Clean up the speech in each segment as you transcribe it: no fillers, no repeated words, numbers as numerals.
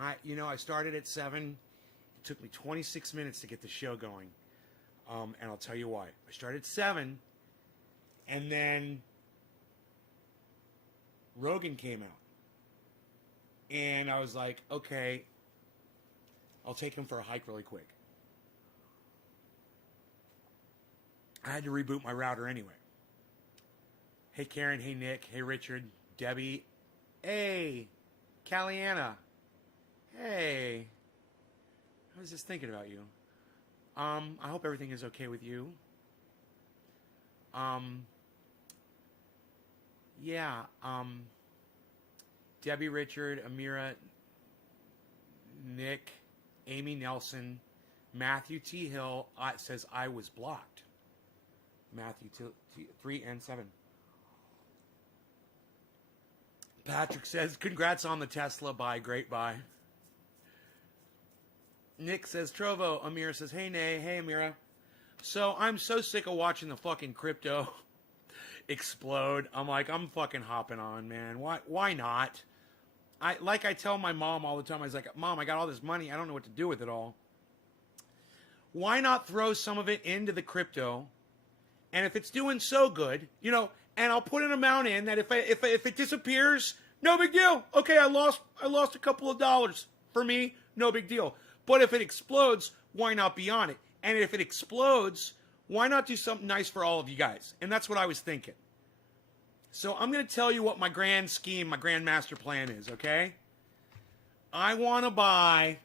I started at 7. It took me 26 minutes to get the show going. And I'll tell you why. I started at 7, and then Rogan came out. And I was like, okay, I'll take him for a hike really quick. I had to reboot my router anyway. Hey, Karen. Hey, Nick. Hey, Richard. Debbie. Hey, Caliana. Hey. I was just thinking about you. I hope everything is okay with you. Yeah. Debbie, Richard, Amira, Nick, Amy Nelson, Matthew T. Hill says I was blocked. Matthew 3 and 7. Patrick says, congrats on the Tesla. Bye. Great buy. Nick says, Trovo. Amira says, hey, Nay. Hey, Amira. So I'm so sick of watching the fucking crypto explode. I'm fucking hopping on, man. Why not? I tell my mom all the time, I was like, Mom, I got all this money. I don't know what to do with it all. Why not throw some of it into the crypto? And if it's doing so good, and I'll put an amount in that if it disappears, no big deal. Okay, I lost a couple of dollars. For me, no big deal. But if it explodes, why not be on it? And if it explodes, why not do something nice for all of you guys? And that's what I was thinking. So I'm going to tell you what my grand scheme, my grand master plan is, okay? I want to buy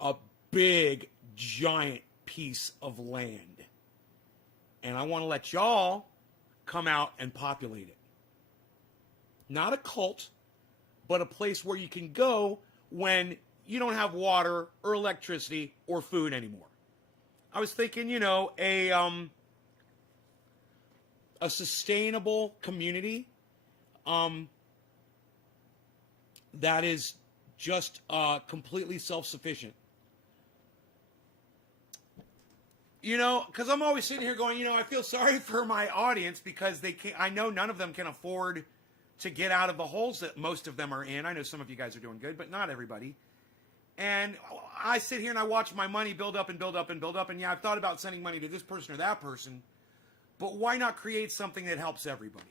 a big, giant piece of land. And I want to let y'all come out and populate it. Not a cult, but a place where you can go when you don't have water or electricity or food anymore. I was thinking, a sustainable community that is just completely self-sufficient. Because I'm always sitting here going, I feel sorry for my audience because I know none of them can afford to get out of the holes that most of them are in. I know some of you guys are doing good, but not everybody. And I sit here and I watch my money build up and build up and build up. And yeah, I've thought about sending money to this person or that person, but why not create something that helps everybody?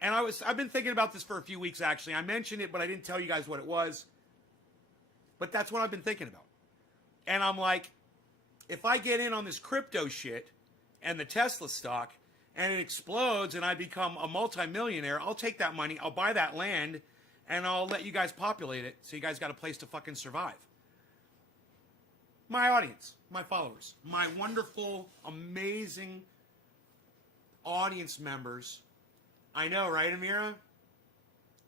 And I've been thinking about this for a few weeks, actually. I mentioned it, but I didn't tell you guys what it was. But that's what I've been thinking about. And I'm like, if I get in on this crypto shit and the Tesla stock and it explodes and I become a multimillionaire, I'll take that money, I'll buy that land, and I'll let you guys populate it so you guys got a place to fucking survive. My audience, my followers, my wonderful, amazing audience members. I know, right, Amira?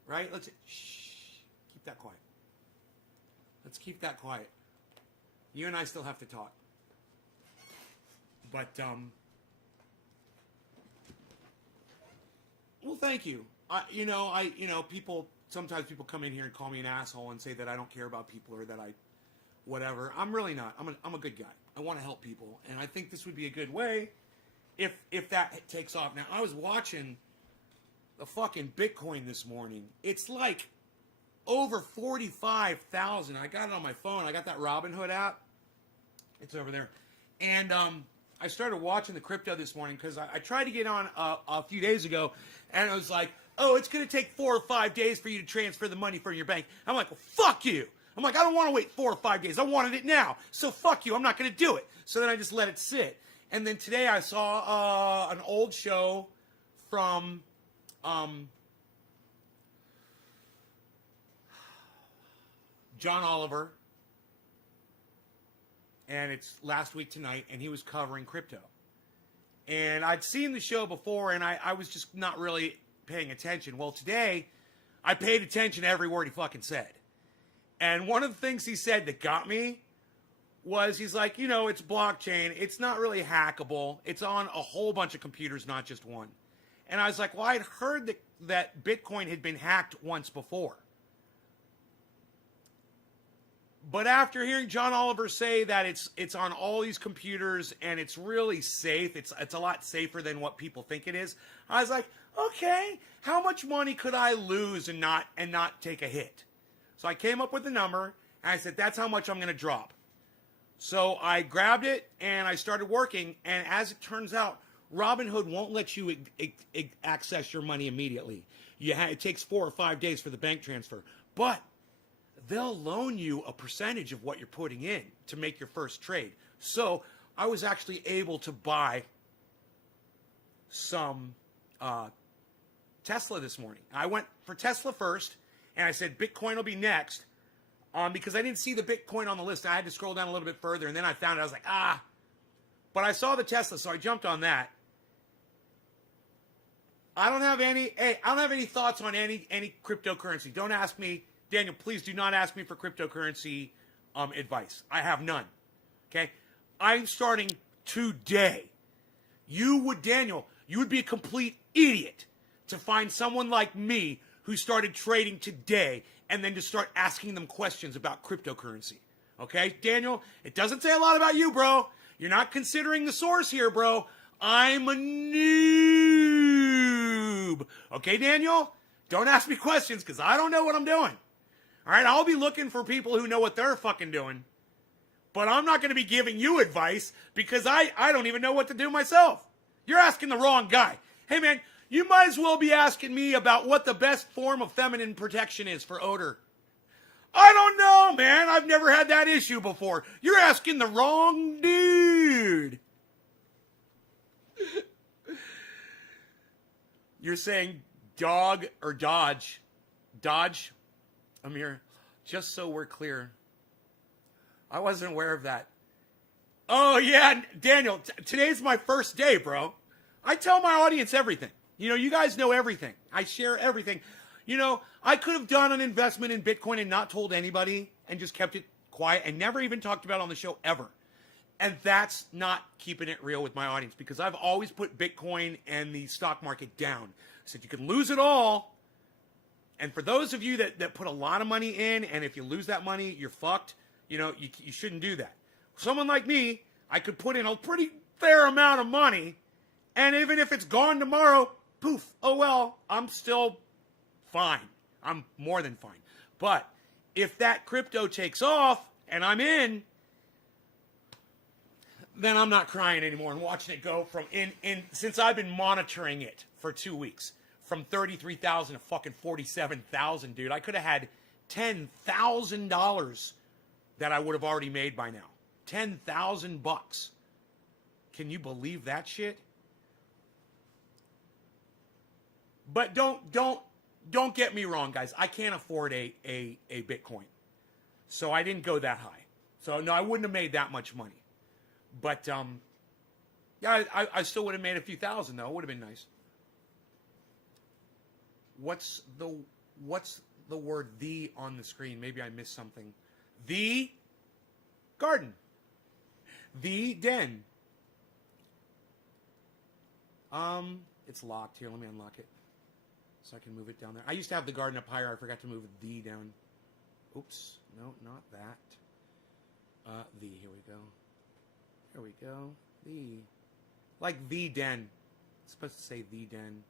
Right? Keep that quiet. Let's keep that quiet. You and I still have to talk. But, well, thank you. Sometimes people come in here and call me an asshole and say that I don't care about people or that whatever. I'm really not. I'm a good guy. I want to help people. And I think this would be a good way if that takes off. Now, I was watching the fucking Bitcoin this morning. It's like over 45,000. I got it on my phone. I got that Robinhood app. It's over there. And, I started watching the crypto this morning because I tried to get on a few days ago, and it was like, oh, it's going to take 4 or 5 days for you to transfer the money from your bank. I'm like, well, fuck you. I'm like, I don't want to wait 4 or 5 days. I wanted it now. So fuck you. I'm not going to do it. So then I just let it sit. And then today I saw an old show from John Oliver. And it's last week tonight, and he was covering crypto. And I'd seen the show before, and I was just not really paying attention. Well, today, I paid attention to every word he fucking said. And one of the things he said that got me was he's like, it's blockchain. It's not really hackable. It's on a whole bunch of computers, not just one. And I was like, well, I'd heard that Bitcoin had been hacked once before. But after hearing John Oliver say that it's on all these computers and it's really safe, it's a lot safer than what people think it is, I was like, okay, how much money could I lose and not take a hit? So I came up with the number, and I said, that's how much I'm going to drop. So I grabbed it, and I started working, and as it turns out, Robinhood won't let you access your money immediately. It takes 4 or 5 days for the bank transfer. But they'll loan you a percentage of what you're putting in to make your first trade. So I was actually able to buy some Tesla this morning. I went for Tesla first, and I said Bitcoin will be next because I didn't see the Bitcoin on the list. I had to scroll down a little bit further, and then I found it. I was like, But I saw the Tesla, so I jumped on that. I don't have any thoughts on any cryptocurrency. Don't ask me, Daniel, please do not ask me for cryptocurrency advice. I have none. Okay? I'm starting today. Daniel, you would be a complete idiot to find someone like me who started trading today and then to start asking them questions about cryptocurrency. Okay, Daniel? It doesn't say a lot about you, bro. You're not considering the source here, bro. I'm a noob. Okay, Daniel? Don't ask me questions because I don't know what I'm doing. All right, I'll be looking for people who know what they're fucking doing. But I'm not going to be giving you advice because I don't even know what to do myself. You're asking the wrong guy. Hey, man, you might as well be asking me about what the best form of feminine protection is for odor. I don't know, man. I've never had that issue before. You're asking the wrong dude. You're saying dog or dodge. Dodge, Amir, just so we're clear. I wasn't aware of that. Oh, yeah, Daniel, today's my first day, bro. I tell my audience everything. You guys know everything. I share everything. I could have done an investment in Bitcoin and not told anybody and just kept it quiet and never even talked about it on the show ever. And that's not keeping it real with my audience because I've always put Bitcoin and the stock market down. I said you can lose it all. And for those of you that put a lot of money in, and if you lose that money, you're fucked, you shouldn't do that. Someone like me, I could put in a pretty fair amount of money, and even if it's gone tomorrow, poof, oh well, I'm still fine. I'm more than fine. But if that crypto takes off and I'm in, then I'm not crying anymore and watching it go from since I've been monitoring it for 2 weeks, from 33,000 to fucking 47,000, dude. I could have had $10,000 that I would have already made by now. $10,000. Can you believe that shit? But don't get me wrong, guys. I can't afford a Bitcoin. So I didn't go that high. So no, I wouldn't have made that much money. But yeah, I still would have made a few thousand though. It would have been nice. What's the word "the" on the screen? Maybe I missed something. The garden. The den. It's locked here. Let me unlock it so I can move it down there. I used to have the garden up higher. I forgot to move the down. Oops. No, not that. The. Here we go. Here we go. The. Like the den. It's supposed to say the den.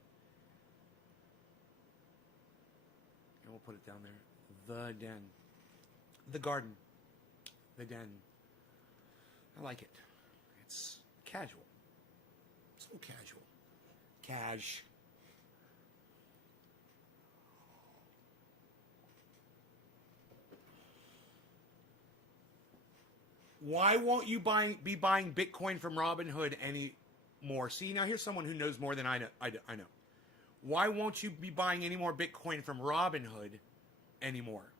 And we'll put it down there. The den. The garden. The den. I like it. It's casual. So casual. Cash. Why won't you be buying Bitcoin from Robinhood anymore? See, now here's someone who knows more than I know. Why won't you be buying any more Bitcoin from Robinhood anymore?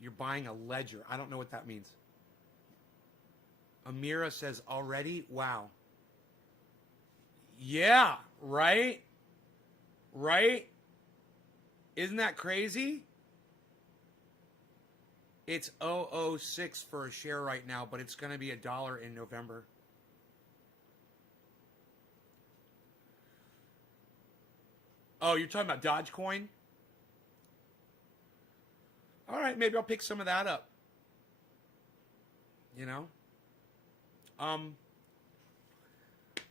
You're buying a ledger. I don't know what that means. Amira says, already? Wow. Yeah, right? Right? Isn't that crazy? It's 0.006 for a share right now, but it's going to be $1 in November. Oh, you're talking about Dogecoin? All right, maybe I'll pick some of that up. You know?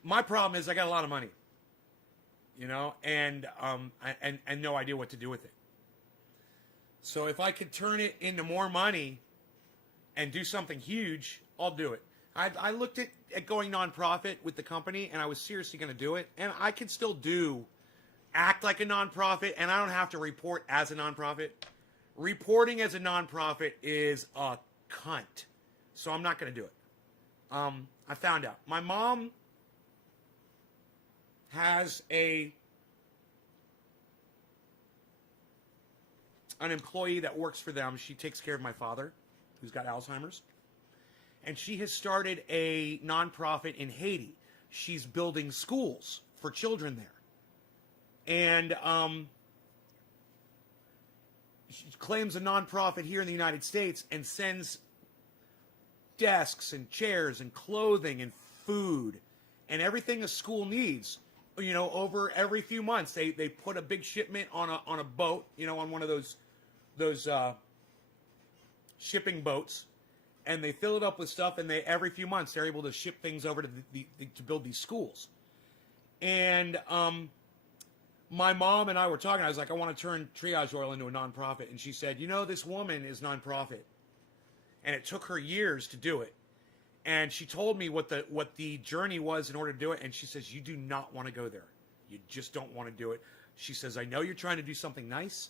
My problem is I got a lot of money. You know, and no idea what to do with it. So if I could turn it into more money and do something huge, I'll do it. I looked at going nonprofit with the company, and I was seriously going to do it. And I can still act like a nonprofit, and I don't have to report as a nonprofit. Reporting as a nonprofit is a cunt. So I'm not going to do it. I found out. My mom has an employee that works for them. She takes care of my father, who's got Alzheimer's. And she has started a nonprofit in Haiti. She's building schools for children there. And she claims a nonprofit here in the United States and sends desks and chairs and clothing and food and everything a school needs, you know, over every few months. They put a big shipment on a boat, you know, on one of those shipping boats, and they fill it up with stuff, and every few months they're able to ship things over to to build these schools. And my mom and I were talking. I was like, I want to turn Triage Oil into a nonprofit, and she said, you know, this woman is nonprofit, and it took her years to do it. And she told me what the journey was in order to do it, and she says, you do not want to go there. You just don't want to do it. She says, I know you're trying to do something nice,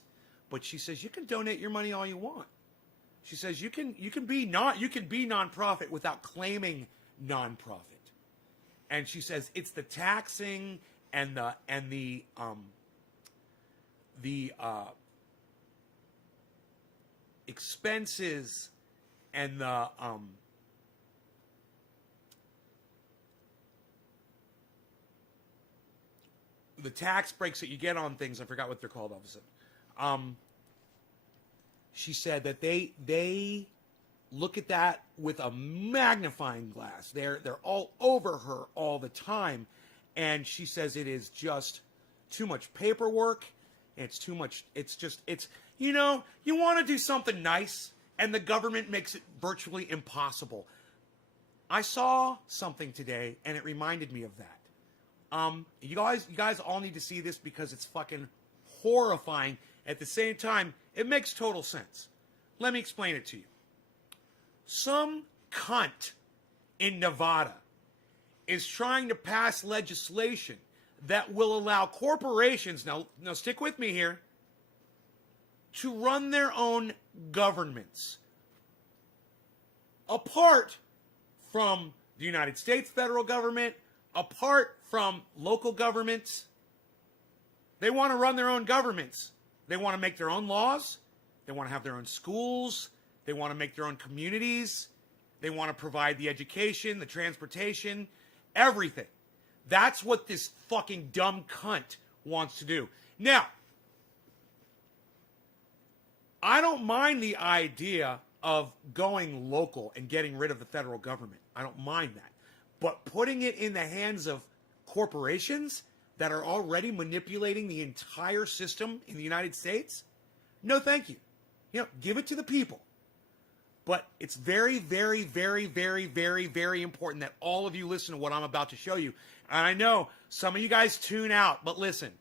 but she says you can donate your money all you want. She says you can be nonprofit without claiming nonprofit. And she says it's the taxing and the expenses and the tax breaks that you get on things. I forgot what they're called all of a sudden. She said that they look at that with a magnifying glass. They're all over her all the time. And she says it is just too much paperwork. It's too much. It's you know, you want to do something nice, and the government makes it virtually impossible. I saw something today, and it reminded me of that. You guys all need to see this because it's fucking horrifying. At the same time, it makes total sense. Let me explain it to you. Some cunt in Nevada is trying to pass legislation that will allow corporations, now stick with me here, to run their own governments. Apart from the United States federal government, apart from local governments, they want to run their own governments. They want to make their own laws. They want to have their own schools. They want to make their own communities. They want to provide the education, the transportation, everything. That's what this fucking dumb cunt wants to do. Now, I don't mind the idea of going local and getting rid of the federal government. I don't mind that. But putting it in the hands of corporations that are already manipulating the entire system in the United States? No, thank you. You know, give it to the people. But it's very, very, very, very, very, very important that all of you listen to what I'm about to show you. And I know some of you guys tune out, but listen.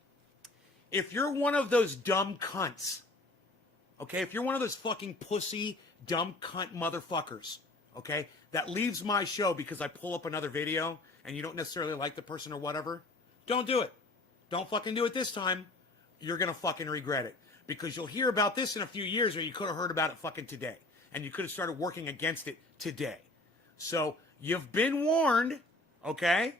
If you're one of those dumb cunts, okay, if you're one of those fucking pussy, dumb cunt motherfuckers, okay, that leaves my show because I pull up another video and you don't necessarily like the person or whatever, don't do it. Don't fucking do it this time. You're going to fucking regret it. Because you'll hear about this in a few years, or you could have heard about it fucking today. And you could have started working against it today. So, you've been warned, okay?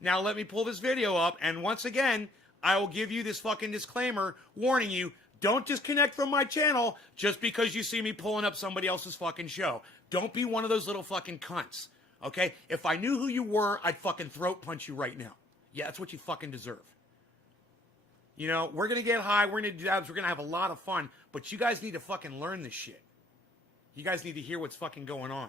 Now let me pull this video up, and once again, I will give you this fucking disclaimer warning you, don't disconnect from my channel just because you see me pulling up somebody else's fucking show. Don't be one of those little fucking cunts, okay? If I knew who you were, I'd fucking throat punch you right now. Yeah, that's what you fucking deserve. You know, we're going to get high, we're going to do dabs, we're going to have a lot of fun, but you guys need to fucking learn this shit. You guys need to hear what's fucking going on.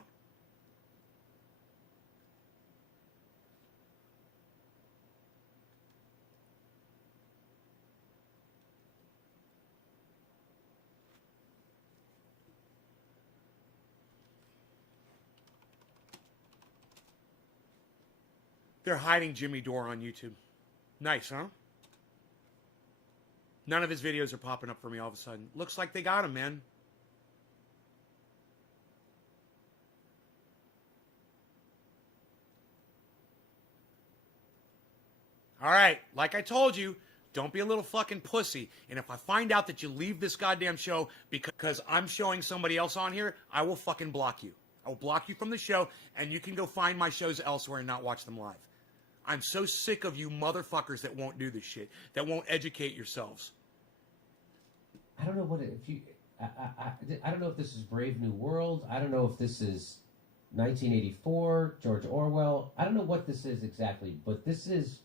They're hiding Jimmy Dore on YouTube. Nice, huh? None of his videos are popping up for me all of a sudden. Looks like they got him, man. All right, like I told you, don't be a little fucking pussy. And if I find out that you leave this goddamn show because I'm showing somebody else on here, I will fucking block you. I will block you from the show, and you can go find my shows elsewhere and not watch them live. I'm so sick of you motherfuckers that won't do this shit, that won't educate yourselves. I don't know what if you. I don't know if this is Brave New World. I don't know if this is 1984, George Orwell. I don't know what this is exactly, but this is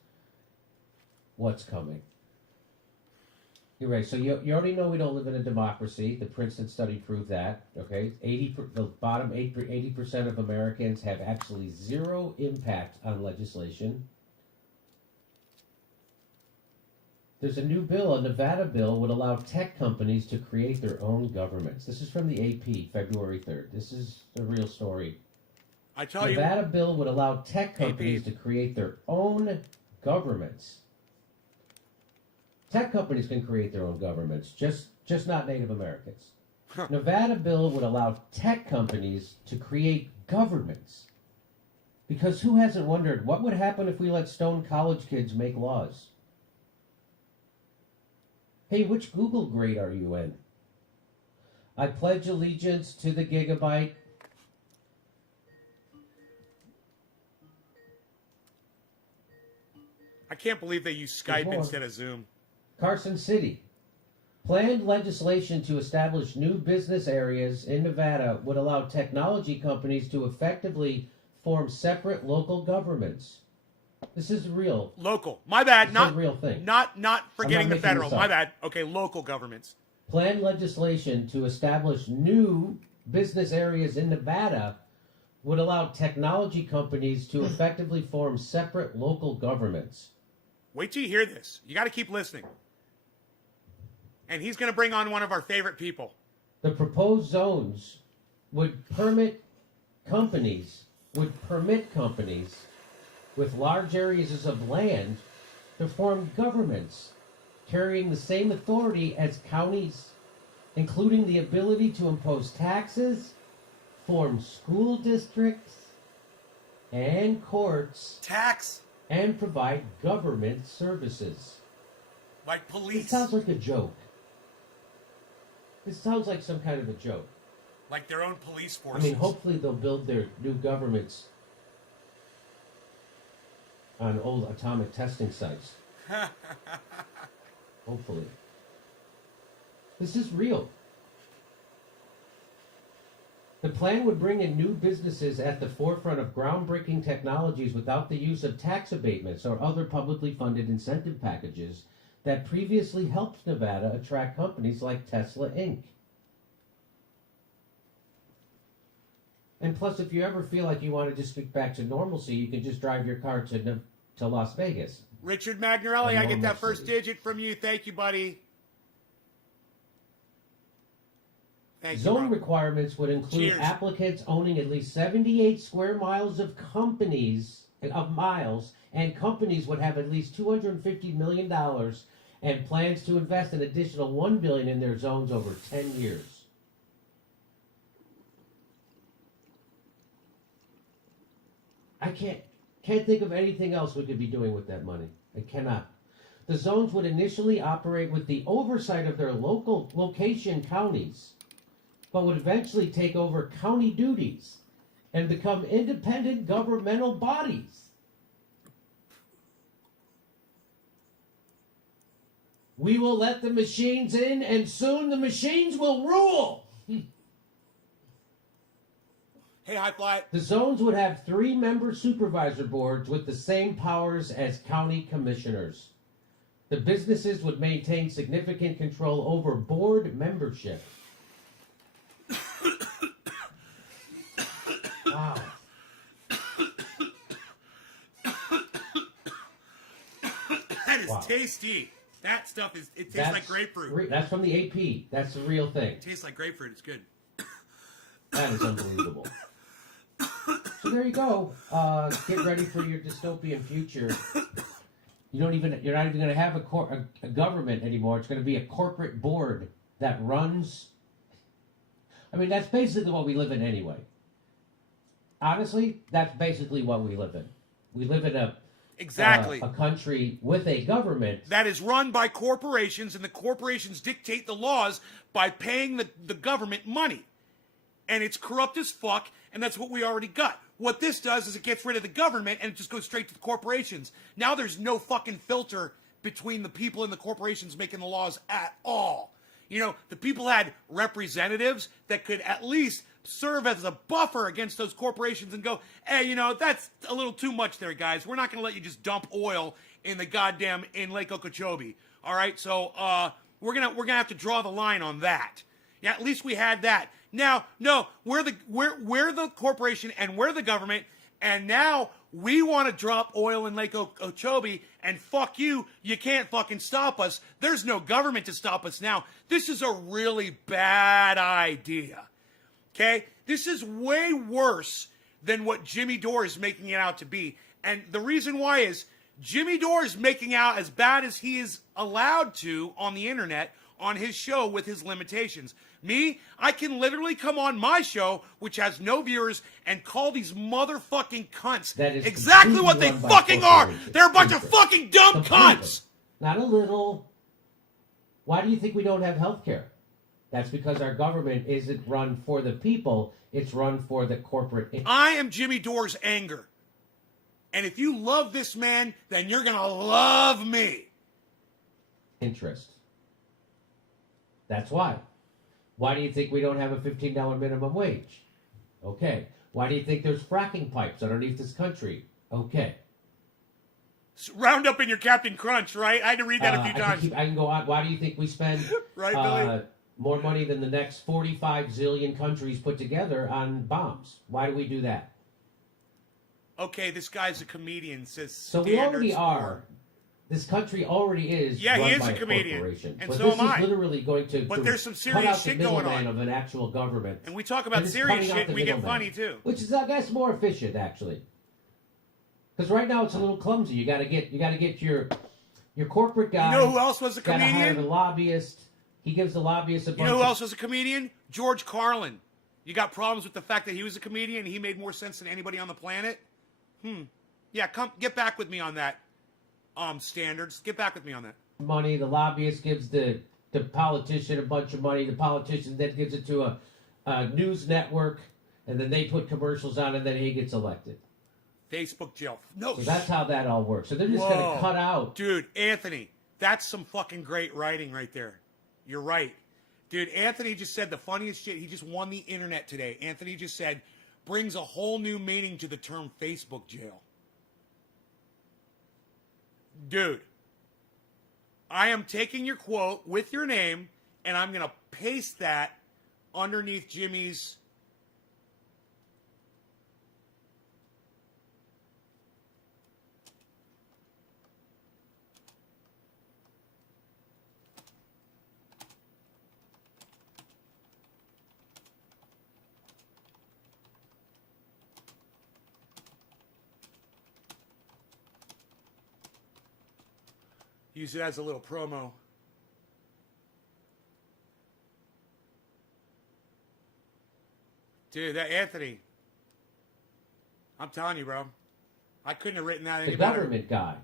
what's coming. You're right. So you already know we don't live in a democracy. The Princeton study proved that. Okay, the bottom 80% of Americans have actually zero impact on legislation. There's a new bill, a Nevada bill, would allow tech companies to create their own governments. This is from the AP, February 3rd. This is the real story. I tell you, Nevada bill would allow tech companies to create their own governments. Tech companies can create their own governments, just not Native Americans. Nevada bill would allow tech companies to create governments. Because who hasn't wondered what would happen if we let stone college kids make laws? Hey, which Google grade are you in? I pledge allegiance to the gigabyte. I can't believe they use Skype instead of Zoom. Carson City. Planned legislation to establish new business areas in Nevada would allow technology companies to effectively form separate local governments. This is real. Local. My bad. Not a real thing. Not forgetting the federal. My bad. Okay, local governments. Planned legislation to establish new business areas in Nevada would allow technology companies to effectively form separate local governments. Wait till you hear this. You got to keep listening. And he's going to bring on one of our favorite people. The proposed zones would permit companies with large areas of land to form governments carrying the same authority as counties, including the ability to impose taxes, form school districts and courts, and provide government services. Like police. It sounds like a joke. This sounds like some kind of a joke. Like their own police forces. I mean, hopefully they'll build their new governments on old atomic testing sites. Hopefully. This is real. The plan would bring in new businesses at the forefront of groundbreaking technologies without the use of tax abatements or other publicly funded incentive packages that previously helped Nevada attract companies like Tesla Inc. And plus, if you ever feel like you want to just get back to normalcy, you can just drive your car to Las Vegas. Richard Magnarelli, I get that first digit from you. Thank you, buddy. Thank you, Zone requirements would include applicants owning at least 78 square miles of miles, and companies would have at least $250 million and plans to invest an additional $1 billion in their zones over 10 years. I can't think of anything else we could be doing with that money. I cannot. The zones would initially operate with the oversight of their local location counties, but would eventually take over county duties and become independent governmental bodies. We will let the machines in, and soon the machines will rule. Hey, High Fly. The zones would have 3-member supervisor boards with the same powers as county commissioners. The businesses would maintain significant control over board membership. Wow. That is tasty. That stuff tastes like grapefruit. That's from the AP. That's the real thing. It tastes like grapefruit. It's good. That is unbelievable. So there you go. Get ready for your dystopian future. You're not even going to have a government anymore. It's going to be a corporate board that runs. I mean, that's basically what we live in anyway. Honestly, that's basically what we live in. We live in a country with a government that is run by corporations, and the corporations dictate the laws by paying the government money. And it's corrupt as fuck, and that's what we already got. What this does is it gets rid of the government, and it just goes straight to the corporations. Now there's no fucking filter between the people and the corporations making the laws at all. You know, the people had representatives that could at least serve as a buffer against those corporations and go, hey, you know, that's a little too much there, guys. We're not going to let you just dump oil in in Lake Okeechobee. All right, so we're gonna have to draw the line on that. Yeah, at least we had that. Now, no, we're the corporation and we're the government, and now we want to drop oil in Lake Okeechobee, and fuck you, you can't fucking stop us. There's no government to stop us now. This is a really bad idea. Okay? This is way worse than what Jimmy Dore is making it out to be. And the reason why is Jimmy Dore is making out as bad as he is allowed to on the internet on his show with his limitations. Me, I can literally come on my show, which has no viewers, and call these motherfucking cunts. That is exactly what they fucking are. They're a bunch of fucking dumb cunts. Not a little. Why do you think we don't have health care? That's because our government isn't run for the people. It's run for the corporate. I am Jimmy Dore's anger. And if you love this man, then you're going to love me. Interest. That's why. Why do you think we don't have a $15 minimum wage? Okay. Why do you think there's fracking pipes underneath this country? Okay. Round up in your Captain Crunch, right? I had to read that a few times. I can go on. Why do you think we spend right, Billy? More money than the next 45 zillion countries put together on bombs? Why do we do that? Okay, this guy's a comedian, says so we already are. This country already is run he is by a comedian, and but so this am is I. Literally going to but there's some cut serious out shit the going middleman on of an actual government. And we talk about serious shit and we get funny too. Which is, I guess, more efficient actually. Because right now it's a little clumsy. You got to get your corporate guy. You know who else was a comedian? Got to hire the lobbyist. He gives the lobbyist a bunch. You know who else was a comedian? George Carlin. You got problems with the fact that he was a comedian and he made more sense than anybody on the planet? Yeah, come get back with me on that. Standards. Get back with me on that. Money. The lobbyist gives the politician a bunch of money. The politician then gives it to a news network, and then they put commercials on, and then he gets elected. Facebook jail. No. So that's how that all works. So they're just going to cut out. Dude, Anthony, that's some fucking great writing right there. You're right. Dude, Anthony just said the funniest shit. He just won the internet today. Anthony just said, brings a whole new meaning to the term Facebook jail. Dude, I am taking your quote with your name, and I'm going to paste that underneath Jimmy's. Use it as a little promo. Dude, that Anthony. I'm telling you, bro. I couldn't have written that any better. The government guy.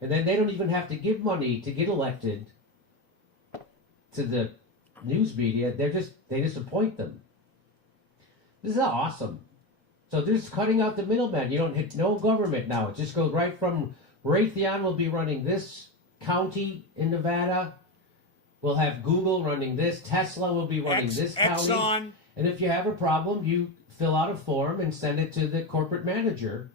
And then they don't even have to give money to get elected to the news media. They just appoint them. This is awesome. So they're just cutting out the middleman. You don't hit no government now. It just goes right from Raytheon will be running this county in Nevada. We'll have Google running this. Tesla will be running this county. Exxon. And if you have a problem, you fill out a form and send it to the corporate manager.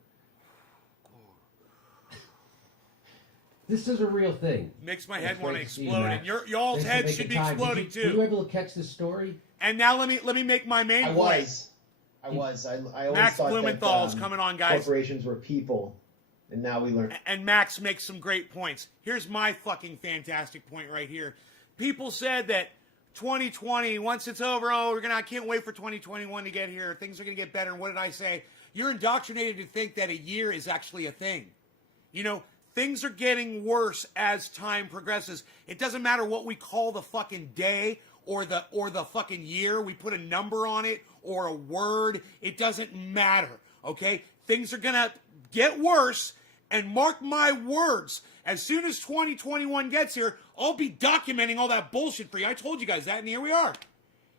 This is a real thing. Makes my head want to explode, and y'all's heads should be exploding too. Were you able to catch this story? And now let me make my main point. I always Max thought Blumenthal's that, coming on, guys. Corporations were people, and now we learn. And Max makes some great points. Here's my fucking fantastic point right here. People said that 2020, once it's over, I can't wait for 2021 to get here. Things are going to get better. And what did I say? You're indoctrinated to think that a year is actually a thing. You know, things are getting worse as time progresses. It doesn't matter what we call the fucking day or the fucking year. We put a number on it or a word. It doesn't matter, okay? Things are going to get worse, and mark my words, as soon as 2021 gets here, I'll be documenting all that bullshit for you. I told you guys that, and here we are.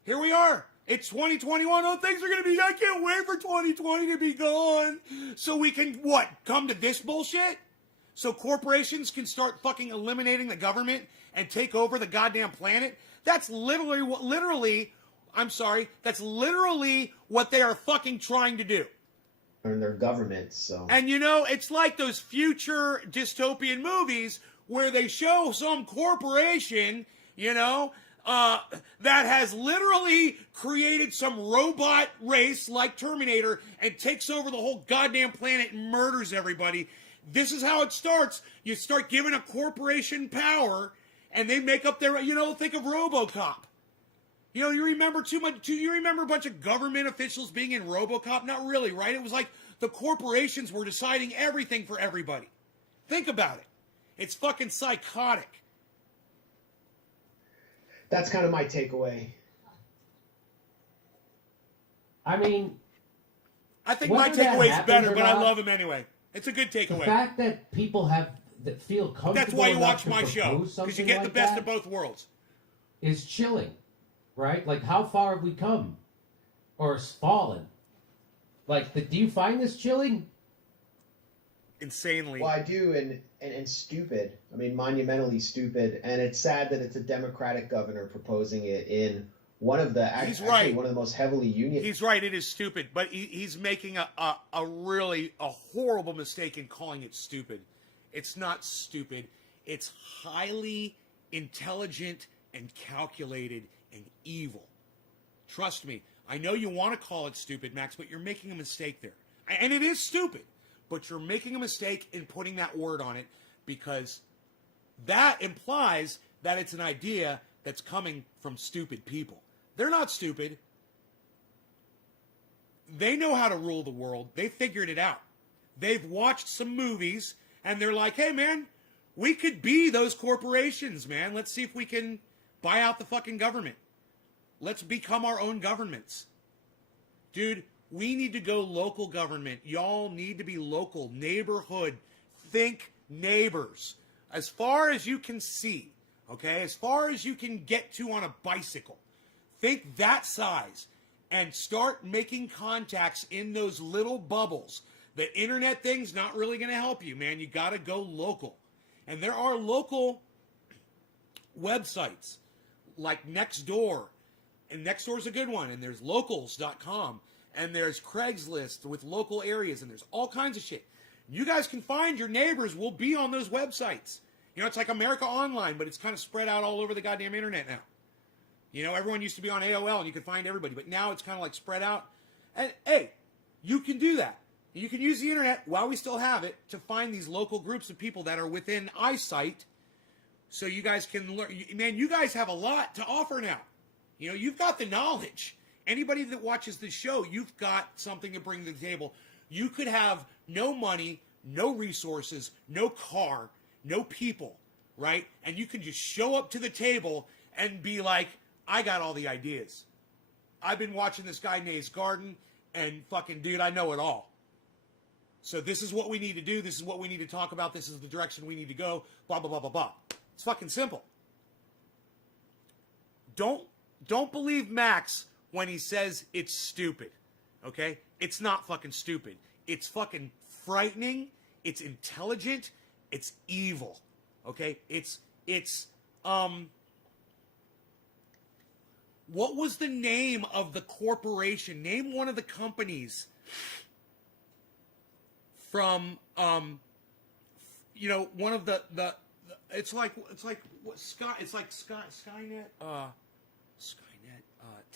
Here we are. It's 2021. Oh, things are going to be, I can't wait for 2020 to be gone. So we can, what, come to this bullshit? So corporations can start fucking eliminating the government and take over the goddamn planet? That's literally, that's literally what they are fucking trying to do. And their governments, so. And you know, it's like those future dystopian movies where they show some corporation, you know, that has literally created some robot race like Terminator and takes over the whole goddamn planet and murders everybody. This is how it starts. You start giving a corporation power and they make up their, you know, think of RoboCop. You know, you remember you remember a bunch of government officials being in RoboCop? Not really, right? It was like the corporations were deciding everything for everybody. Think about it. It's fucking psychotic. That's kind of my takeaway. I mean, I think my takeaway's better, but I love him anyway. It's a good takeaway. The fact that people that feel comfortable. That's why you enough watch my show, because you get the best of both worlds. Is chilling, right? Like, how far have we come, or fallen? Like, do you find this chilling? Insanely. Well, I do, and stupid. I mean, monumentally stupid. And it's sad that it's a Democratic governor proposing it in one of the one of the most heavily union. He's right. It is stupid, but he's making a horrible mistake in calling it stupid. It's not stupid. It's highly intelligent and calculated and evil. Trust me. I know you want to call it stupid, Max, but you're making a mistake there. And it is stupid, but you're making a mistake in putting that word on it because that implies that it's an idea that's coming from stupid people. They're not stupid. They know how to rule the world. They figured it out. They've watched some movies, and they're like, hey, man, we could be those corporations, man. Let's see if we can buy out the fucking government. Let's become our own governments. Dude, we need to go local government. Y'all need to be local, neighborhood. Think neighbors. As far as you can see, okay? As far as you can get to on a bicycle. Think that size and start making contacts in those little bubbles. The internet thing's not really going to help you, man. You got to go local. And there are local websites like Nextdoor. And Nextdoor's a good one. And there's locals.com. And there's Craigslist with local areas. And there's all kinds of shit. You guys can find your neighbors will be on those websites. You know, it's like America Online, but it's kind of spread out all over the goddamn internet now. You know, everyone used to be on AOL and you could find everybody. But now it's kind of like spread out. And, hey, you can do that. You can use the internet while we still have it to find these local groups of people that are within eyesight so you guys can learn. Man, you guys have a lot to offer now. You know, you've got the knowledge. Anybody that watches this show, you've got something to bring to the table. You could have no money, no resources, no car, no people, right? And you can just show up to the table and be like, I got all the ideas. I've been watching this guy Nate's Garden, and fucking dude, I know it all. So this is what we need to do. This is what we need to talk about. This is the direction we need to go. Blah, blah, blah, blah, blah. It's fucking simple. Don't believe Max when he says it's stupid. Okay? It's not fucking stupid. It's fucking frightening. It's intelligent. It's evil. Okay? It's what was the name of the corporation? Name one of the companies from you know, one of the it's like what Skynet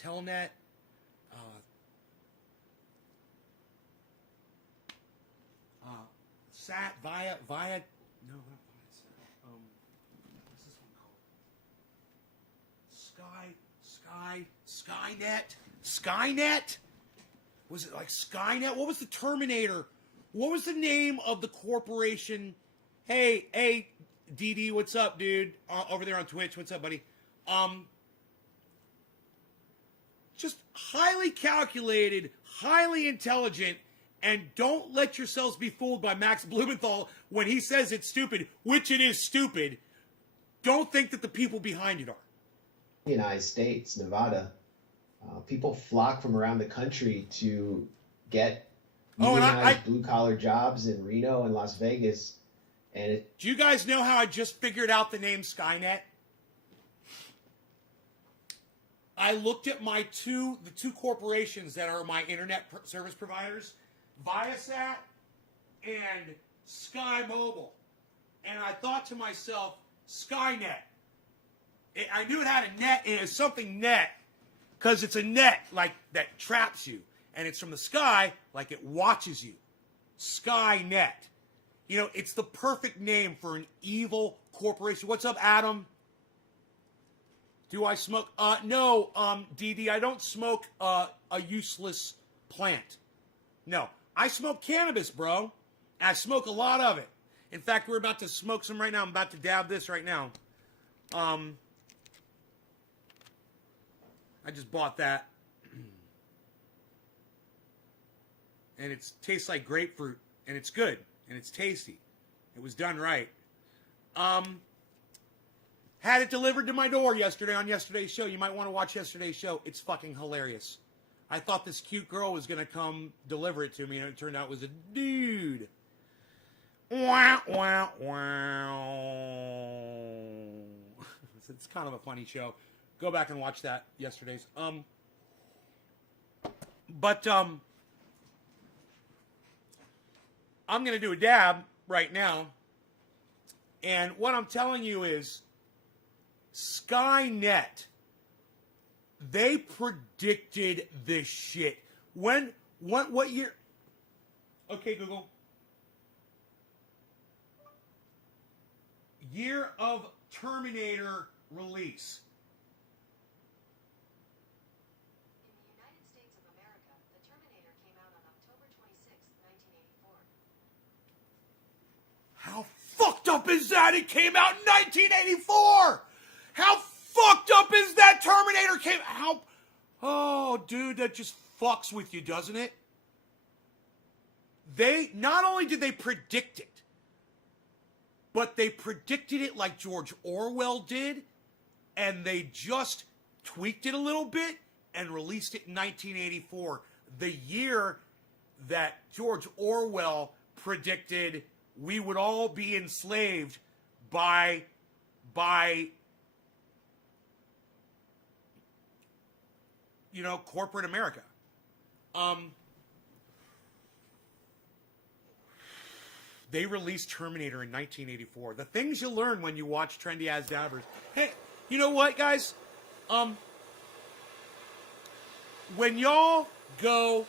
Telnet Sat via no, not Viasat. What's this one called? Skynet. Was it like Skynet? What was the Terminator? What was the name of the corporation Hey, DD, what's up, dude? Over there on Twitch, what's up, buddy? Just highly calculated, highly intelligent, and don't let yourselves be fooled by Max Blumenthal when he says it's stupid, which it is stupid. Don't think that the people behind it are. United States, Nevada, people flock from around the country to get unionized blue-collar jobs in Reno and Las Vegas. And do you guys know how I just figured out the name Skynet? I looked at the two corporations that are my internet service providers, Viasat and Sky Mobile. And I thought to myself, Skynet. I knew it had a net, and it's something net, because it's a net like that traps you. And it's from the sky, like it watches you. Skynet. You know, it's the perfect name for an evil corporation. What's up, Adam? Do I smoke? No, DD, I don't smoke a useless plant. No, I smoke cannabis, bro. And I smoke a lot of it. In fact, we're about to smoke some right now. I'm about to dab this right now. I just bought that. And it tastes like grapefruit. And it's good. And it's tasty. It was done right. Had it delivered to my door yesterday on yesterday's show. You might want to watch yesterday's show. It's fucking hilarious. I thought this cute girl was going to come deliver it to me, and it turned out it was a dude. Wow, wow, wow. It's kind of a funny show. Go back and watch that yesterday's. I'm going to do a dab right now. And what I'm telling you is Skynet, they predicted this shit. What year? Okay, Google. Year of Terminator release. In the United States of America, the Terminator came out on October 26, 1984. How fucked up is that? It came out in 1984! How fucked up is that? Terminator came... Oh, dude, that just fucks with you, doesn't it? Not only did they predict it, but they predicted it like George Orwell did, and they just tweaked it a little bit and released it in 1984, the year that George Orwell predicted we would all be enslaved by corporate America. They released Terminator in 1984. The things you learn when you watch Trendy As Dabbers. Hey, you know what, guys? When y'all go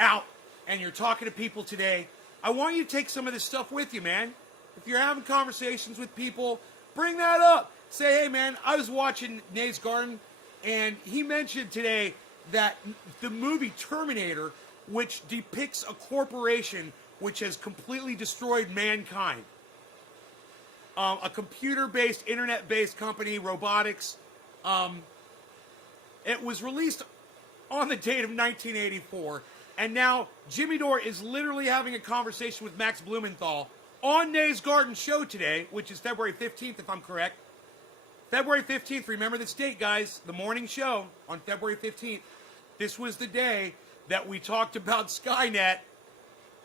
out and you're talking to people today, I want you to take some of this stuff with you, man. If you're having conversations with people, bring that up. Say, hey, man, I was watching Nate's Garden, and he mentioned today that the movie Terminator, which depicts a corporation which has completely destroyed mankind, a computer-based, internet-based company, robotics, it was released on the date of 1984, and now Jimmy Dore is literally having a conversation with Max Blumenthal on Nate's Garden show today, which is February 15th, if I'm correct. February 15th, remember this date, guys, the morning show on February 15th. This was the day that we talked about Skynet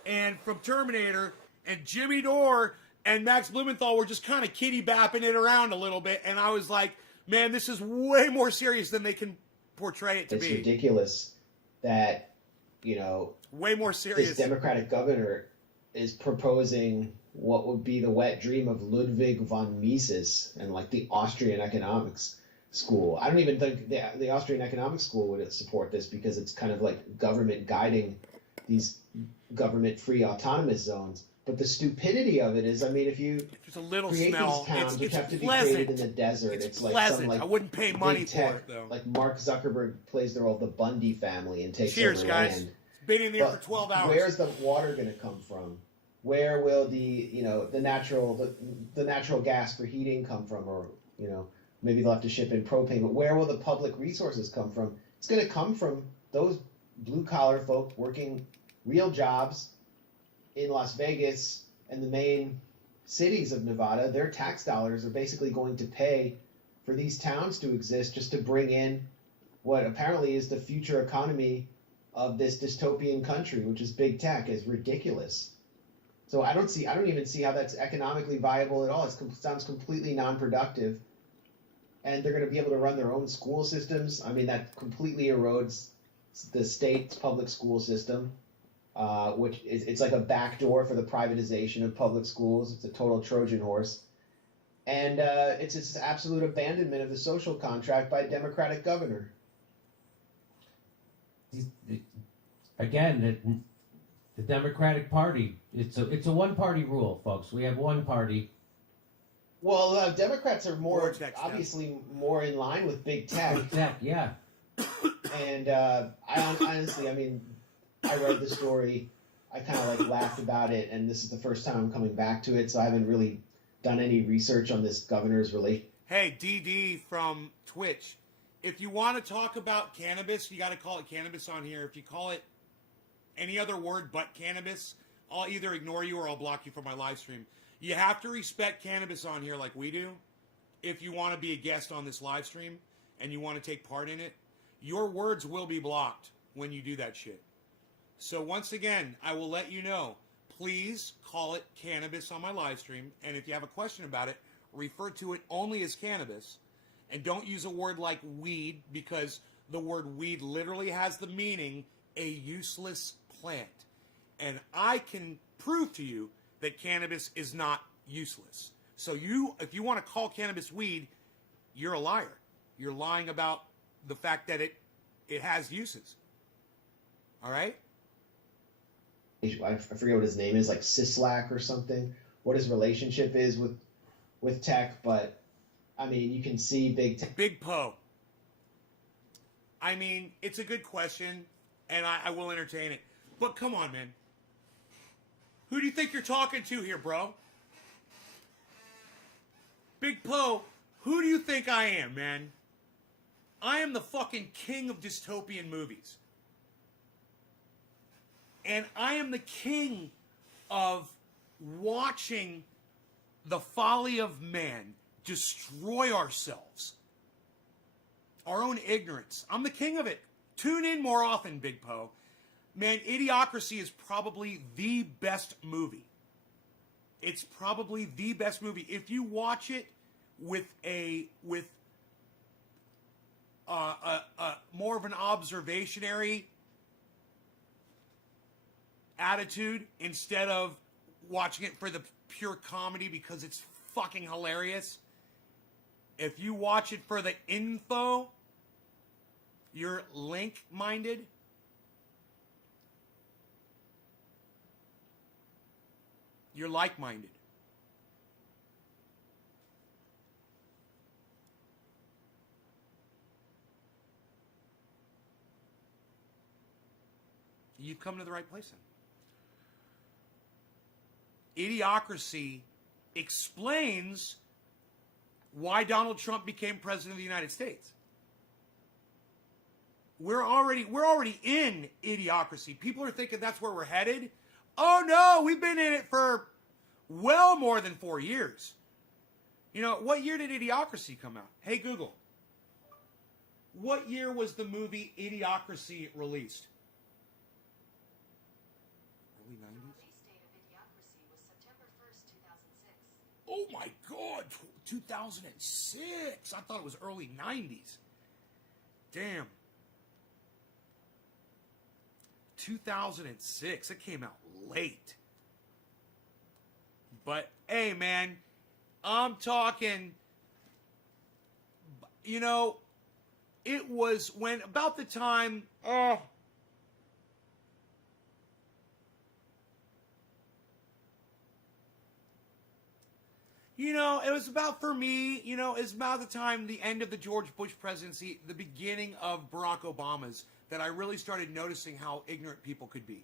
and from Terminator, and Jimmy Dore and Max Blumenthal were just kind of kitty-bapping it around a little bit, and I was like, man, this is way more serious than they can portray it to be. It's ridiculous that, way more serious. This Democratic governor is proposing what would be the wet dream of Ludwig von Mises and like the Austrian economics school. I don't even think the Austrian economics school would support this because it's kind of like government guiding these government-free autonomous zones. But the stupidity of it is, I mean, if you there's a little create smell. these towns, which have to be pleasant. created in the desert, it's like pleasant. some like I wouldn't pay money big for tech, it though. like Mark Zuckerberg plays the role of the Bundy family and takes Cheers, over guys. land. It's been in there But for 12 hours. where's the water going to come from? where will the natural gas for heating come from, or maybe they'll have to ship in propane, but where will the public resources come from? It's going to come from those blue collar folk working real jobs in Las Vegas and the main cities of Nevada. Their tax dollars are basically going to pay for these towns to exist, just to bring in what apparently is the future economy of this dystopian country, which is big tech. Is ridiculous. So I don't even see how that's economically viable at all. It sounds completely non-productive. And they're going to be able to run their own school systems. I mean, that completely erodes the state's public school system, which it's like a backdoor for the privatization of public schools. It's a total Trojan horse. And it's this absolute abandonment of the social contract by a Democratic governor. Again, the Democratic Party, it's a one-party rule, folks. We have one party. Well, Democrats are obviously more in line with big tech. Big tech, yeah. And honestly, I mean, I read the story. I kind of laughed about it, and this is the first time I'm coming back to it, so I haven't really done any research on this governor's relation. Hey, DD from Twitch, if you want to talk about cannabis, you got to call it cannabis on here. If you call it any other word but cannabis, I'll either ignore you or I'll block you from my live stream. You have to respect cannabis on here like we do. If you want to be a guest on this live stream and you want to take part in it, your words will be blocked when you do that shit. So once again, I will let you know, please call it cannabis on my live stream. And if you have a question about it, refer to it only as cannabis. And don't use a word like weed, because the word weed literally has the meaning a useless plant. And I can prove to you that cannabis is not useless. So if you want to call cannabis weed, you're a liar. You're lying about the fact that it has uses. All right? I forget what his name is, like Sislak or something, what his relationship is with tech, but I mean, you can see big tech. Big Poe. I mean, it's a good question, and I will entertain it. But come on, man. Who do you think you're talking to here, bro? Big Poe, who do you think I am, man? I am the fucking king of dystopian movies. And I am the king of watching the folly of man destroy ourselves. Our own ignorance. I'm the king of it. Tune in more often, Big Poe. Man, Idiocracy is probably the best movie. It's probably the best movie. If you watch it with more of an observationary attitude instead of watching it for the pure comedy because it's fucking hilarious. If you watch it for the info, you're link-minded. You're like-minded. You've come to the right place then. Idiocracy explains why Donald Trump became president of the United States. We're already in Idiocracy. People are thinking that's where we're headed. Oh no, we've been in it for well more than 4 years. You know, what year did Idiocracy come out? Hey Google, what year was the movie Idiocracy released? Early 90s? Release date of Idiocracy was September 1st, 2006. Oh my God, 2006. I thought it was early 90s. Damn. 2006. It came out late. But, hey, man, I'm talking, you know, it was when about the time, you know, it was about, for me, you know, it's about the time, the end of the George Bush presidency, the beginning of Barack Obama's, that I really started noticing how ignorant people could be.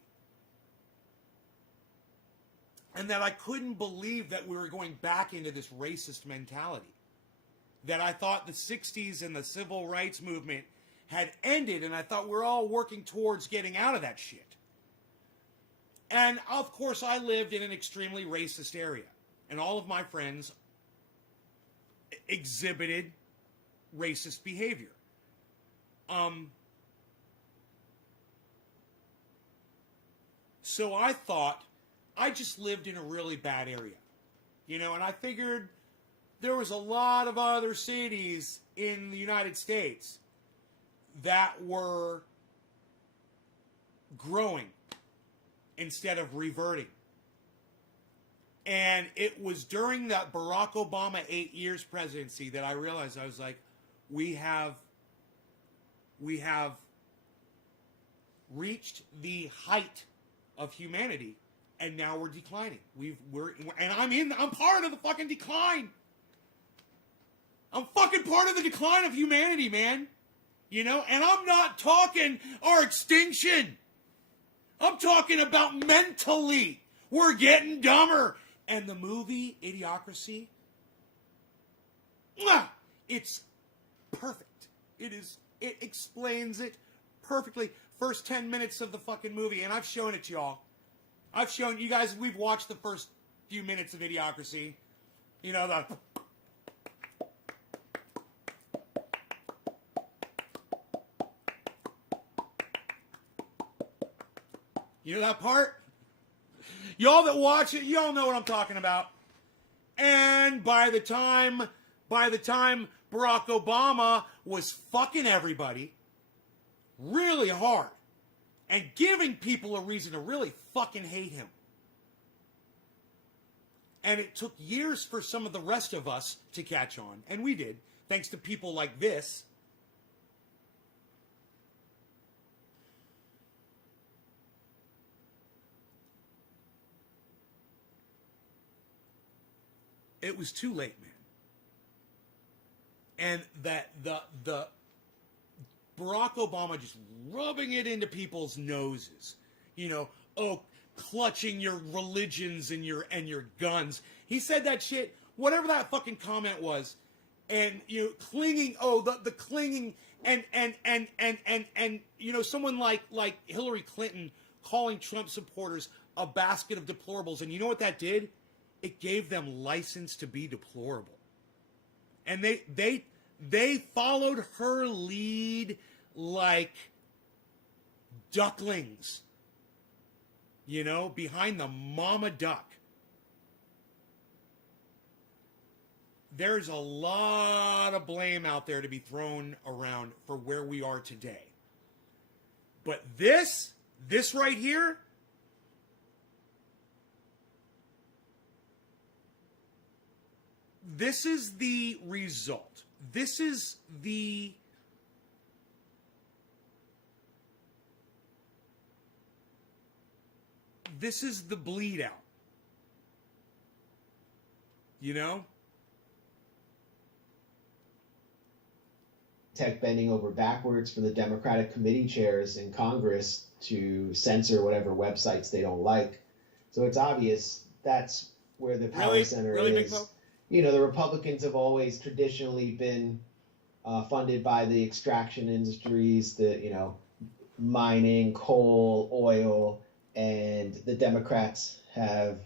and that I couldn't believe that we were going back into this racist mentality. That I thought the 60s and the civil rights movement had ended, and I thought we're all working towards getting out of that shit. And, of course, I lived in an extremely racist area, and all of my friends exhibited racist behavior. So I thought I just lived in a really bad area, and I figured there was a lot of other cities in the United States that were growing instead of reverting. And it was during that Barack Obama 8 years presidency that I realized, I was like, we have reached the height of humanity, and now we're declining. I'm part of the fucking decline. I'm fucking part of the decline of humanity, man. And I'm not talking our extinction. I'm talking about mentally. We're getting dumber. And the movie Idiocracy, it's perfect. It explains it perfectly. First 10 minutes of the fucking movie, and I've shown it to y'all. I've shown you guys, we've watched the first few minutes of Idiocracy. You know that part? Y'all that watch it, y'all know what I'm talking about. And by the time Barack Obama was fucking everybody really hard and giving people a reason to really fucking hate him. And it took years for some of the rest of us to catch on, and we did, thanks to people like this. It was too late, man. And that the Barack Obama just rubbing it into people's noses, clutching your religions and your guns. He said that shit, whatever that fucking comment was, and clinging. Oh, the clinging and someone like Hillary Clinton calling Trump supporters a basket of deplorables, and you know what that did? It gave them license to be deplorable. And they followed her lead like ducklings, behind the mama duck. There's a lot of blame out there to be thrown around for where we are today. But this right here, this is the result. This is the bleed out. Tech bending over backwards for the Democratic committee chairs in Congress to censor whatever websites they don't like. So it's obvious that's where the power center is. The Republicans have always traditionally been funded by the extraction industries, the mining, coal, oil, and the Democrats have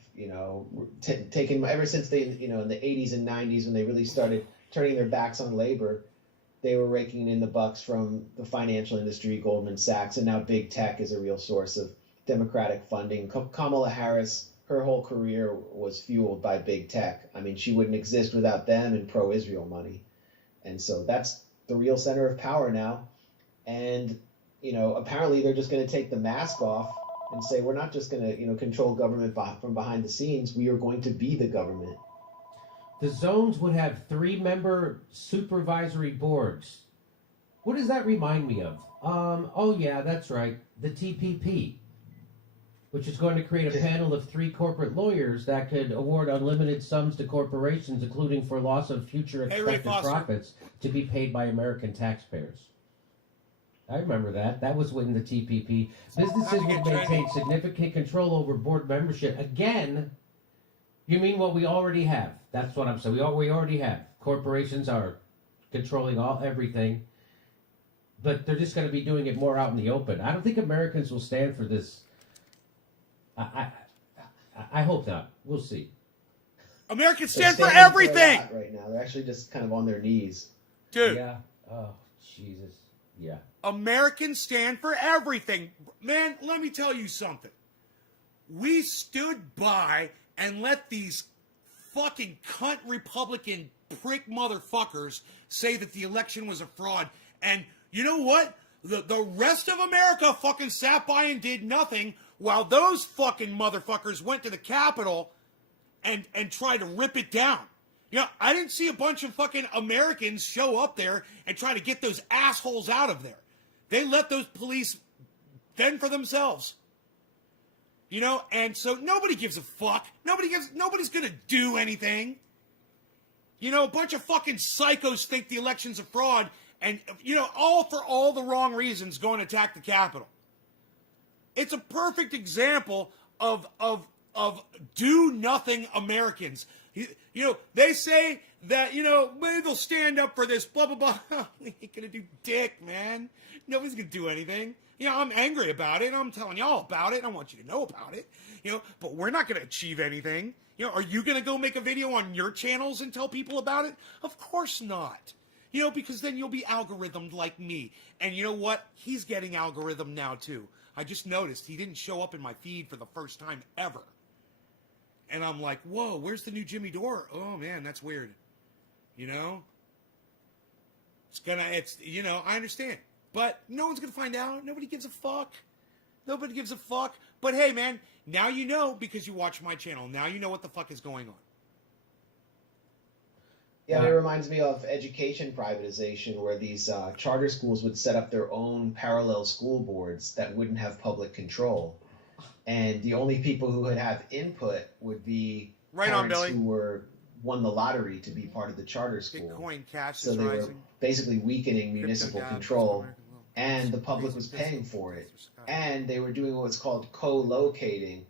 taken ever since they in the 80s and 90s when they really started turning their backs on labor. They were raking in the bucks from the financial industry, Goldman Sachs, and now big tech is a real source of Democratic funding. Kamala Harris, her whole career was fueled by big tech. I mean, she wouldn't exist without them and pro-Israel money. And so that's the real center of power now. And, apparently they're just going to take the mask off and say, we're not just going to, control government from behind the scenes. We are going to be the government. The zones would have 3-member supervisory boards. What does that remind me of? Oh, yeah, that's right. The TPP, which is going to create a panel of 3 corporate lawyers that could award unlimited sums to corporations, including for loss of future expected profits, to be paid by American taxpayers. I remember that. That was when the TPP. Businesses would maintain significant control over board membership. Again, You mean what we already have? That's what I'm saying. We already have. Corporations are controlling everything, but they're just going to be doing it more out in the open. I don't think Americans will stand for this. I hope not. We'll see. Americans They're stand for standing a everything, lot right now. They're actually just kind of on their knees. dude. Yeah. Oh, Jesus. Yeah. Americans stand for everything. Man, let me tell you something. We stood by and let these fucking cunt Republican prick motherfuckers say that the election was a fraud. And you know what? The rest of America fucking sat by and did nothing while those fucking motherfuckers went to the Capitol and tried to rip it down. You know, I didn't see a bunch of fucking Americans show up there and try to get those assholes out of there. They let those police fend for themselves. You know, and so nobody gives a fuck. Nobody's gonna do anything. You know, a bunch of fucking psychos think the election's a fraud, and you know, all for all the wrong reasons, go and attack the Capitol. It's a perfect example of do nothing Americans. You know, they say that, you know, maybe they'll stand up for this, blah, blah, blah. They ain't gonna do dick, man. Nobody's gonna do anything. You know, I'm angry about it. I'm telling y'all about it. I want you to know about it. You know, but we're not gonna achieve anything. You know, are you gonna go make a video on your channels and tell people about it? Of course not. You know, because then you'll be algorithmed like me. And you know what? He's getting algorithm now too. I just noticed he didn't show up in my feed for the first time ever. And I'm like, whoa, where's the new Jimmy Dore? Oh man, that's weird. You know? You know, I understand. But no one's gonna find out. Nobody gives a fuck. Nobody gives a fuck. But hey man, now you know because you watch my channel. Now you know what the fuck is going on. Yeah, it reminds me of education privatization, where these charter schools would set up their own parallel school boards that wouldn't have public control. And the only people who would have input would be parents who won the lottery to be part of the charter school. Bitcoin cash So is they rising. were basically weakening municipal DABS, control, and the public was paying for it. And they were doing what's called co-locating,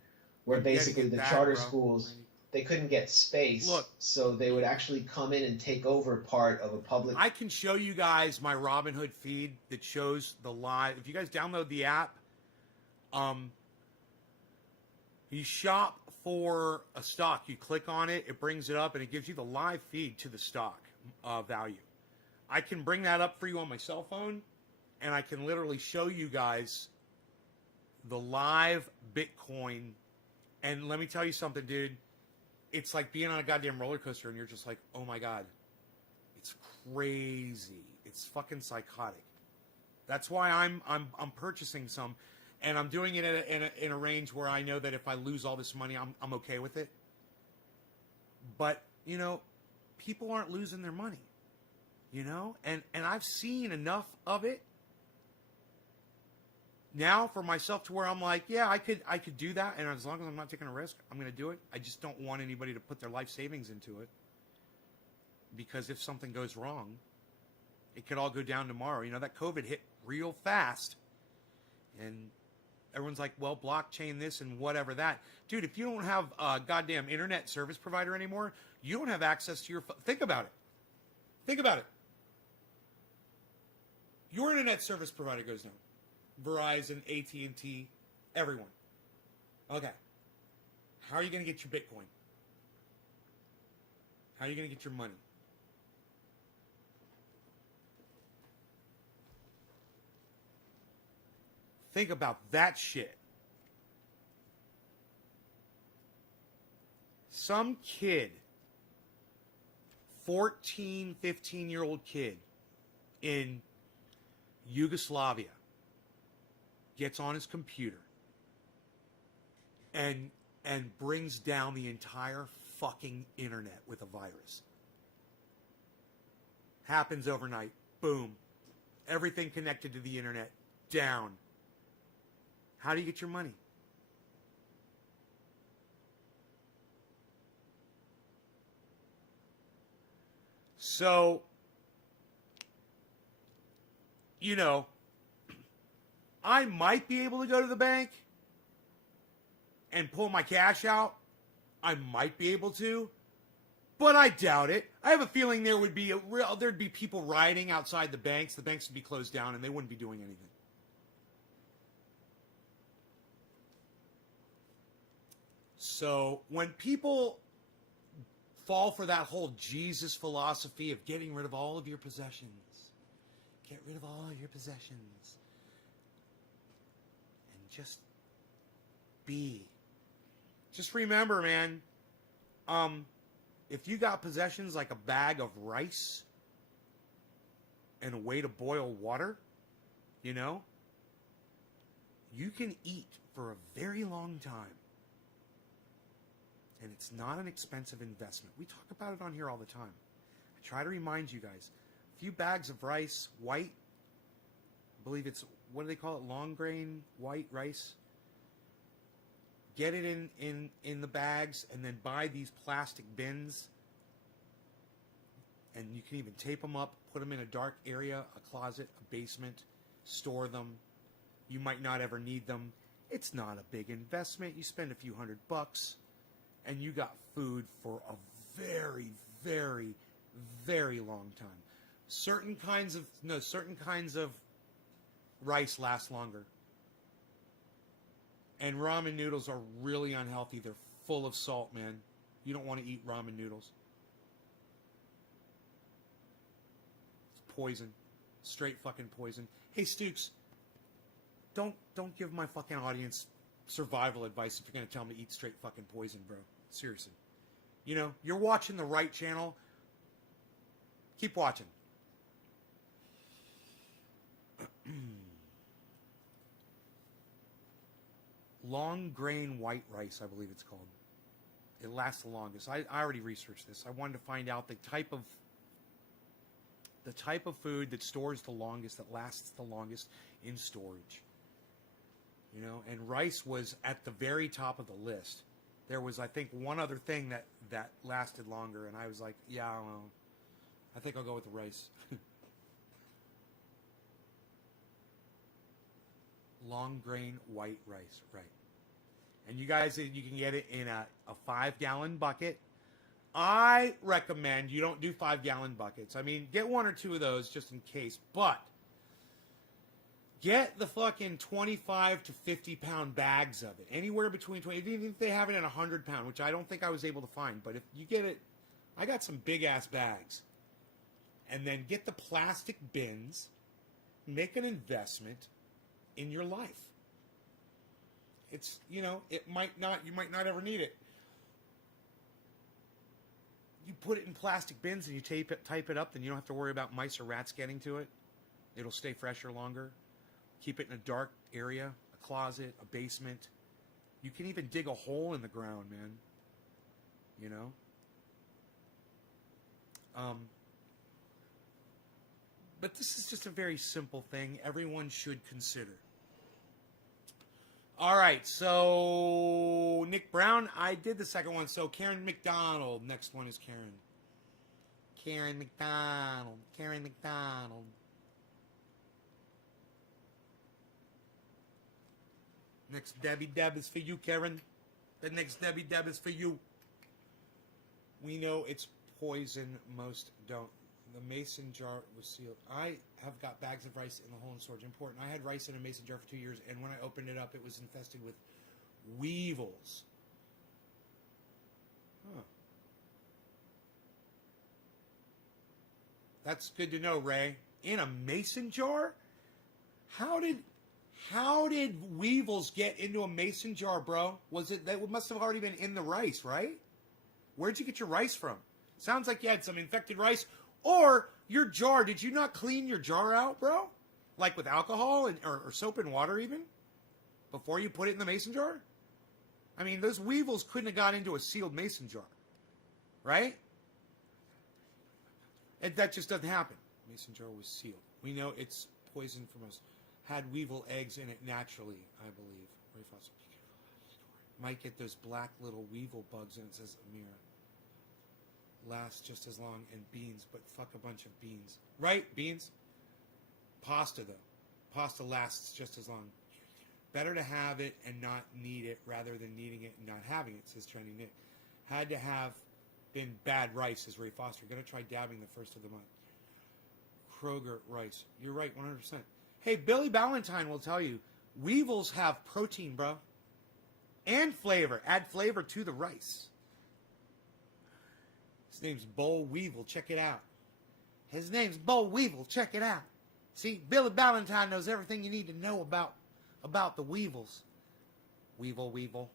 where basically the charter schools, they couldn't get space, so they would actually come in and take over part of a public. I can show you guys my Robinhood feed that shows the live. If you guys download the app, you shop for a stock. You click on it, it brings it up, and it gives you the live feed to the stock value. I can bring that up for you on my cell phone, and I can literally show you guys the live Bitcoin. And let me tell you something, dude. It's like being on a goddamn roller coaster, and you're just like, oh my god, it's crazy. It's fucking psychotic. That's why I'm purchasing some, and I'm doing it in a range where I know that if I lose all this money, I'm okay with it. But you know, people aren't losing their money, you know, and I've seen enough of it now for myself to where I'm like, yeah, I could do that, and as long as I'm not taking a risk, I'm going to do it. I just don't want anybody to put their life savings into it, because if something goes wrong, it could all go down tomorrow. You know, that COVID hit real fast, and everyone's like, well, blockchain this and whatever that. Dude, if you don't have a goddamn internet service provider anymore, you don't have access to your think about it. Think about it. Your internet service provider goes down. Verizon, AT&T, everyone. Okay. How are you going to get your Bitcoin? How are you going to get your money? Think about that shit. Some kid, 14, 15-year-old kid in Yugoslavia gets on his computer and brings down the entire fucking internet with a virus. Happens overnight. Boom. Everything connected to the internet down. How do you get your money? So, you know, I might be able to go to the bank and pull my cash out. I might be able to, but I doubt it. I have a feeling there'd be people rioting outside the banks. The banks would be closed down and they wouldn't be doing anything. So when people fall for that whole Jesus philosophy of getting rid of all of your possessions, get rid of all your possessions, and just be. Just remember, man, if you got possessions like a bag of rice and a way to boil water, you know, you can eat for a very long time. And it's not an expensive investment. We talk about it on here all the time. I try to remind you guys. A few bags of rice, white, I believe it's, what do they call it? Long grain white rice. Get it in the bags and then buy these plastic bins. And you can even tape them up, put them in a dark area, a closet, a basement, store them. You might not ever need them. It's not a big investment. You spend a few $100 and you got food for a very, very, very long time. Certain kinds of rice last longer. And ramen noodles are really unhealthy. They're full of salt, man. You don't want to eat ramen noodles. It's poison. Straight fucking poison. Hey, Stukes, don't give my fucking audience survival advice if you're going to tell me to eat straight fucking poison, bro. Seriously. You know, you're watching the right channel. Keep watching. Long grain white rice, I believe it's called. It lasts the longest. I already researched this. I wanted to find out the type of food that stores the longest, that lasts the longest in storage. You know, and rice was at the very top of the list. There was, I think, one other thing that lasted longer, and I was like, yeah, well, I think I'll go with the rice. Long grain white rice, right. And you guys, you can get it in a 5-gallon bucket. I recommend you don't do 5-gallon buckets. I mean, get 1 or 2 of those just in case, but get the fucking 25 to 50 pound bags of it. Anywhere between 20, even if they have it in 100 pound, which I don't think I was able to find, but if you get it, I got some big ass bags. And then get the plastic bins, make an investment in your life. It's, you know, you might not ever need it. You put it in plastic bins and you type it up, then you don't have to worry about mice or rats getting to it. It'll stay fresher longer. Keep it in a dark area, a closet, a basement. You can even dig a hole in the ground, man. You know? But this is just a very simple thing everyone should consider. All right, so Nick Brown, I did the second one. So Karen McDonald, next one is Karen. Karen McDonald. Next Debbie Deb is for you, Karen. The next Debbie Deb is for you. We know it's poison, most don't. The mason jar was sealed. I have got bags of rice in the hole in storage. Important. I had rice in a mason jar for 2 years, and when I opened it up, it was infested with weevils. Huh. That's good to know, Ray. In a mason jar? How did weevils get into a mason jar, bro? That must have already been in the rice, right? Where'd you get your rice from? Sounds like you had some infected rice. Or your jar, did you not clean your jar out, bro? Like with alcohol or soap and water even? Before you put it in the mason jar? I mean, those weevils couldn't have got into a sealed mason jar. Right? And that just doesn't happen. Mason jar was sealed. We know it's poison for most. Had weevil eggs in it naturally, I believe. Ray Foster. Might get those black little weevil bugs in it, says Amira. Lasts just as long, and beans, but fuck a bunch of beans. Right? Beans? Pasta, though. Pasta lasts just as long. Better to have it and not need it rather than needing it and not having it, says Trendy Nick. Had to have been bad rice, says Ray Foster. Gonna try dabbing the first of the month. Kroger rice. You're right, 100%. Hey, Billy Ballantyne will tell you, weevils have protein, bro. And flavor. Add flavor to the rice. His name's Bo Weevil. Check it out. His name's Bo Weevil. Check it out. See, Billy Ballantyne knows everything you need to know about the weevils. Weevil, weevil.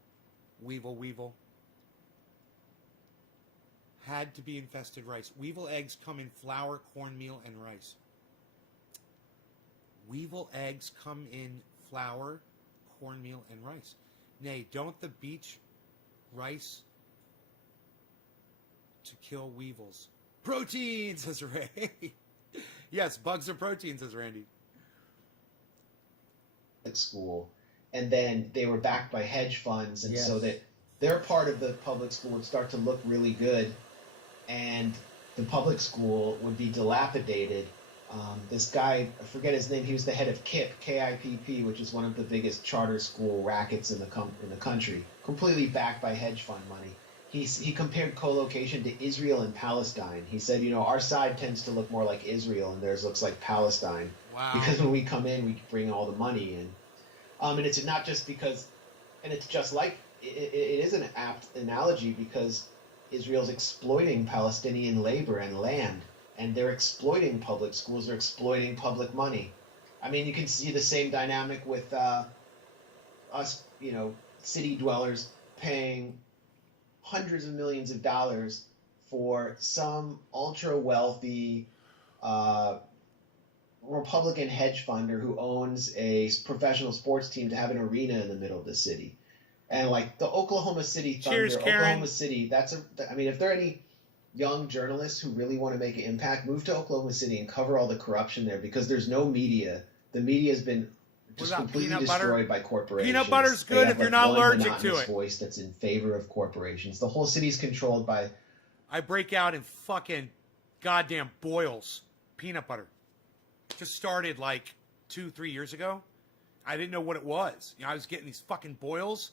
Weevil, weevil. Had to be infested rice. Weevil eggs come in flour, cornmeal, and rice. Weevil eggs come in flour, cornmeal, and rice. Nay, don't the beach rice to kill weevils? Protein, says Ray. Yes, bugs are protein, says Randy. School, and then they were backed by hedge funds, and Yes. so that their part of the public school would start to look really good, and the public school would be dilapidated. This guy, I forget his name, he was the head of KIPP, which is one of the biggest charter school rackets in the country, completely backed by hedge fund money. He compared co-location to Israel and Palestine. He said, our side tends to look more like Israel, and theirs looks like Palestine. Wow. Because when we come in, we bring all the money in. And it's not just because, and it's just like, it is an apt analogy because Israel's exploiting Palestinian labor and land, and they're exploiting public schools, they're exploiting public money. I mean, you can see the same dynamic with us, city dwellers paying hundreds of millions of dollars for some ultra-wealthy Republican hedge funder who owns a professional sports team to have an arena in the middle of the city. And like the Oklahoma City Thunder, Cheers, Karen. Oklahoma City, if there are any young journalists who really want to make an impact, move to Oklahoma City and cover all the corruption there because there's no media. The media has been just completely destroyed by corporations. Peanut butter's good if you're not allergic to it. Voice that's in favor of corporations. The whole city's controlled by. I break out in fucking goddamn boils. Peanut butter. Just started like 2-3 years ago. I didn't know what it was. I was getting these fucking boils.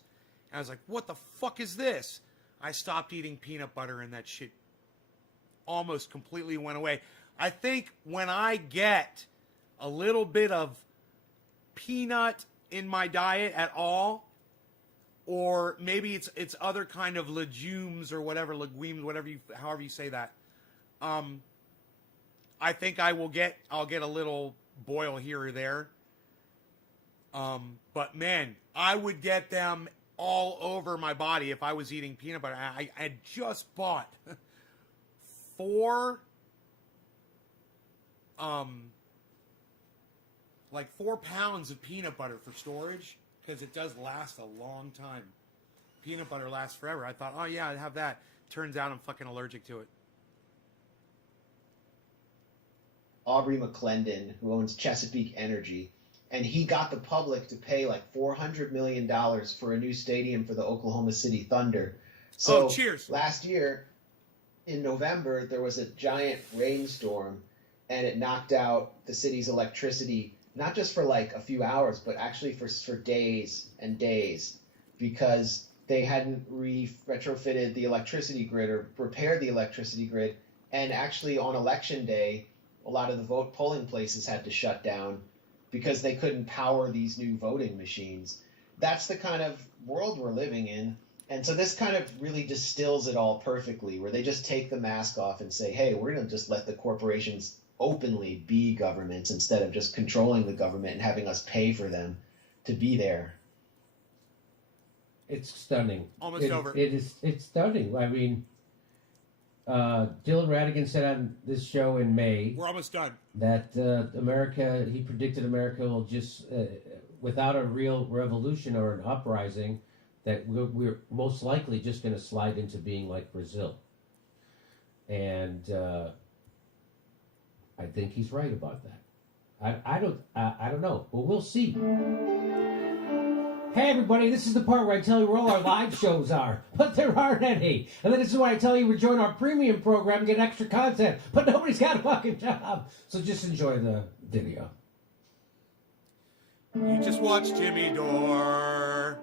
And I was like, what the fuck is this? I stopped eating peanut butter and that shit almost completely went away. I think when I get a little bit of peanut in my diet at all, or maybe it's other kind of legumes or whatever, legumes, however you say that, I think I'll get a little boil here or there. But man, I would get them all over my body if I was eating peanut butter. I had just bought 4 pounds of peanut butter for storage because it does last a long time. Peanut butter lasts forever. I thought, oh yeah, I'd have that. Turns out I'm fucking allergic to it. Aubrey McClendon, who owns Chesapeake Energy, and he got the public to pay like $400 million for a new stadium for the Oklahoma City Thunder. So cheers. Last year, in November, there was a giant rainstorm, and it knocked out the city's electricity, not just for like a few hours, but actually for days and days, because they hadn't retrofitted the electricity grid or repaired the electricity grid. And actually on election day, a lot of the polling places had to shut down because they couldn't power these new voting machines. That's the kind of world we're living in. And so this kind of really distills it all perfectly, where they just take the mask off and say, hey, we're going to just let the corporations openly be governments instead of just controlling the government and having us pay for them to be there. It's stunning. Almost over. It's stunning. I mean, Dylan Radigan said on this show in May, we're almost done, that he predicted America will just, without a real revolution or an uprising, that we're most likely just going to slide into being like Brazil. And I think he's right about that. I don't know, but we'll see. Hey everybody, this is the part where I tell you where all our live shows are, but there aren't any. And then this is why I tell you we join our premium program and get extra content, but nobody's got a fucking job. So just enjoy the video. You just watched Jimmy Dore.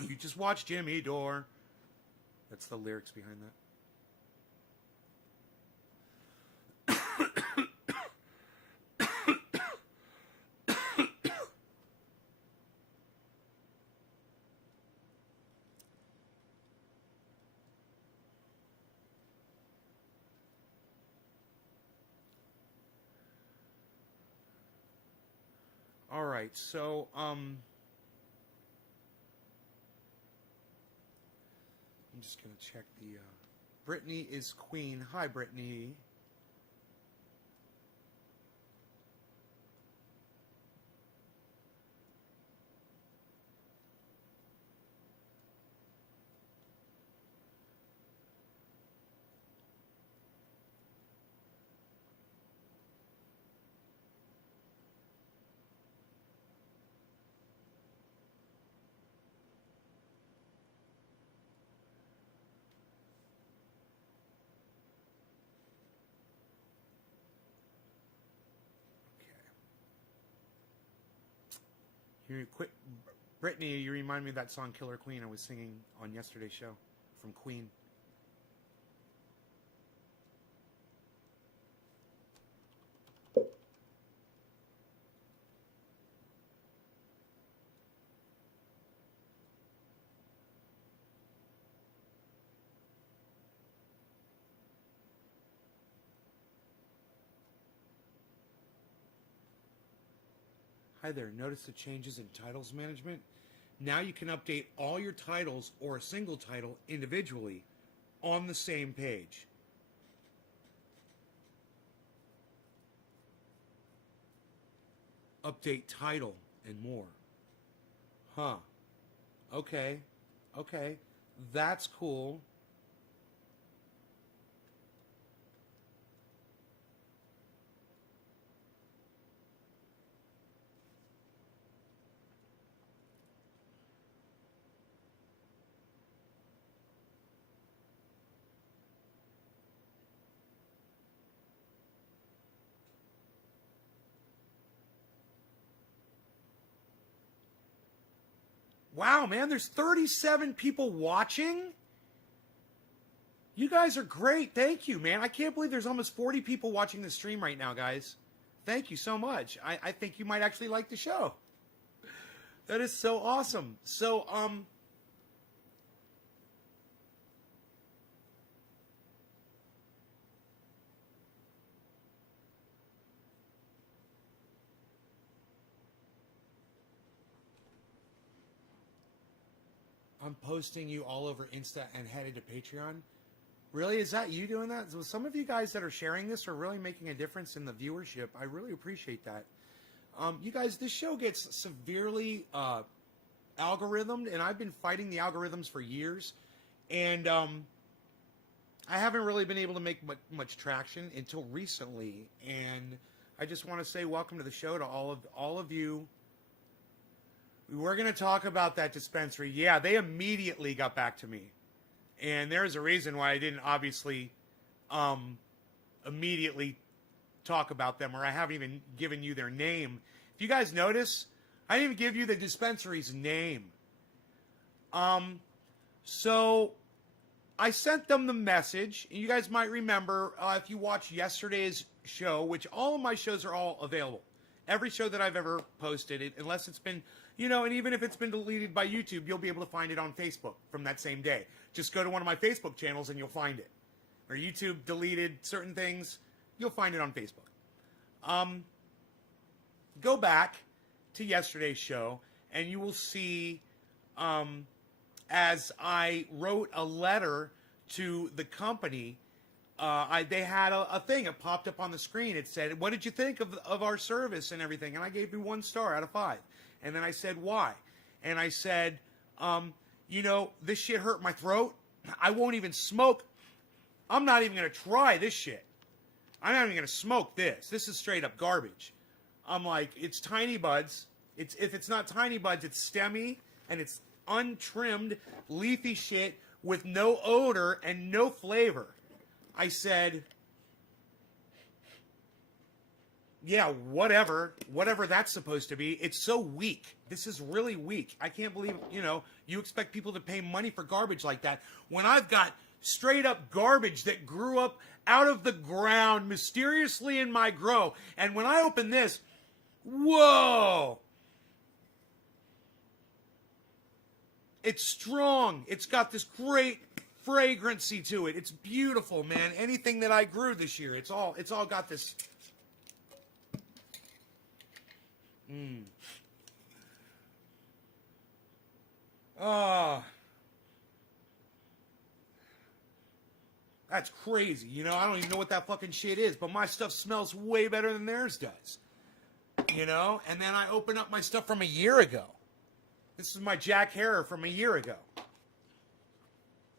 You just watch Jimmy Dore. That's the lyrics behind that. All right, so I'm just gonna check the. Brittany is queen. Hi, Brittany. You quit, Brittany. You remind me of that song "Killer Queen" I was singing on yesterday's show from Queen. Hi there, notice the changes in titles management? Now you can update all your titles or a single title individually on the same page. Update title and more. Huh. Okay. Okay. That's cool. Wow, man, there's 37 people watching? You guys are great. Thank you, man. I can't believe there's almost 40 people watching the stream right now, guys. Thank you so much. I think you might actually like the show. That is so awesome. So, I'm posting you all over Insta and headed to Patreon. Really? Is that you doing that? So some of you guys that are sharing this are really making a difference in the viewership. I really appreciate that. You guys, this show gets severely algorithmed, and I've been fighting the algorithms for years. And I haven't really been able to make much traction until recently. And I just want to say welcome to the show to all of you. We're going to talk about that dispensary. Yeah, they immediately got back to me. And there's a reason why I didn't obviously immediately talk about them, or I haven't even given you their name. If you guys notice, I didn't even give you the dispensary's name. So I sent them the message. You guys might remember if you watched yesterday's show, which all of my shows are all available. Every show that I've ever posted, unless it's been, and even if it's been deleted by YouTube, you'll be able to find it on Facebook from that same day. Just go to one of my Facebook channels and you'll find it. Or YouTube deleted certain things, you'll find it on Facebook. Go back to yesterday's show and you will see as I wrote a letter to the company, they had a thing. It popped up on the screen. It said, "What did you think of our service and everything?" And I gave you 1 star out of 5. And then I said, "Why?" And I said, this shit hurt my throat. I won't even smoke. I'm not even going to try this shit. I'm not even going to smoke this. This is straight up garbage. I'm like, it's tiny buds. If it's not tiny buds, it's stemmy and it's untrimmed, leafy shit with no odor and no flavor. I said, yeah, whatever that's supposed to be. It's so weak. This is really weak. I can't believe, you expect people to pay money for garbage like that when I've got straight up garbage that grew up out of the ground mysteriously in my grow. And when I open this, whoa! It's strong. It's got this great fragrancy to it. It's beautiful, man. Anything that I grew this year, it's all got this. Oh, that's crazy. I don't even know what that fucking shit is, but my stuff smells way better than theirs does. And then I open up my stuff from a year ago. This is my Jack Herer from a year ago.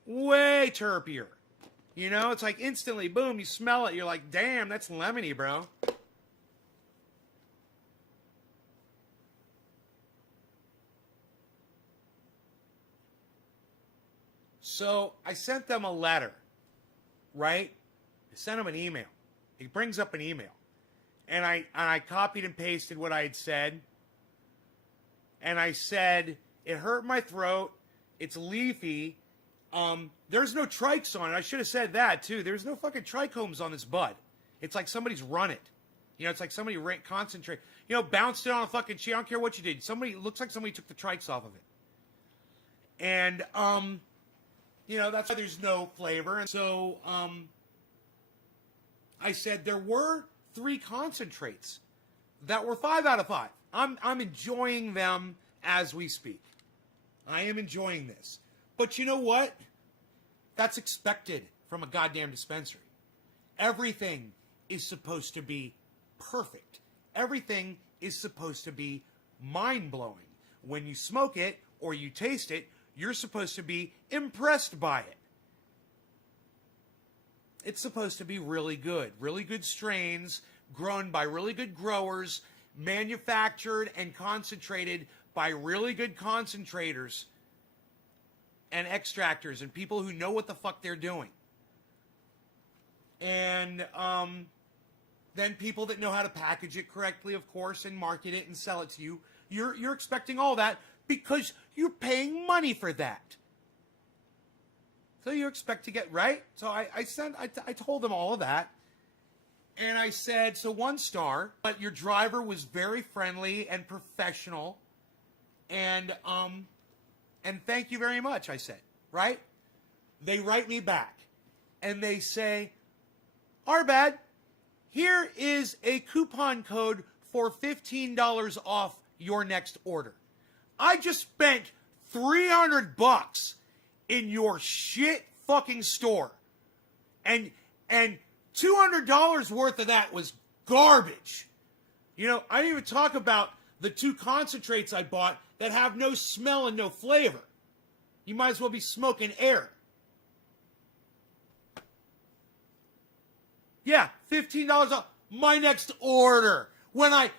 Way terpier. It's like instantly, boom, you smell it. You're like, damn, that's lemony, bro. So I sent them a letter, right? I sent them an email. He brings up an email. And I copied and pasted what I had said. And I said, it hurt my throat. It's leafy. There's no trikes on it. I should have said that, too. There's no fucking trichomes on this bud. It's like somebody's run it. It's like somebody concentrate. Bounced it on a fucking sheet. I don't care what you did. Looks like somebody took the trikes off of it. And, that's why there's no flavor. And so, I said there were 3 concentrates that were 5 out of 5. I'm enjoying them as we speak. I am enjoying this. But you know what? That's expected from a goddamn dispensary. Everything is supposed to be perfect. Everything is supposed to be mind-blowing. When you smoke it or you taste it, you're supposed to be impressed by it. It's supposed to be really good strains grown by really good growers, manufactured and concentrated by really good concentrators and extractors and people who know what the fuck they're doing. And then people that know how to package it correctly, of course, and market it and sell it to you. You're expecting all that because you're paying money for that. So you expect to get, right? So I told them all of that. And I said, so 1 star, but your driver was very friendly and professional. And thank you very much, I said, right? They write me back. And they say, our bad. Here is a coupon code for $15 off your next order. I just spent $300 in your shit fucking store. And $200 worth of that was garbage. I didn't even talk about the 2 concentrates I bought that have no smell and no flavor. You might as well be smoking air. Yeah, $15 off my next order. When I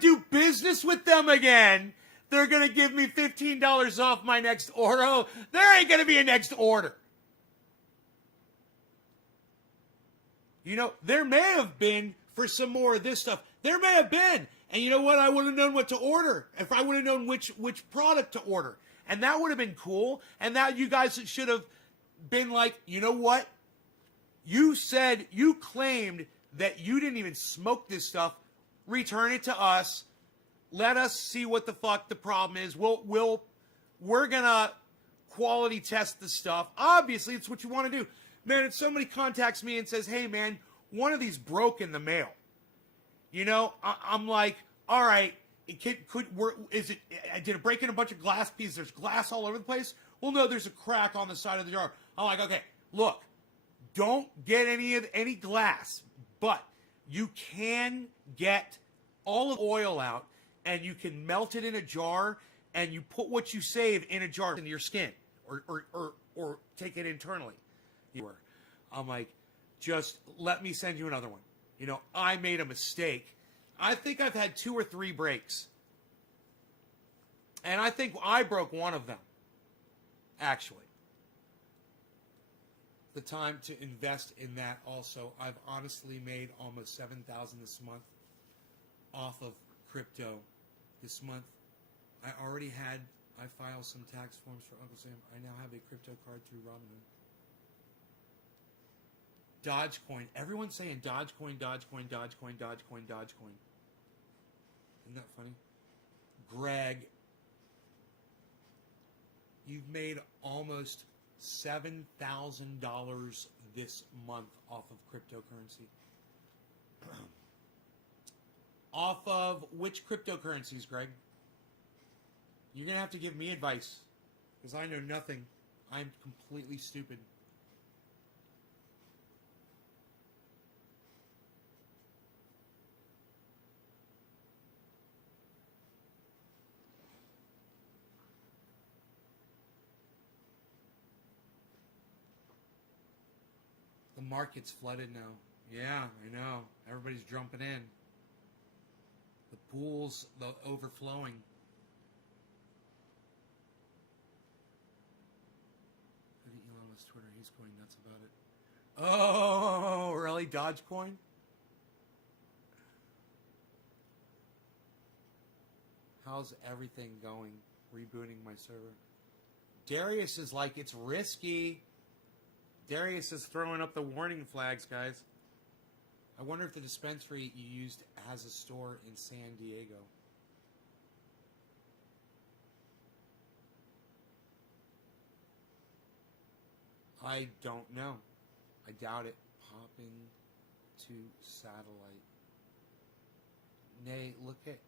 do business with them again, they're going to give me $15 off my next order. Oh, there ain't going to be a next order. There may have been for some more of this stuff. There may have been. And you know what? I would have known what to order. If I would have known which product to order. And that would have been cool. And that you guys should have been like, you know what? You claimed that you didn't even smoke this stuff. Return it to us. Let us see what the fuck the problem is. We're gonna quality test the stuff. Obviously, it's what you want to do. Man, if somebody contacts me and says, hey, man, one of these broke in the mail. I'm like, all right, did it break in a bunch of glass pieces? There's glass all over the place? Well, no, there's a crack on the side of the jar. I'm like, okay, look, don't get any glass, but you can get all of the oil out and you can melt it in a jar and you put what you save in a jar into your skin or take it internally. I'm like, just let me send you another one. I made a mistake. I think I've had 2 or 3 breaks. And I think I broke one of them, actually. The time to invest in that also. I've honestly made almost $7,000 this month. off of crypto this month. I filed some tax forms for Uncle Sam. I now have a crypto card through Robinhood. Dogecoin. Everyone's saying Dogecoin, Dogecoin, Dogecoin, Dogecoin, Dogecoin. Isn't that funny? Greg, you've made almost $7,000 this month off of cryptocurrency. Off of which cryptocurrencies, Greg? You're going to have to give me advice because I know nothing. I'm completely stupid. The market's flooded now. Yeah, I know. Everybody's jumping in. The pool's overflowing. Look at Elon Musk's Twitter. He's going nuts about it. Oh, really? Dogecoin? How's everything going? Rebooting my server. Darius is like, it's risky. Darius is throwing up the warning flags, guys. I wonder if the dispensary you used has a store in San Diego. I don't know. I doubt it. Popping to satellite. Nay, look at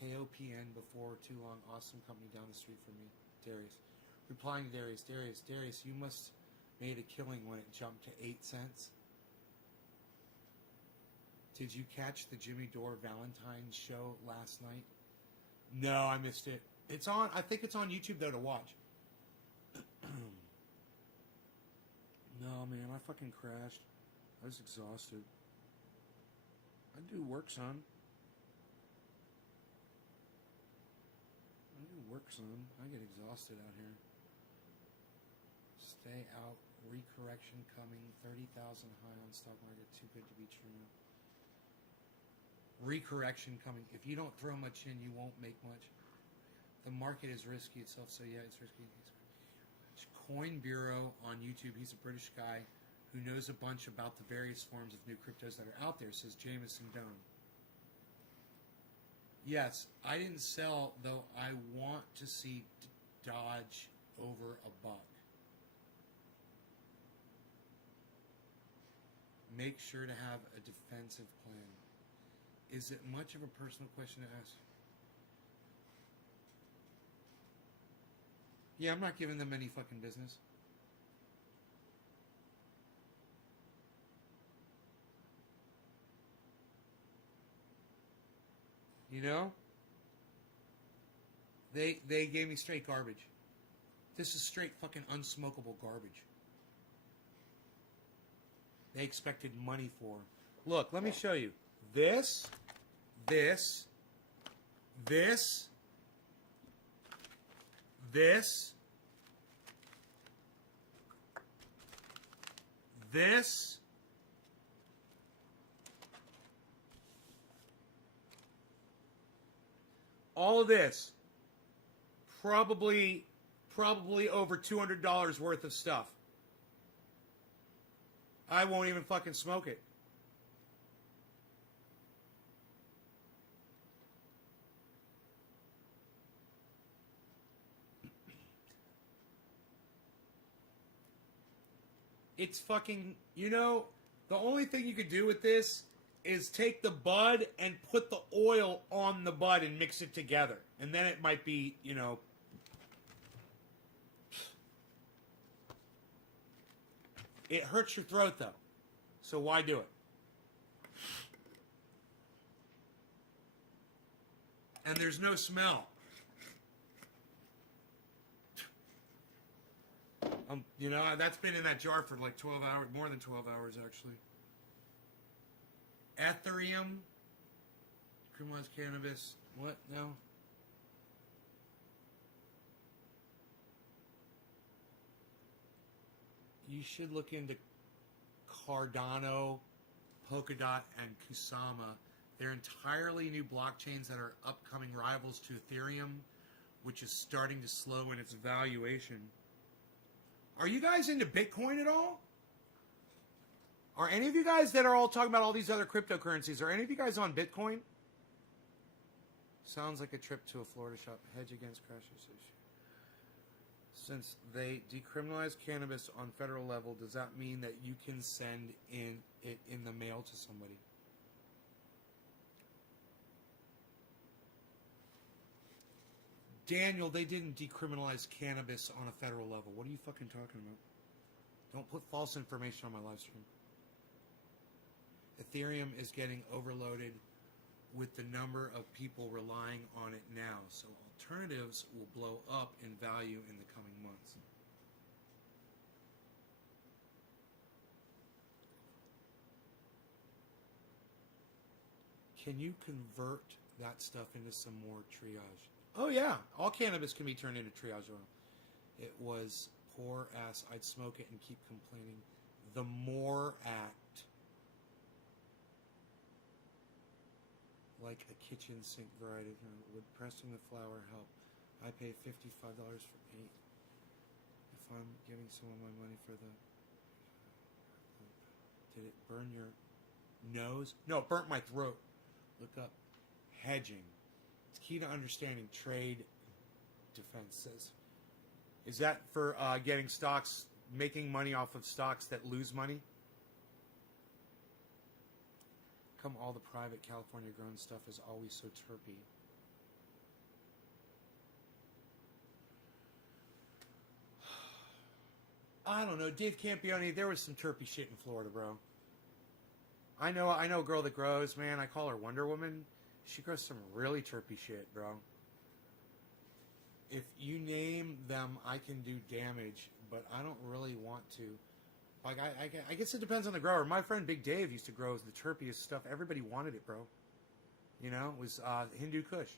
KOPN before too long. Awesome company down the street from me. Darius. Replying to Darius. Darius, you must made a killing when it jumped to 8 cents. Did you catch the Jimmy Dore Valentine's show last night? No, I missed it. It's on. I think it's on YouTube though to watch. No, man, I fucking crashed. I was exhausted. I do work, son. I get exhausted out here. Stay out. Recorrection coming. 30,000 high on stock market. Too good to be true. Recorrection coming. If you don't throw much in, you won't make much. The market is risky itself, so yeah, it's risky. Coin Bureau on YouTube. He's a British guy who knows a bunch about the various forms of new cryptos that are out there, says Jameson Doan. Yes, I didn't sell, though I want to see Dodge over $1. Make sure to have a defensive plan. Is it much of a personal question to ask? Yeah, I'm not giving them any fucking business. You know? They gave me straight garbage. This is straight fucking unsmokable garbage. They expected money for. Look, let me show you. This, this, this, this, this, all of this, probably over $200 worth of stuff. I won't even fucking smoke it. It's fucking, you know, the only thing you could do with this is take the bud and put the oil on the bud and mix it together. And then it might be, you know. It hurts your throat, though. So why do it? And there's no smell. You know, that's been in that jar for like 12 hours, more than 12 hours, actually. Ethereum. Criminalized cannabis. What? No. You should look into Cardano, Polkadot, and Kusama. They're entirely new blockchains that are upcoming rivals to Ethereum, which is starting to slow in its valuation. Are you guys into Bitcoin at all? Are any of you guys that are all talking about all these other cryptocurrencies, are any of you guys on Bitcoin? Sounds like a trip to a Florida shop. Hedge against crash issue. Since they decriminalized cannabis on federal level, does that mean that you can send it in the mail to somebody? Daniel, they didn't decriminalize cannabis on a federal level. What are you fucking talking about? Don't put false information on my live stream. Ethereum is getting overloaded with the number of people relying on it now, so alternatives will blow up in value in the coming months. Can you convert that stuff into some more triage? Oh yeah, all cannabis can be turned into triage oil. It was poor ass. I'd smoke it and keep complaining. The MORE Act, like a kitchen sink variety, would pressing the flour help? I pay $55 for 8. If I'm giving someone my money for the, did it burn your nose? No, it burnt my throat. Look up hedging. It's key to understanding trade defenses. Is that for getting stocks, making money off of stocks that lose money? Come all the private California grown stuff is always so terpy. I don't know, Dave Campione, there was some terpy shit in Florida, bro. I know a girl that grows, man. I call her Wonder Woman. She grows some really terpy shit, bro. If you name them, I can do damage, but I don't really want to. Like, I guess it depends on the grower. My friend Big Dave used to grow the terpiest stuff. Everybody wanted it, bro. You know, it was Hindu Kush.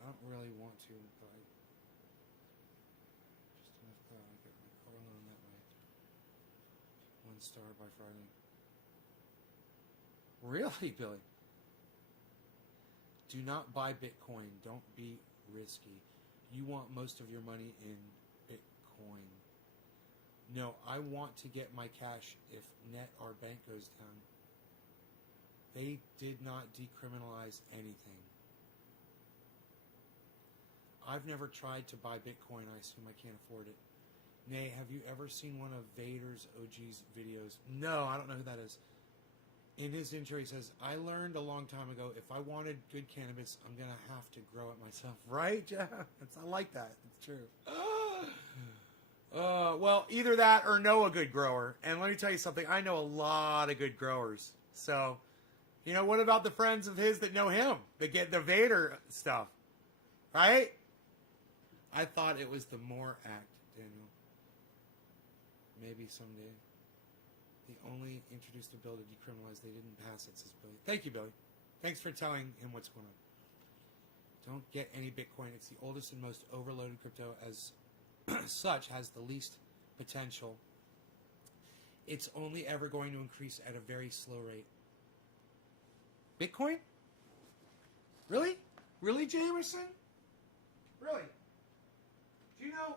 I don't really want to, but just enough I get my car loan that way. 1 star by Friday. Really, Billy? Do not buy Bitcoin. Don't be risky. You want most of your money in Bitcoin. No, I want to get my cash if net or bank goes down. They did not decriminalize anything. I've never tried to buy Bitcoin. I assume I can't afford it. Nay, have you ever seen one of Vader's OG's videos? No, I don't know who that is. In his intro, he says, I learned a long time ago, if I wanted good cannabis, I'm going to have to grow it myself. Right, Jeff? I like that. It's true. Well, either that or know a good grower. And let me tell you something. I know a lot of good growers. So, you know, what about the friends of his that know him? That get the Vader stuff. Right? I thought it was the MORE Act, Daniel. Maybe someday. They only introduced a bill to decriminalize. They didn't pass it, says Billy. Thank you, Billy. Thanks for telling him what's going on. Don't get any Bitcoin. It's the oldest and most overloaded crypto. As such, has the least potential. It's only ever going to increase at a very slow rate. Bitcoin? Really? Really, Jamerson? Really? Do you know,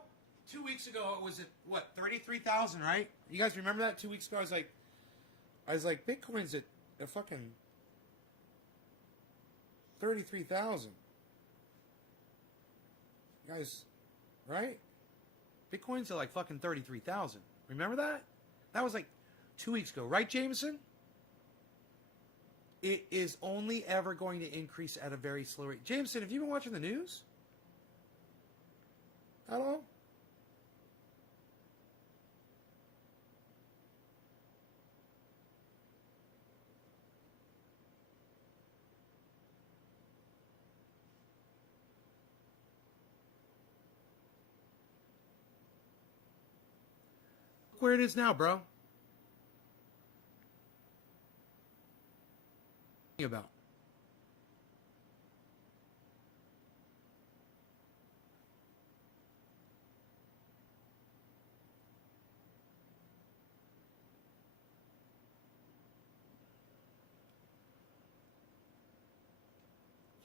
2 weeks ago it was at, what, 33,000, right? You guys remember that? 2 weeks ago I was like, Bitcoin's at a fucking 33,000. You guys, right? Bitcoin's at like fucking 33,000. Remember that? That was like 2 weeks ago, right, Jameson? It is only ever going to increase at a very slow rate. Jameson, have you been watching the news? At all? Look where it is now, bro. About.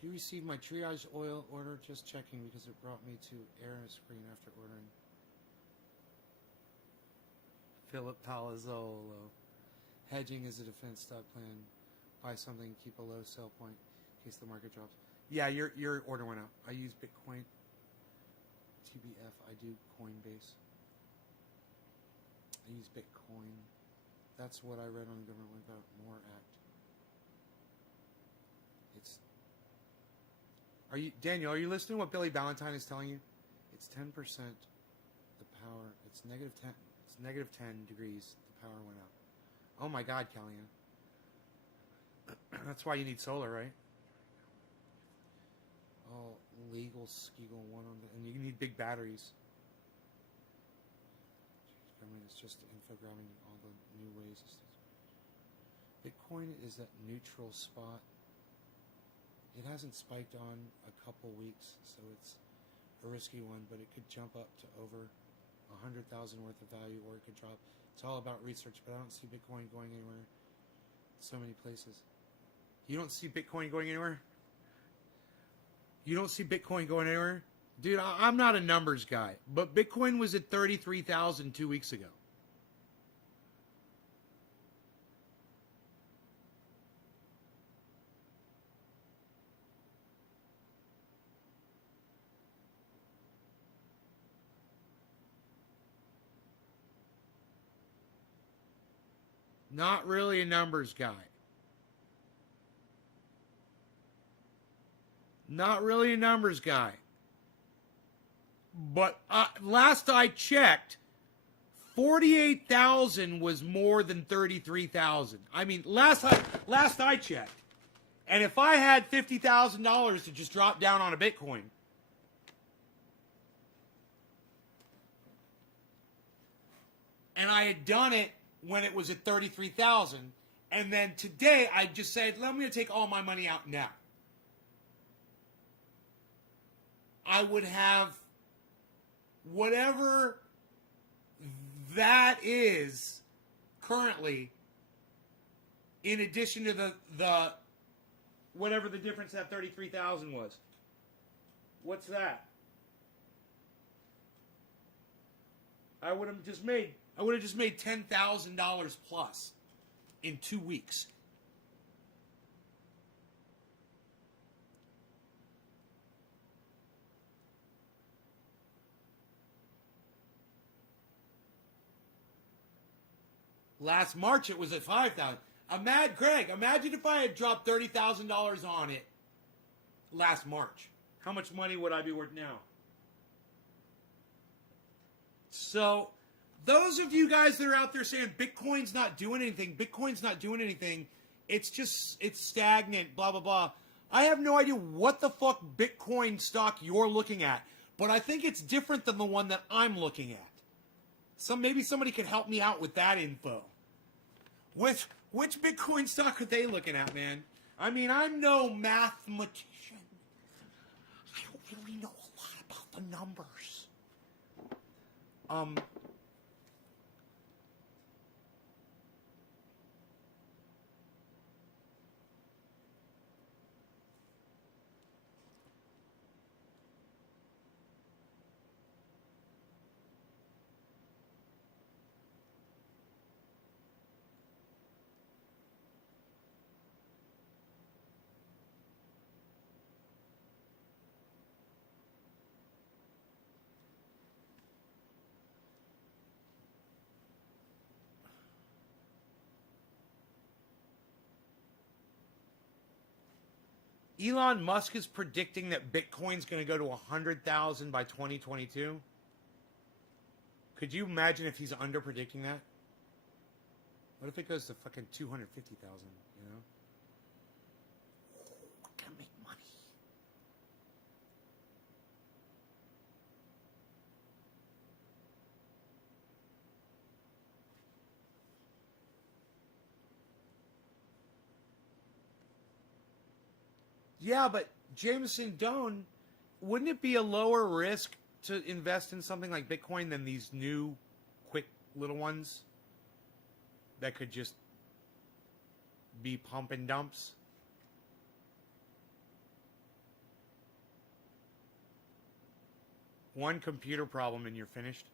You received my triage oil order, just checking because it brought me to error screen after ordering. Philip Palazzolo. Hedging is a defense stock plan. Buy something, keep a low sell point in case the market drops. Yeah, your order went out. I use Bitcoin. TBF, I do Coinbase. I use Bitcoin. That's what I read on the Government Without More Act. Daniel, are you listening to what Billy Ballantyne is telling you? It's 10% the power. It's negative 10. It's negative 10 degrees. The power went out. Oh my God, Kellyanne. That's why you need solar, right? Oh, legal Skegel one on the, and you need big batteries. Government is just infogramming all the new ways. Bitcoin is at neutral spot. It hasn't spiked on a couple weeks, so it's a risky one, but it could jump up to over 100,000 worth of value, or it could drop. It's all about research, but I don't see Bitcoin going anywhere. So many places. You don't see Bitcoin going anywhere? You don't see Bitcoin going anywhere? Dude, I'm not a numbers guy, but Bitcoin was at 33,000 2 weeks ago. Not really a numbers guy. Not really a numbers guy. But last I checked, 48,000 was more than 33,000. I mean, last I checked. And if I had $50,000 to just drop down on a Bitcoin, and I had done it when it was at 33,000, and then today I just said, I'm going to take all my money out now. I would have whatever that is currently, in addition to the whatever the difference that 33,000 was. What's that? I would have just made $10,000 plus in 2 weeks. Last March it was at 5,000. Greg, imagine if I had dropped $30,000 on it last March. How much money would I be worth now? So, those of you guys that are out there saying Bitcoin's not doing anything, it's stagnant, blah, blah, blah. I have no idea what the fuck Bitcoin stock you're looking at, but I think it's different than the one that I'm looking at. Maybe somebody could help me out with that info. Which Bitcoin stock are they looking at, man? I mean, I'm no mathematician. I don't really know a lot about the numbers. Elon Musk is predicting that Bitcoin's going to go to 100,000 by 2022. Could you imagine if he's under predicting that? What if it goes to fucking 250,000, you know? We're going to make money. Yeah, but Jameson Doan, wouldn't it be a lower risk to invest in something like Bitcoin than these new, quick little ones that could just be pump and dumps? One computer problem and you're finished.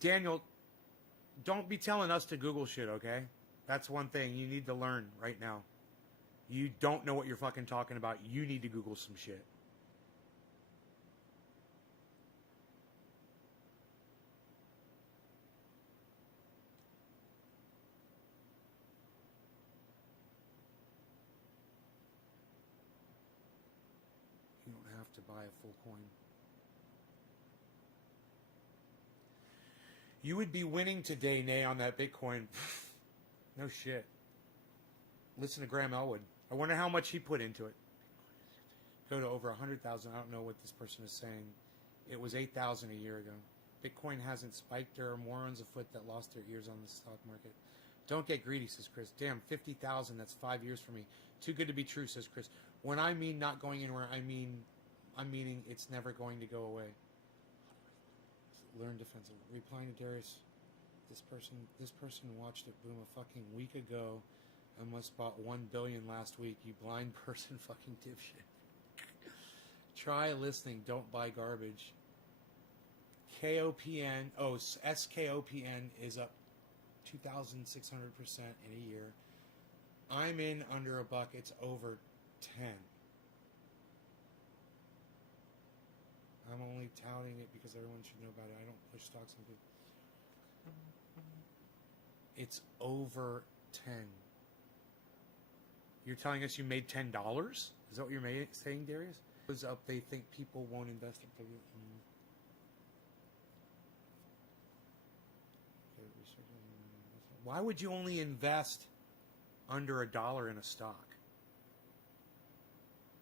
Daniel, don't be telling us to Google shit, okay? That's one thing you need to learn right now. You don't know what you're fucking talking about. You need to Google some shit. You don't have to buy a full coin. You would be winning today, Nay, on that Bitcoin. No shit. Listen to Graham Elwood. I wonder how much he put into it. Go to over 100,000. I don't know what this person is saying. It was 8,000 a year ago. Bitcoin hasn't spiked. There are morons afoot that lost their ears on the stock market. Don't get greedy, says Chris. Damn, 50,000. That's 5 years for me. Too good to be true, says Chris. When I mean not going anywhere, I'm meaning it's never going to go away. Learn defensive. Replying to Darius, this person watched it boom a fucking week ago and must bought 1 billion last week. You blind person, fucking dipshit. Try listening. Don't buy garbage. KOPN. Oh, SKOPN is up 2,600% in a year. I'm in under a buck. It's over 10. I'm only touting it because everyone should know about it. I don't push stocks into. It's over 10. You're telling us you made $10? Is that what you're saying, Darius? It was up. They think people won't invest in. Why would you only invest under $1 in a stock?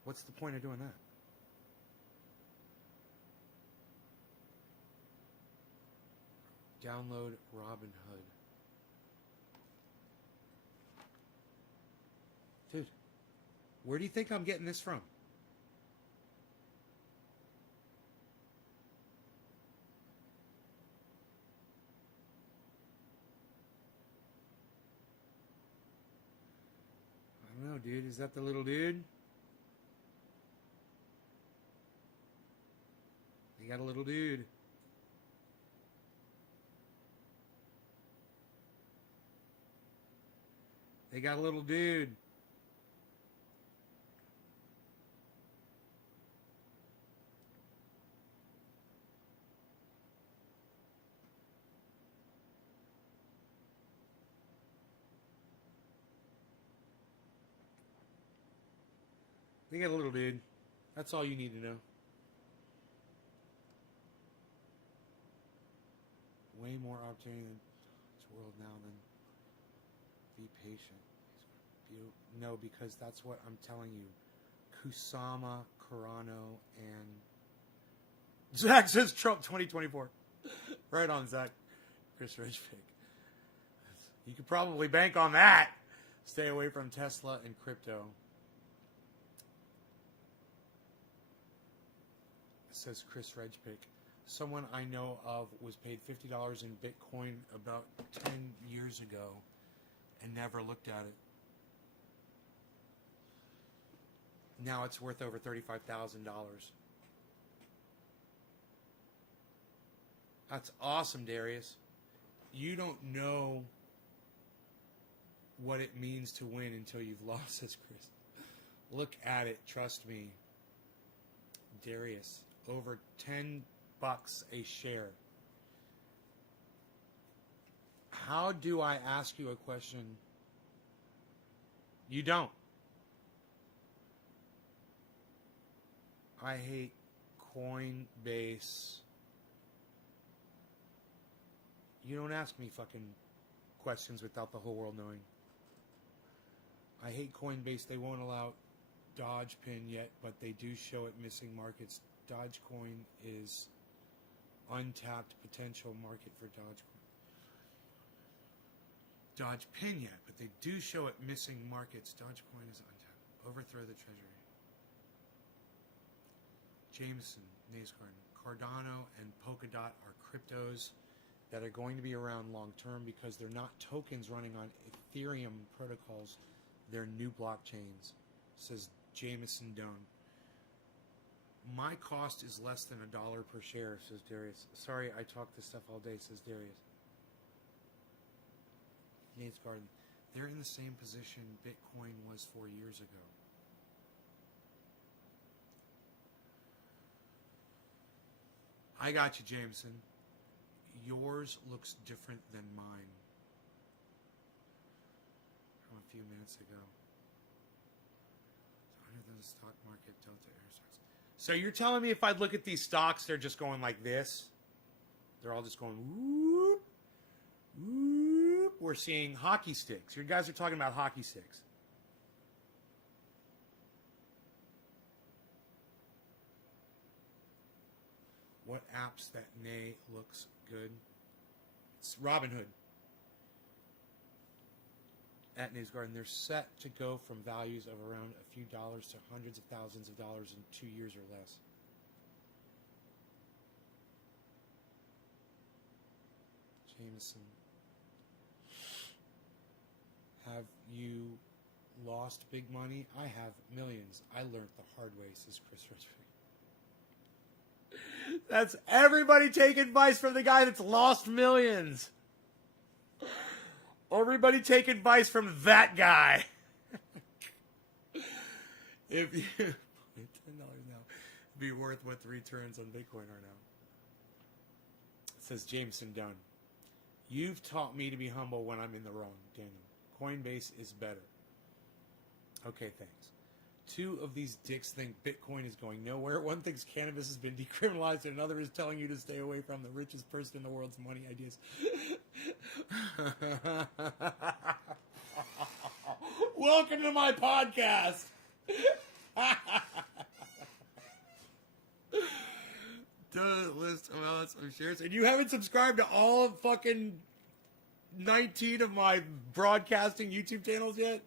What's the point of doing that? Download Robinhood. Dude, where do you think I'm getting this from? I don't know, dude. Is that the little dude? You got a little dude. They got a little dude. They got a little dude. That's all you need to know. Way more opportunity in this world now than be patient. No, because that's what I'm telling you. Kusama, Carano, and Zach says Trump 2024. Right on, Zach. Chris Ridgepick. You could probably bank on that. Stay away from Tesla and crypto. Says Chris Ridgepick. Someone I know of was paid $50 in Bitcoin about 10 years ago and never looked at it. Now it's worth over $35,000. That's awesome, Darius. You don't know what it means to win until you've lost, says Chris. Look at it, trust me. Darius, over $10 a share. How do I ask you a question? You don't. I hate Coinbase. You don't ask me fucking questions without the whole world knowing. I hate Coinbase. They won't allow Dogecoin yet, but they do show it missing markets. Dogecoin is untapped potential market for Dogecoin. Dogecoin yet, but they do show it missing markets. Dogecoin is untapped. Overthrow the treasury. Jameson, Naysgarden, Cardano, and Polkadot are cryptos that are going to be around long term because they're not tokens running on Ethereum protocols. They're new blockchains, says Jameson Doan. My cost is less than $1 per share, says Darius. Sorry, I talk this stuff all day, says Darius. Nate's Garden. They're in the same position Bitcoin was 4 years ago. I got you, Jameson. Yours looks different than mine. From a few minutes ago. Under the stock market, Delta Air stocks. So you're telling me if I look at these stocks, they're just going like this? They're all just going whoop, whoop. We're seeing hockey sticks. You guys are talking about hockey sticks. What apps that nay looks good? It's Robinhood. At Nay's Garden, they're set to go from values of around a few dollars to hundreds of thousands of dollars in 2 years or less. Jameson. Have you lost big money? I have millions. I learned the hard way, says Chris Richard. That's everybody take advice from the guy that's lost millions. Everybody take advice from that guy. If you $10 now, be worth what the returns on Bitcoin are now. It says Jameson Dunn. You've taught me to be humble when I'm in the wrong, Daniel. Coinbase is better. Okay, thanks. Two of these dicks think Bitcoin is going nowhere. One thinks cannabis has been decriminalized, and another is telling you to stay away from the richest person in the world's money ideas. Welcome to my podcast. Does list amounts of shares, and you haven't subscribed to all of fucking 19 of my broadcasting YouTube channels yet?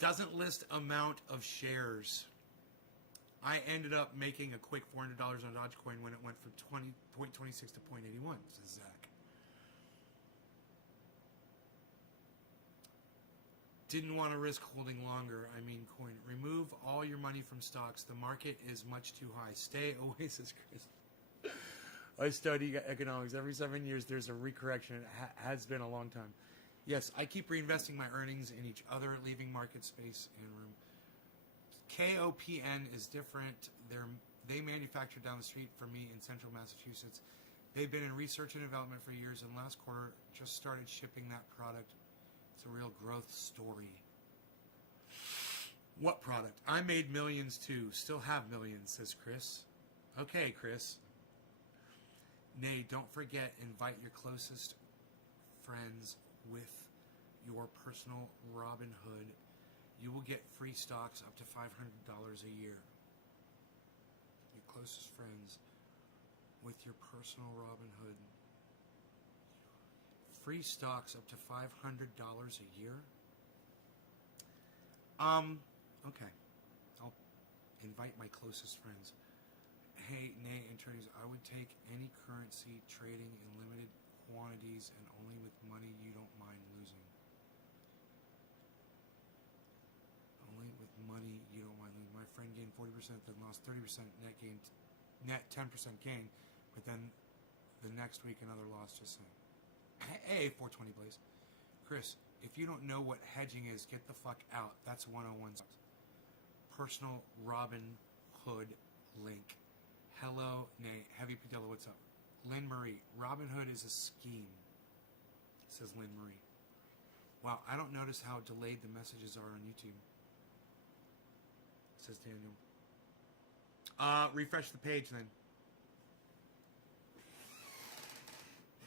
Doesn't list amount of shares. I ended up making a quick $400 on Dogecoin when it went from 0.26 to 0.81, says Zach. Didn't want to risk holding longer. I mean, coin. Remove all your money from stocks. The market is much too high. Stay away, says Chris. I study economics. Every 7 years, there's a recorrection. It has been a long time. Yes, I keep reinvesting my earnings in each other, leaving market space and room. KOPN is different. They manufacture down the street from me in central Massachusetts. They've been in research and development for years, and last quarter just started shipping that product. It's a real growth story. What product? I made millions too. Still have millions, says Chris. Okay, Chris. Nay, don't forget, invite your closest friends with your personal Robinhood. You will get free stocks up to $500 a year. Your closest friends with your personal Robinhood. Free stocks up to $500 a year? Okay. I'll invite my closest friends. Hey, nay, attorneys, I would take any currency trading in limited quantities and only with money you don't mind losing. Only with money you don't mind losing. My friend gained 40%, then lost 30%, net 10% gain, but then the next week another loss, just saying. Hey, 420 please. Chris, if you don't know what hedging is, get the fuck out. That's 101. Personal Robinhood link. Hello, nay, Heavy Padilla, what's up? Lynn Marie, Robinhood is a scheme, says Lynn Marie. Wow, I don't notice how delayed the messages are on YouTube, says Daniel. Refresh the page then.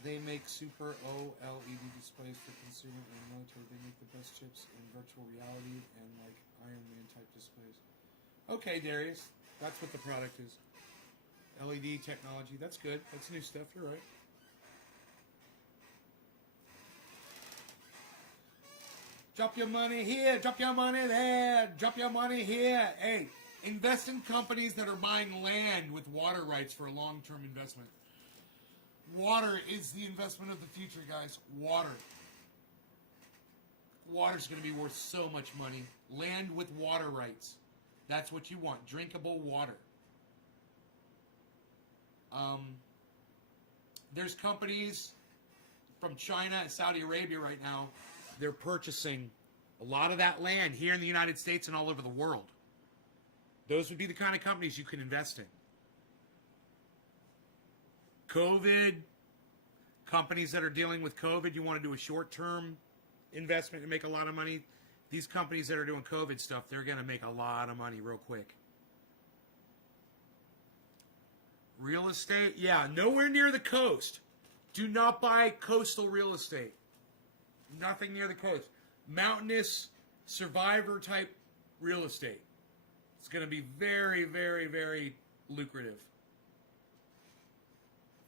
They make super OLED displays for consumer and military. They make the best chips in virtual reality and like Iron Man type displays. Okay, Darius, that's what the product is. LED technology, that's good. That's new stuff, you're right. Drop your money here, drop your money there, drop your money here. Hey, invest in companies that are buying land with water rights for a long-term investment. Water is the investment of the future, guys. Water. Water's going to be worth so much money. Land with water rights. That's what you want. Drinkable water. There's companies from China and Saudi Arabia right now. They're purchasing a lot of that land here in the United States and all over the world. Those would be the kind of companies you can invest in. COVID, companies that are dealing with COVID, you want to do a short-term investment and make a lot of money. These companies that are doing COVID stuff, they're going to make a lot of money real quick. Real estate, yeah, nowhere near the coast. Do not buy coastal real estate. Nothing near the coast. Mountainous, survivor type real estate. It's going to be very, very, very lucrative.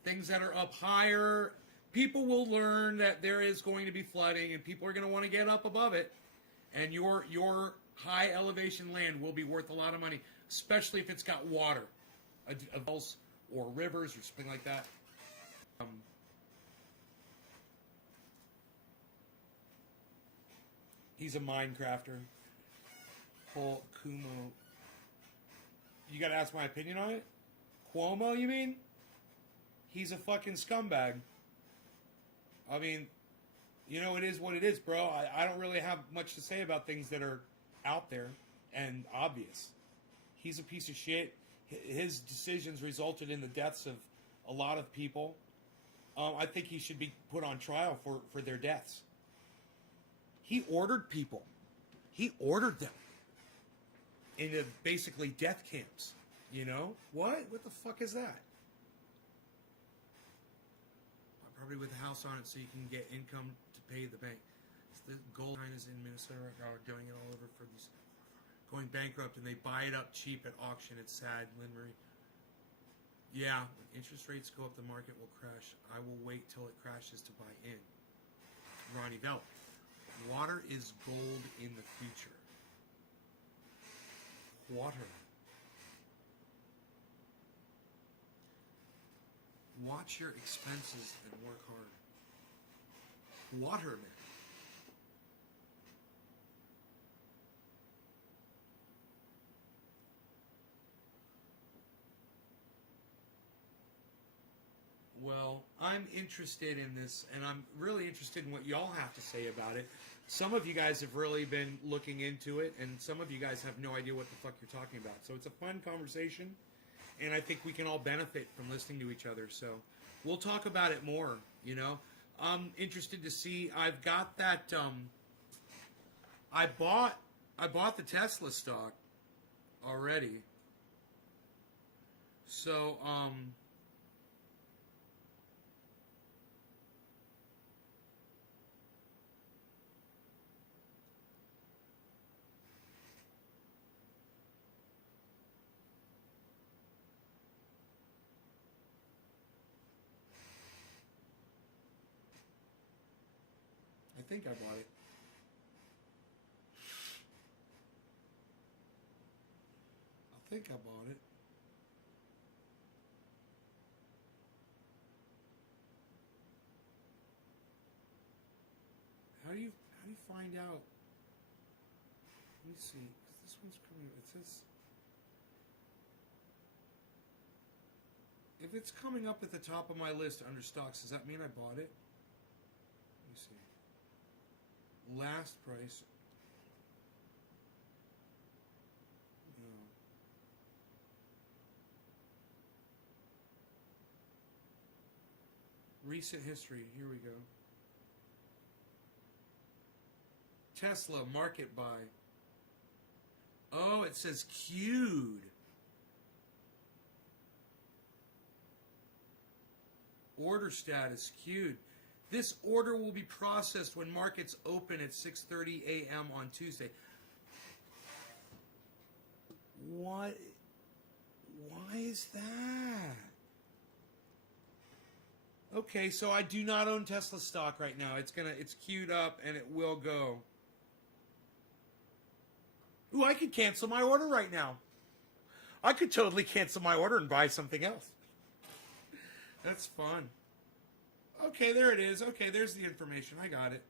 Things that are up higher, people will learn that there is going to be flooding and people are going to want to get up above it. And your high elevation land will be worth a lot of money, especially if it's got water, or rivers or something like that. He's a Minecrafter. Paul Kumo. You gotta ask my opinion on it? Cuomo, you mean? He's a fucking scumbag. I mean, you know, it is what it is, bro. I don't really have much to say about things that are out there and obvious. He's a piece of shit. His decisions resulted in the deaths of a lot of people. I think he should be put on trial for their deaths. He ordered people. He ordered them into basically death camps. You know? What? What the fuck is that? Probably with a house on it so you can get income to pay the bank. It's the gold miners in Minnesota are doing it all over for these going bankrupt and they buy it up cheap at auction. It's sad, Lynn Marie. Yeah, when interest rates go up, the market will crash. I will wait till it crashes to buy in. Ronnie Bell. Water is gold in the future. Water. Watch your expenses and work hard. Waterman. Well, I'm interested in this, and I'm really interested in what y'all have to say about it. Some of you guys have really been looking into it, and some of you guys have no idea what the fuck you're talking about. So it's a fun conversation, and I think we can all benefit from listening to each other. So we'll talk about it more, you know. I'm interested to see. I've got that. I bought the Tesla stock already. So I think I bought it. I think I bought it. How do you find out? Let me see. 'Cause this one's coming. It says if it's coming up at the top of my list under stocks, does that mean I bought it? Let me see. Last price. No. Recent history. Here we go. Tesla market buy. Oh, it says queued. Order status queued. This order will be processed when markets open at 6:30 a.m. on Tuesday. What? Why is that? Okay, so I do not own Tesla stock right now. It's queued up and it will go. Ooh, I could cancel my order right now. I could totally cancel my order and buy something else. That's fun. Okay, there it is. Okay, there's the information. I got it.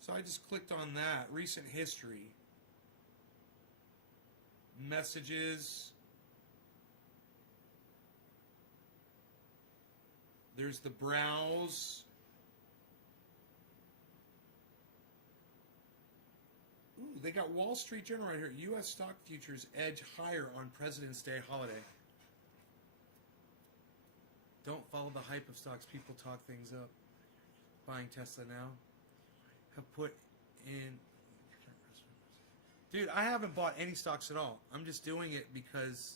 So I just clicked on that. Recent history. Messages. There's the browse. Ooh, they got Wall Street Journal right here. U.S. stock futures edge higher on President's Day holiday. Don't follow the hype of stocks. People talk things up. Buying Tesla now. Have put in... Dude, I haven't bought any stocks at all. I'm just doing it because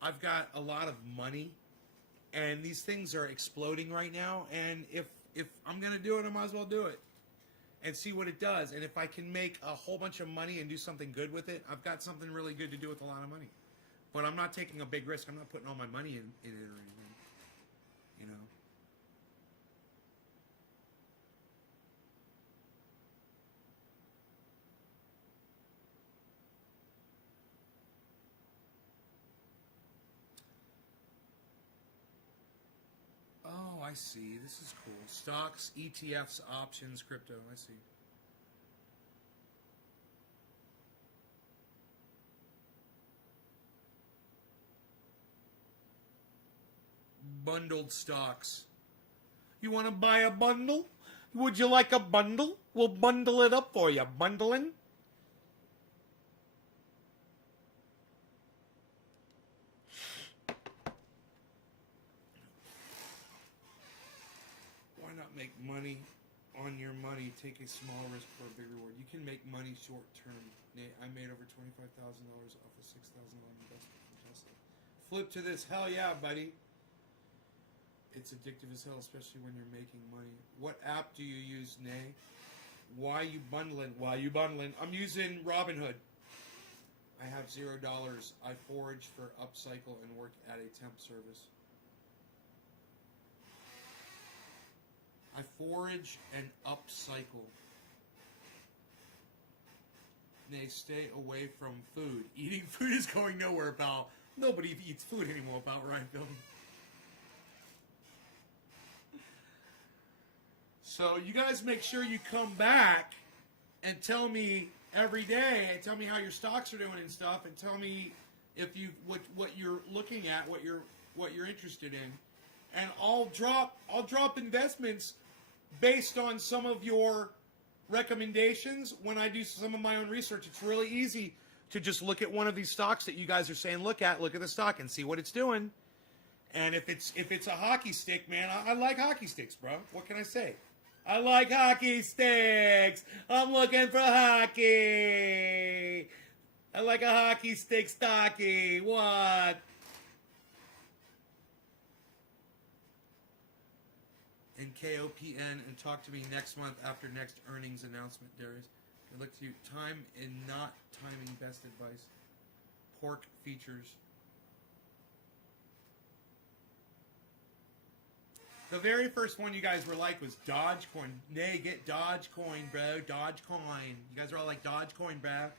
I've got a lot of money and these things are exploding right now, and if I'm going to do it, I might as well do it and see what it does. And if I can make a whole bunch of money and do something good with it, I've got something really good to do with a lot of money. But I'm not taking a big risk. I'm not putting all my money in it or anything, you know. Oh, I see. This is cool. Stocks, ETFs, options, crypto. I see. Bundled stocks. You want to buy a bundle? Would you like a bundle? We'll bundle it up for you. Bundling? Why not make money on your money? Take a small risk for a big reward. You can make money short term. I made over $25,000 off a $6,000 investment from Tesla. Flip to this. Hell yeah, buddy. It's addictive as hell, especially when you're making money. What app do you use, Nay? Why you bundling? Why you bundling? I'm using Robinhood. I have $0. I forage for upcycle and work at a temp service. I forage and upcycle. Nay, stay away from food. Eating food is going nowhere, pal. Nobody eats food anymore, pal. Right, Billy? So you guys make sure you come back and tell me every day, and tell me how your stocks are doing and stuff, and tell me if you what you're looking at, what you're interested in, and I'll drop investments based on some of your recommendations when I do some of my own research. It's really easy to just look at one of these stocks that you guys are saying look at the stock and see what it's doing. And if it's a hockey stick, man, I like hockey sticks, bro. What can I say? I like hockey sticks. I'm looking for hockey. I like a hockey stick stocky. What? And KOPN, and talk to me next month after next earnings announcement, Darius. I'd like to time and not timing best advice. Pork features. The very first one you guys were like was Dogecoin. Nay, get Dogecoin, bro. Dogecoin. You guys are all like Dogecoin, bro.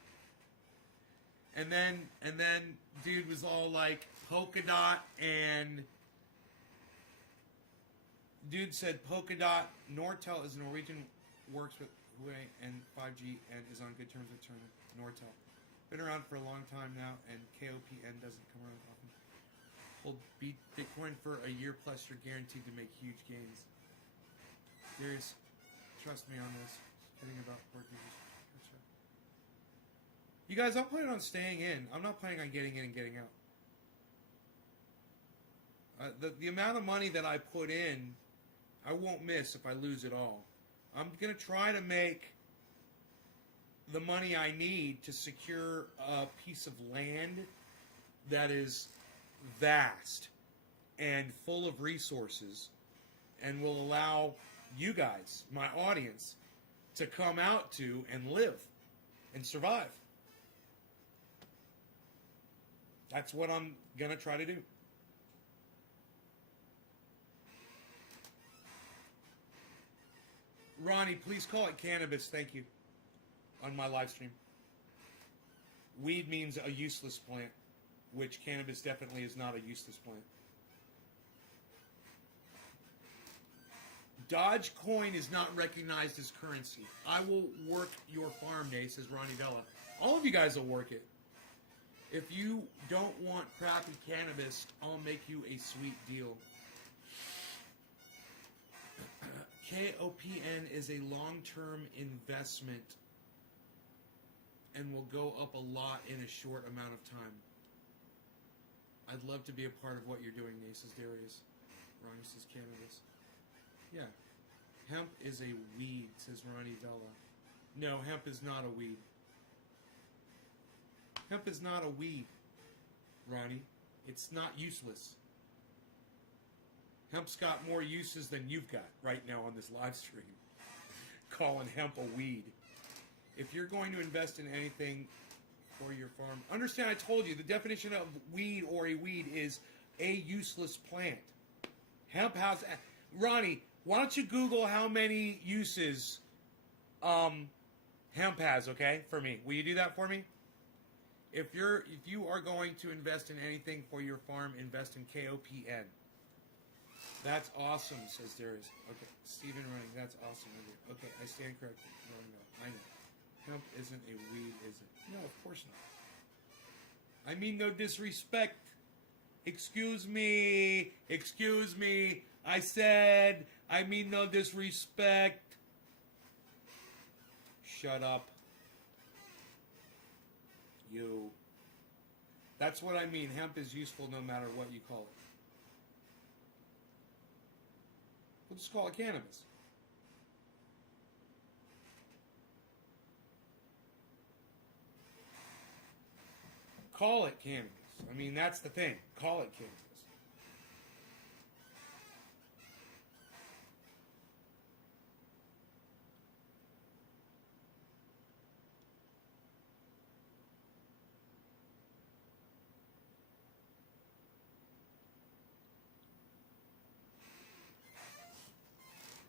And then dude was all like Polkadot, and dude said Polkadot. Nortel is Norwegian, works with Huawei and 5G, and is on good terms with China. Nortel. Been around for a long time now, and KOPN doesn't come around often. Hold Bitcoin for a year plus, you're guaranteed to make huge gains. Darius, trust me on this. Kidding about working. You guys, I'm planning on staying in. I'm not planning on getting in and getting out. The amount of money that I put in, I won't miss if I lose it all. I'm going to try to make the money I need to secure a piece of land that is vast and full of resources and will allow you guys, my audience, to come out to and live and survive. That's what I'm going to try to do. Ronnie, please call it cannabis, thank you, on my live stream. Weed means a useless plant, which cannabis definitely is not a useless plant. Dogecoin is not recognized as currency. I will work your farm day, says Ronnie Della. All of you guys will work it. If you don't want crappy cannabis, I'll make you a sweet deal. KOPN is a long-term investment and will go up a lot in a short amount of time. I'd love to be a part of what you're doing, says Darius. Ronnie says cannabis. Yeah. Hemp is a weed, says Ronnie Della. No, hemp is not a weed. Hemp is not a weed, Ronnie. It's not useless. Hemp's got more uses than you've got right now on this live stream. Calling hemp a weed. If you're going to invest in anything for your farm, understand I told you the definition of weed or a weed is a useless plant. Hemp has... Ronnie, why don't you Google how many uses hemp has, okay, for me? Will you do that for me? If you are going to invest in anything for your farm, invest in KOPN. That's awesome, says Darius. Okay, Stephen running. That's awesome. Okay, I stand corrected. No, I know. Hemp isn't a weed, is it? No, of course not. I mean no disrespect. Excuse me. Excuse me. I said I mean no disrespect. Shut up. You. That's what I mean. Hemp is useful no matter what you call it. We'll just call it cannabis. Call it cannabis. I mean, that's the thing. Call it cannabis.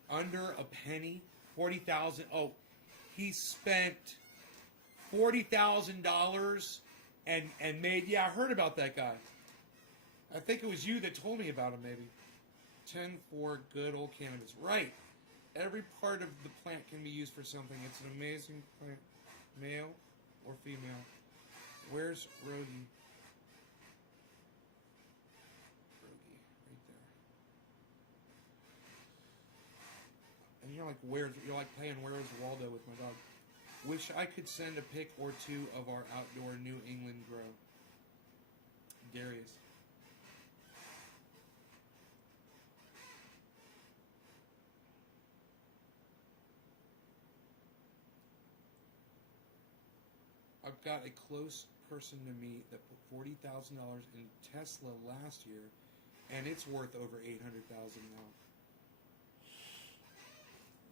Under a penny, 40,000. Oh, he spent $40,000 and made. Yeah, I heard about that guy. I think it was you that told me about him. Maybe 10 for good old cannabis. Right. Every part of the plant can be used for something. It's an amazing plant, male or female. Where's Rogie? And you're like playing Where's Waldo with my dog. Wish I could send a pic or two of our outdoor New England grow. Darius. I've got a close person to me that put $40,000 in Tesla last year, and it's worth over $800,000 now.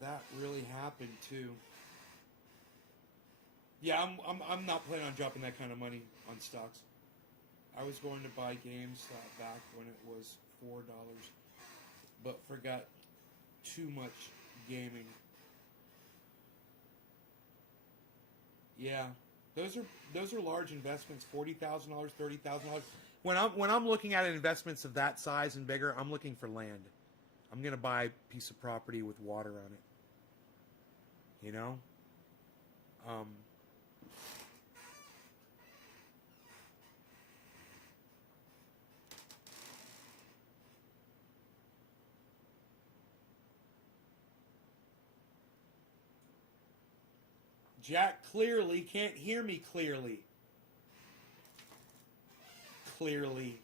That really happened too. Yeah, I'm not planning on dropping that kind of money on stocks. I was going to buy GameStop back when it was $4, but forgot too much gaming. Yeah, those are large investments. $40,000, $30,000. When I'm looking at investments of that size and bigger, I'm looking for land. I'm gonna buy a piece of property with water on it. You know? Jack clearly can't hear me clearly. Cleary.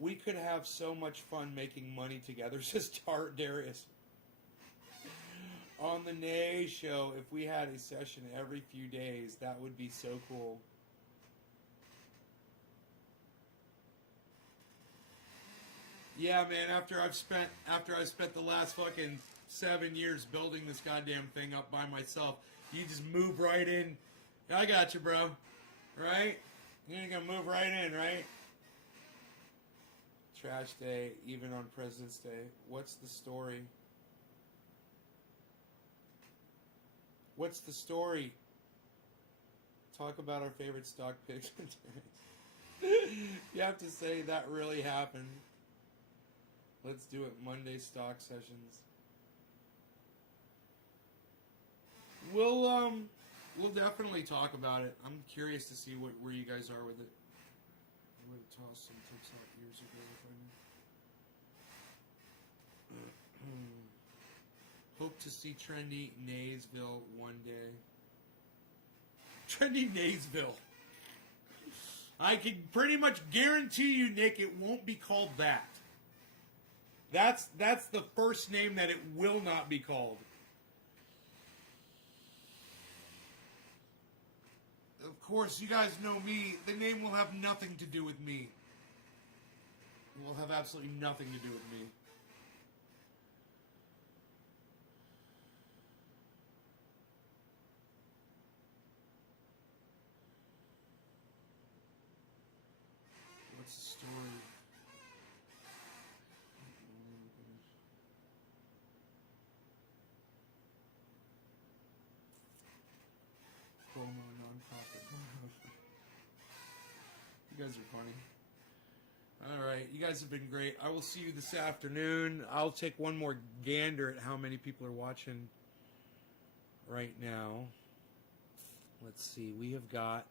We could have so much fun making money together, says Darius. On the Nay Show, if we had a session every few days, that would be so cool. Yeah, man, after I spent the last fucking 7 years building this goddamn thing up by myself, you just move right in. I got you, bro. Right? You're gonna move right in, right? Trash day, even on President's Day. What's the story? What's the story? Talk about our favorite stock picks. You have to say that really happened. Let's do it. Monday stock sessions. We'll definitely talk about it. I'm curious to see where you guys are with it. I would have tossed some tips out years ago if I knew. Hope to see trendy Naysville one day. Trendy Naysville. I can pretty much guarantee you, Nick, it won't be called that. That's the first name that it will not be called. Of course, you guys know me. The name will have nothing to do with me. It will have absolutely nothing to do with me. What's the story? Promo nonprofit. You guys are funny. All right, you guys have been great. I will see you this afternoon. I'll take one more gander at how many people are watching right now. Let's see. We have got...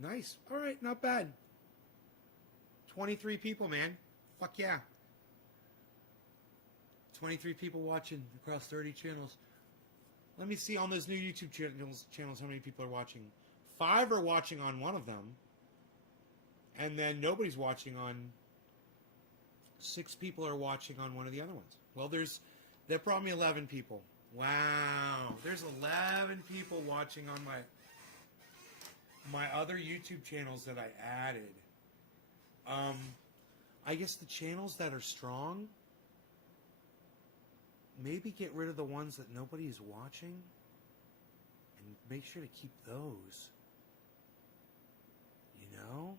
Nice. All right, not bad. 23 people, man. Fuck yeah. 23 people watching across 30 channels. Let me see on those new YouTube channels how many people are watching. 5 are watching on one of them. And then nobody's watching on... 6 people are watching on one of the other ones. Well, there are probably 11 people. Wow. There's 11 people watching on my other YouTube channels that I added. I guess the channels that are strong, maybe get rid of the ones that nobody is watching and make sure to keep those. You know?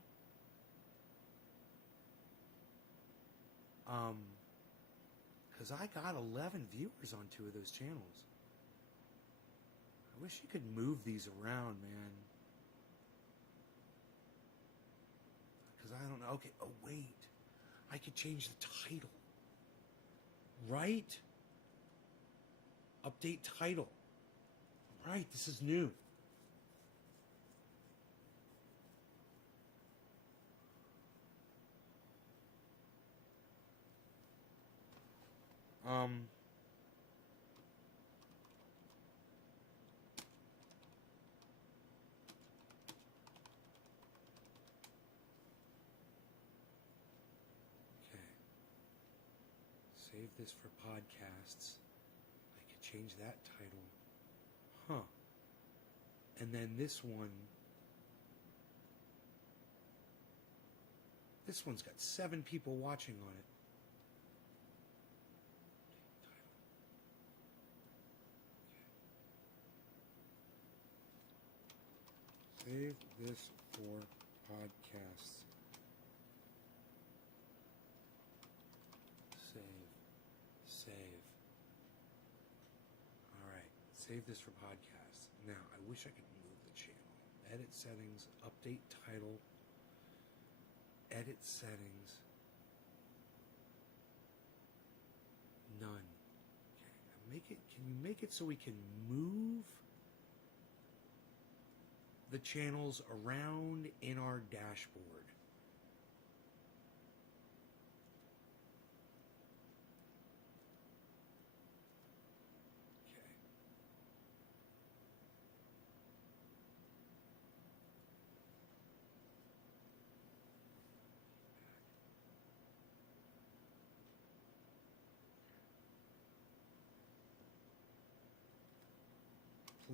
Because I got 11 viewers on 2 of those channels. I wish you could move these around, man. Because I don't know. Okay, oh wait. I could change the title. Right? Update title. Right, this is new. Save this for podcasts. I could change that title. Huh. And then this one's got 7 people watching on it. Save this for podcasts. Save. Alright, save this for podcasts. Now, I wish I could move the channel. Edit settings, update title, edit settings. None. Okay, can you make it so we can move the channels around in our dashboard?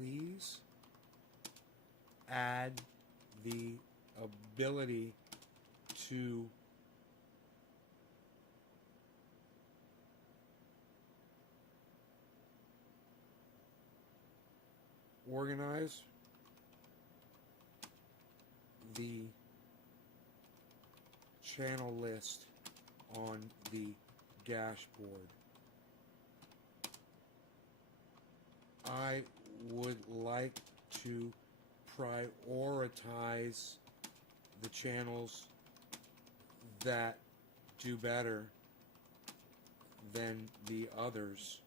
Please add the ability to organize the channel list on the dashboard. I would like to prioritize the channels that do better than the others.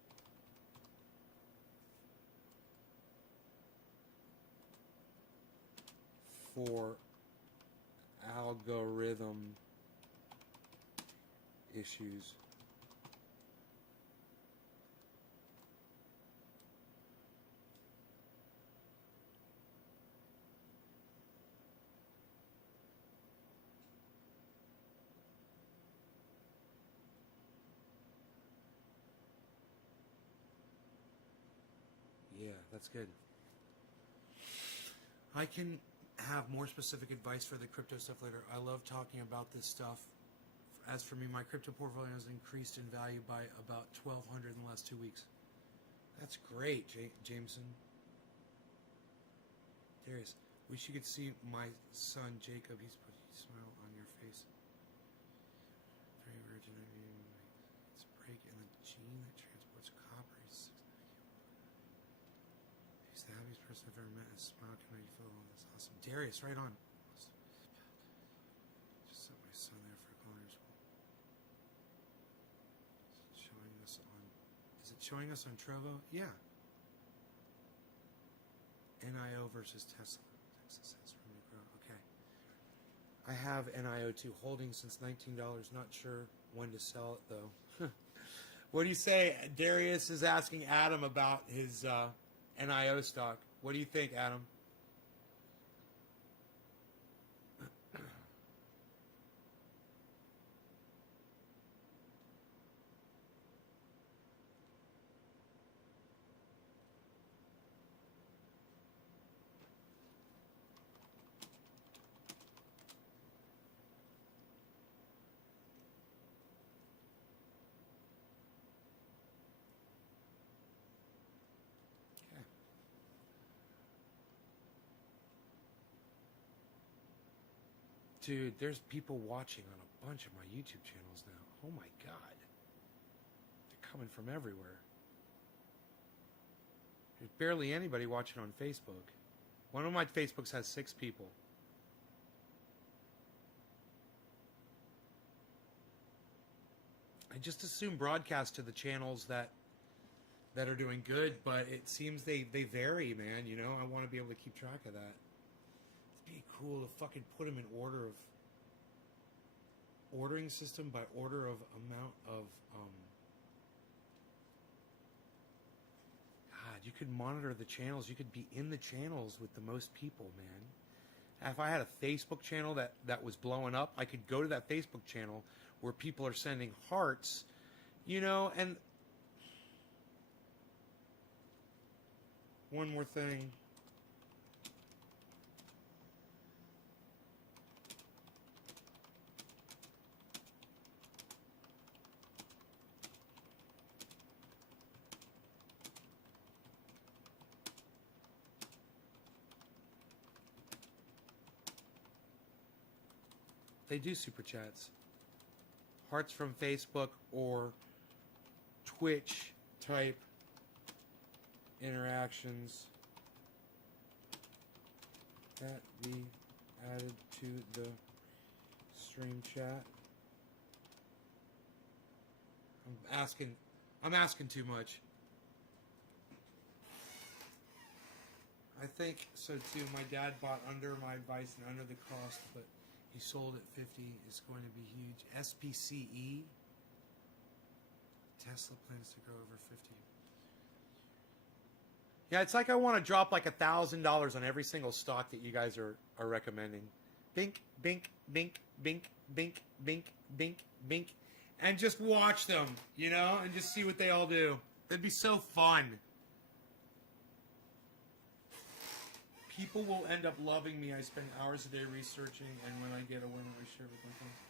For algorithm issues. Yeah, that's good. I can have more specific advice for the crypto stuff later. I love talking about this stuff. As for me, my crypto portfolio has increased in value by about 1,200 in the last 2 weeks. That's great, Jameson. Darius, wish you could see my son Jacob. He's put a smile on your face. Very virgin. I mean, it's a break in the gene that transports copper. He's the happiest person I've ever met. His smile can make you feel alone. That's awesome. Darius, right on. Just set my son there for culinary school. Is it showing us on Trovo? Yeah. NIO versus Tesla. Texas has room to grow. Okay. I have NIO2 holding since $19. Not sure when to sell it though. What do you say? Darius is asking Adam about his NIO stock. What do you think, Adam? Dude, there's people watching on a bunch of my YouTube channels now. Oh my God. They're coming from everywhere. There's barely anybody watching on Facebook. One of my Facebooks has 6 people. I just assume broadcast to the channels that are doing good, but it seems they vary, man. You know, I want to be able to keep track of that. It'd be cool to fucking put them in order of ordering system by order of amount of God, you could monitor the channels. You could be in the channels with the most people, man. If I had a Facebook channel that was blowing up, I could go to that Facebook channel where people are sending hearts, you know. And one more thing. They do super chats. Hearts from Facebook or Twitch type interactions that be added to the stream chat. I'm asking too much. I think so too. My dad bought under my advice and under the cost, but he sold at 50. It's going to be huge. SPCE. Tesla plans to grow over 50. Yeah, it's like I want to drop like $1,000 on every single stock that you guys are recommending. Bink, bink, bink, bink, bink, bink, bink, bink. And just watch them, you know, and just see what they all do. That'd be so fun. People will end up loving me. I spend hours a day researching, and when I get a winner, I share with my friends.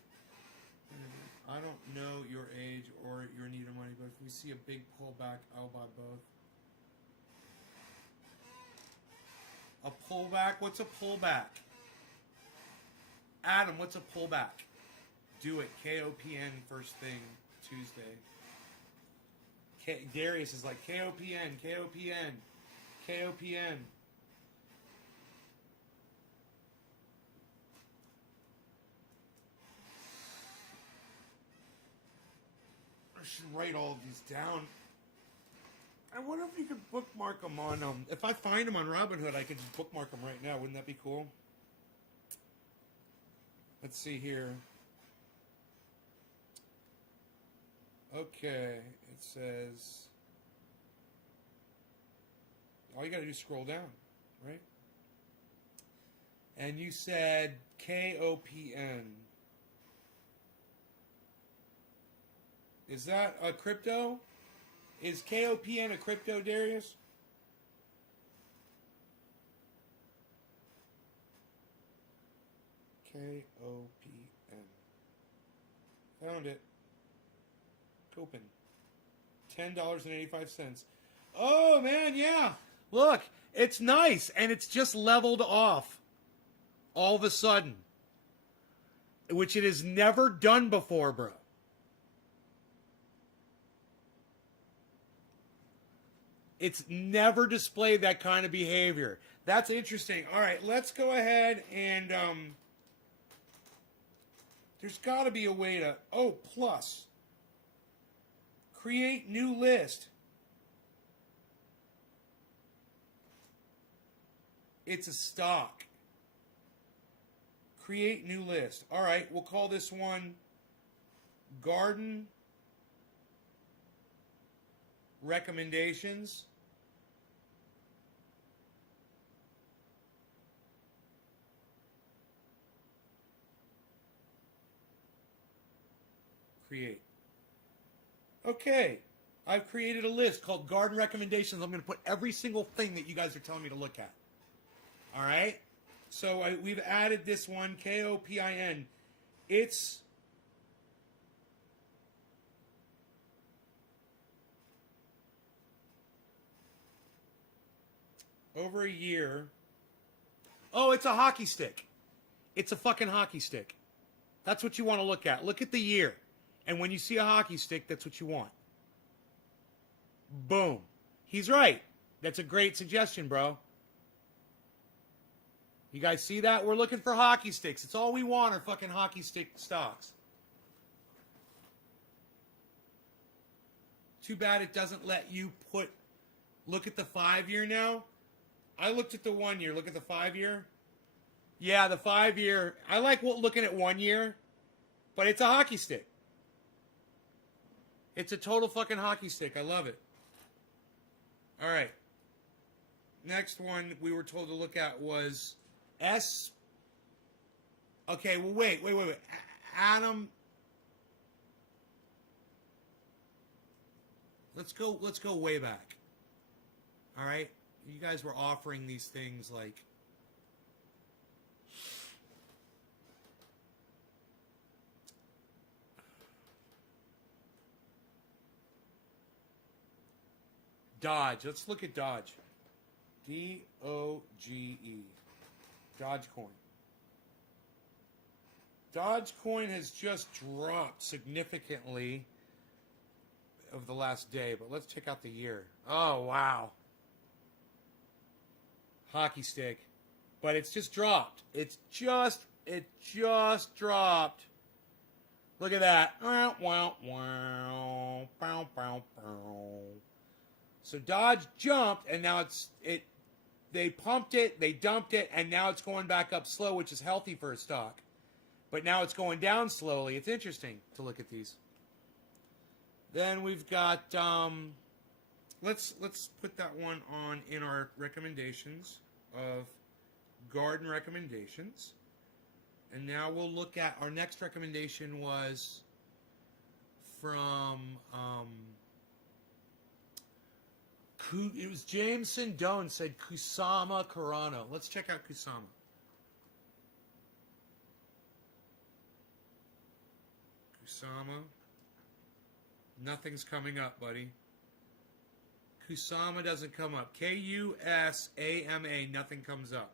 I don't know your age or your need of money, but if we see a big pullback, I'll buy both. A pullback? What's a pullback? Adam, what's a pullback? Do it. KOPN first thing. Tuesday. Darius is like KOPN, KOPN, KOPN. I should write all of these down. I wonder if you could bookmark them on. If I find them on Robinhood, I could just bookmark them right now. Wouldn't that be cool? Let's see here. Okay, it says. All you gotta do is scroll down, right? And you said KOPN. Is that a crypto? Is KOPN a crypto, Darius? KOPN. Found it. Open. $10.85. Oh, man, yeah. Look, it's nice, and it's just leveled off all of a sudden, which it has never done before, bro. It's never displayed that kind of behavior. That's interesting. All right, let's go ahead and there's got to be a way to plus create new list. It's a stock. Create new list. All right, we'll call this one Garden Recommendations. Create. Okay, I've created a list called Garden Recommendations. I'm going to put every single thing that you guys are telling me to look at. All right? So we've added this one, KOPIN. It's over a year. Oh, it's a hockey stick. It's a fucking hockey stick. That's what you want to look at. Look at the year. And when you see a hockey stick, that's what you want. Boom. He's right. That's a great suggestion, bro. You guys see that? We're looking for hockey sticks. It's all we want are fucking hockey stick stocks. Too bad it doesn't let you look at the 5-year now. I looked at the 1 year. Look at the 5-year. Yeah, the 5-year. I like looking at 1 year, but it's a hockey stick. It's a total fucking hockey stick. I love it. All right. Next one we were told to look at was S. Okay, well, wait. Adam. Let's go way back. All right? You guys were offering these things like Dodge. Let's look at Dodge. DOGE. Dogecoin. Dogecoin has just dropped significantly over the last day, but let's check out the year. Oh, wow. Hockey stick. But it's just dropped. It just dropped. Look at that. So Dodge jumped, and now they pumped it, they dumped it, and now it's going back up slow, which is healthy for a stock. But now it's going down slowly. It's interesting to look at these. Then we've got let's put that one on in our recommendations of garden recommendations. And now we'll look at our next recommendation was from it was Jameson Doan said Kusama Karano. Let's check out Kusama. Kusama. Nothing's coming up, buddy. Kusama doesn't come up. Kusama, nothing comes up.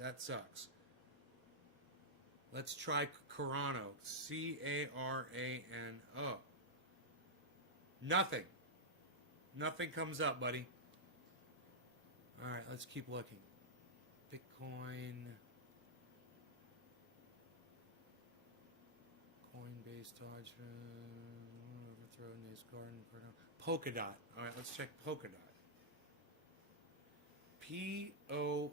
That sucks. Let's try Carano. Carano. Nothing. Nothing comes up, buddy. All right, let's keep looking. Bitcoin. Coinbase, Dodge, Overthrow, Nace Garden, Polkadot. All right, let's check Polkadot. Polkadot.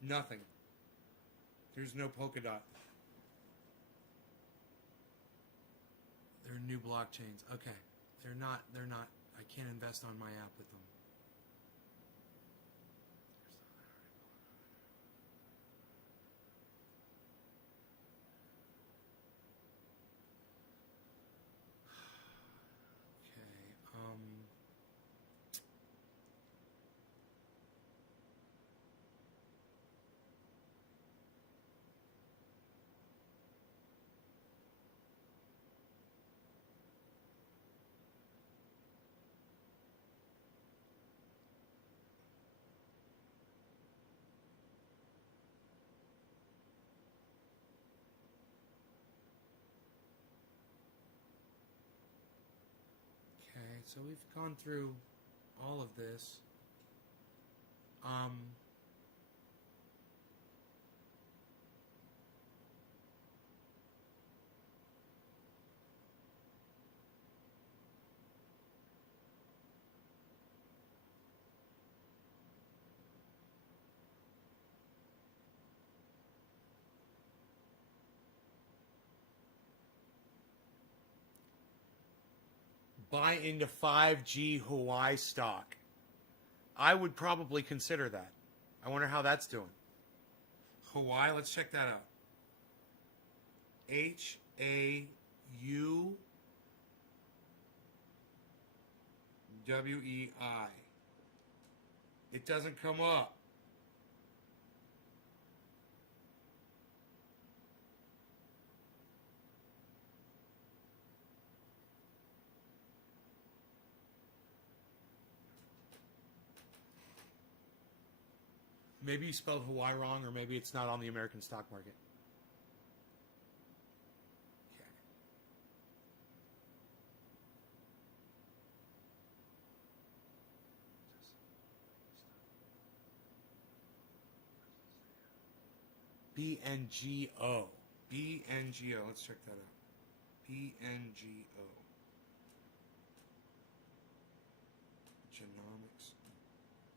Nothing. There's no Polkadot. They're new blockchains. Okay. They're not. I can't invest on my app with them. Okay, so we've gone through all of this. Buy into 5G Hawaii stock. I would probably consider that. I wonder how that's doing. Hawaii, let's check that out. HAUWEI. It doesn't come up. Maybe you spelled Hawaii wrong, or maybe it's not on the American stock market. Okay. BNGO. BNGO. Let's check that out. BNGO. Genomics.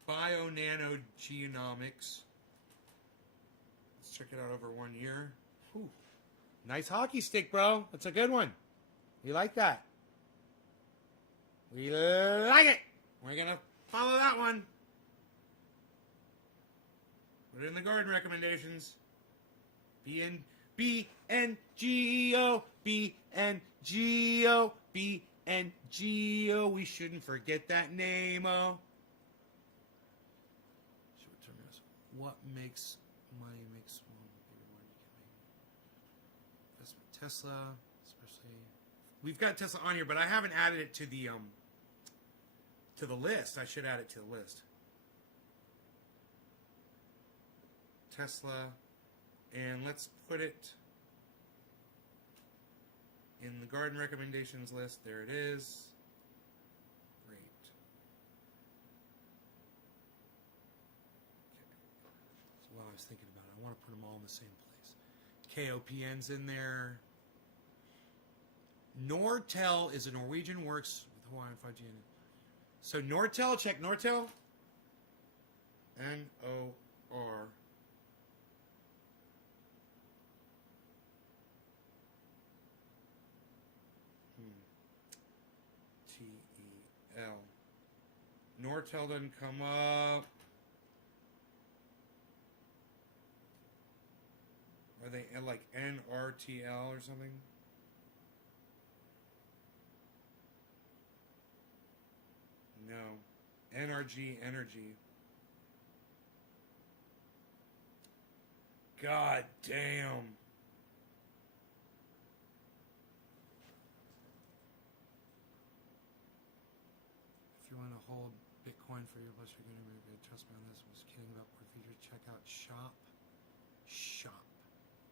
Bio-nano-genomics. Let's check it out over 1 year. Whew. Nice hockey stick, bro. That's a good one. We like that. We like it. We're going to follow that one. Put it in the garden recommendations. BNGO. BNGO. BNGO. We shouldn't forget that name, oh. What makes money makes one bigger one you can make investment Tesla, especially we've got Tesla on here, but I haven't added it to the list. I should add it to the list. Tesla, and let's put it in the garden recommendations list. There it is. Well, I was thinking about it. I want to put them all in the same place. KOPN's in there. Nortel is a Norwegian works with Hawaiian 5G in it. So Nortel, check Nortel. N-O-R. T-E-L. Nortel doesn't come up. Are they like NRTL or something? No. NRG Energy. God damn. hold Bitcoin for your plus you're going to be trust me on this. I was kidding about more features. Check out Shop.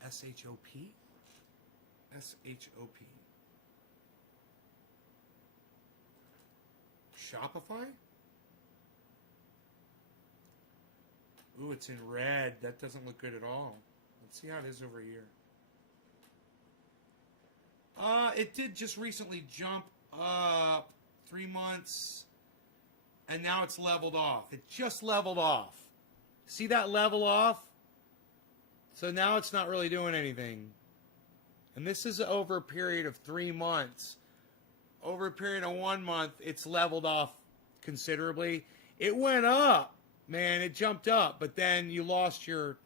S-H-O-P? S-H-O-P. Shopify? Ooh, it's in red. That doesn't look good at all. Let's see how it is over here. It did just recently jump up 3 months, and now it's leveled off. It just leveled off. See that level off? So now it's not really doing anything. And this is over a period of 3 months. Over a period of 1 month, it's leveled off considerably. It went up, man. It jumped up, but then you lost your...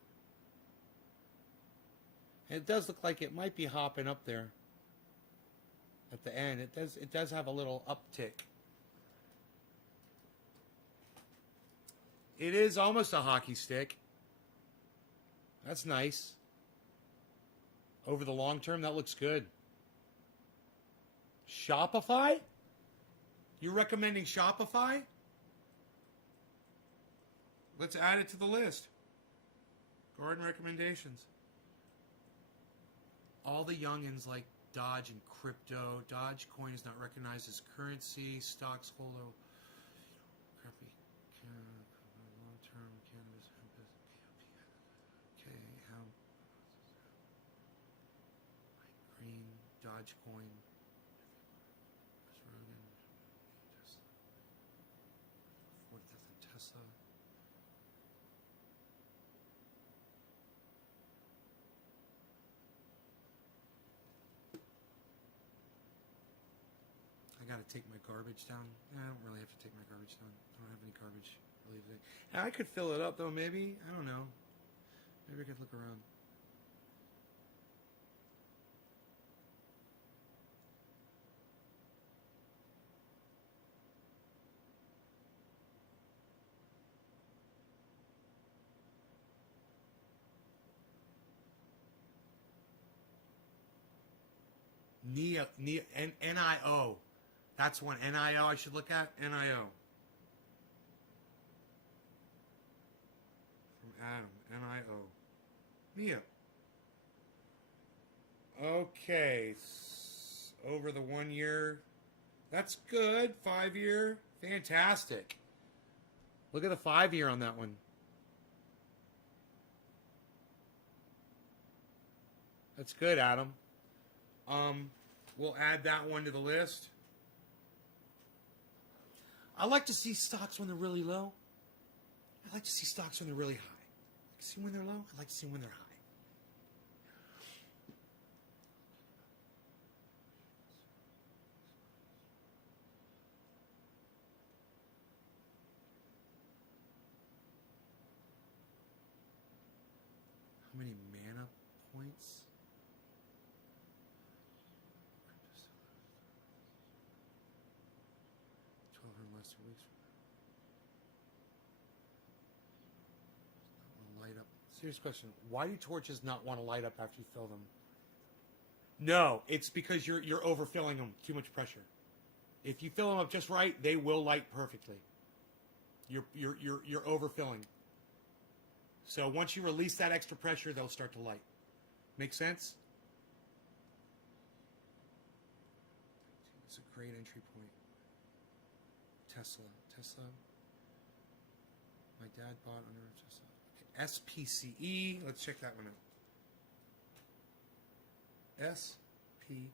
It does look like it might be hopping up there. At the end, it does have a little uptick. It is almost a hockey stick. That's nice. Over the long term, that looks good. Shopify? You're recommending Shopify? Let's add it to the list. Garden recommendations. All the youngins like Dodge and crypto. Dogecoin is not recognized as currency. Stocks hold a crappy long-term cannabis. Okay, green Dogecoin. Tesla. I gotta take my garbage down. I don't really have to take my garbage down. I don't have any garbage really today. I could fill it up though, maybe. I don't know. Maybe I could look around. NIO. That's one. NIO I should look at. NIO. From Adam. NIO. NIO. Okay. Over the 1 year. That's good. 5 year. Fantastic. Look at the 5 year on that one. That's good, Adam. We'll add that one to the list. I like to see stocks when they're really low. I like to see stocks when they're really high. I like to see when they're low. I like to see when they're high. How many mana points? 1200 last 2 weeks. Not want to light up. Serious question. Why do torches not want to light up after you fill them? No, it's because you're overfilling them. Too much pressure. If you fill them up just right, they will light perfectly. You're overfilling. So once you release that extra pressure, they'll start to light. Make sense? It's a great entry point. Tesla. My dad bought under Tesla. Okay. SPCE. Let's check that one out. SPCE.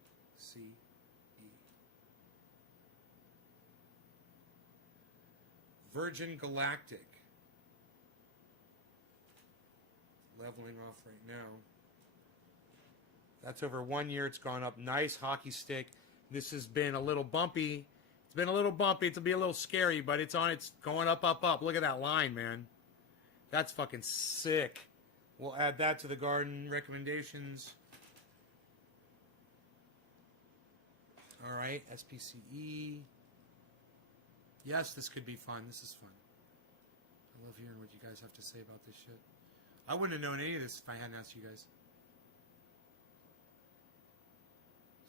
Virgin Galactic. Leveling off right now. That's over 1 year. It's gone up. Nice hockey stick. This has been a little bumpy. It's been a little bumpy. It'll be a little scary, but it's on. It's going up, up, up. Look at that line, man. That's fucking sick. We'll add that to the garden recommendations. All right, SPCE. Yes, this could be fun. This is fun. I love hearing what you guys have to say about this shit. I wouldn't have known any of this if I hadn't asked you guys.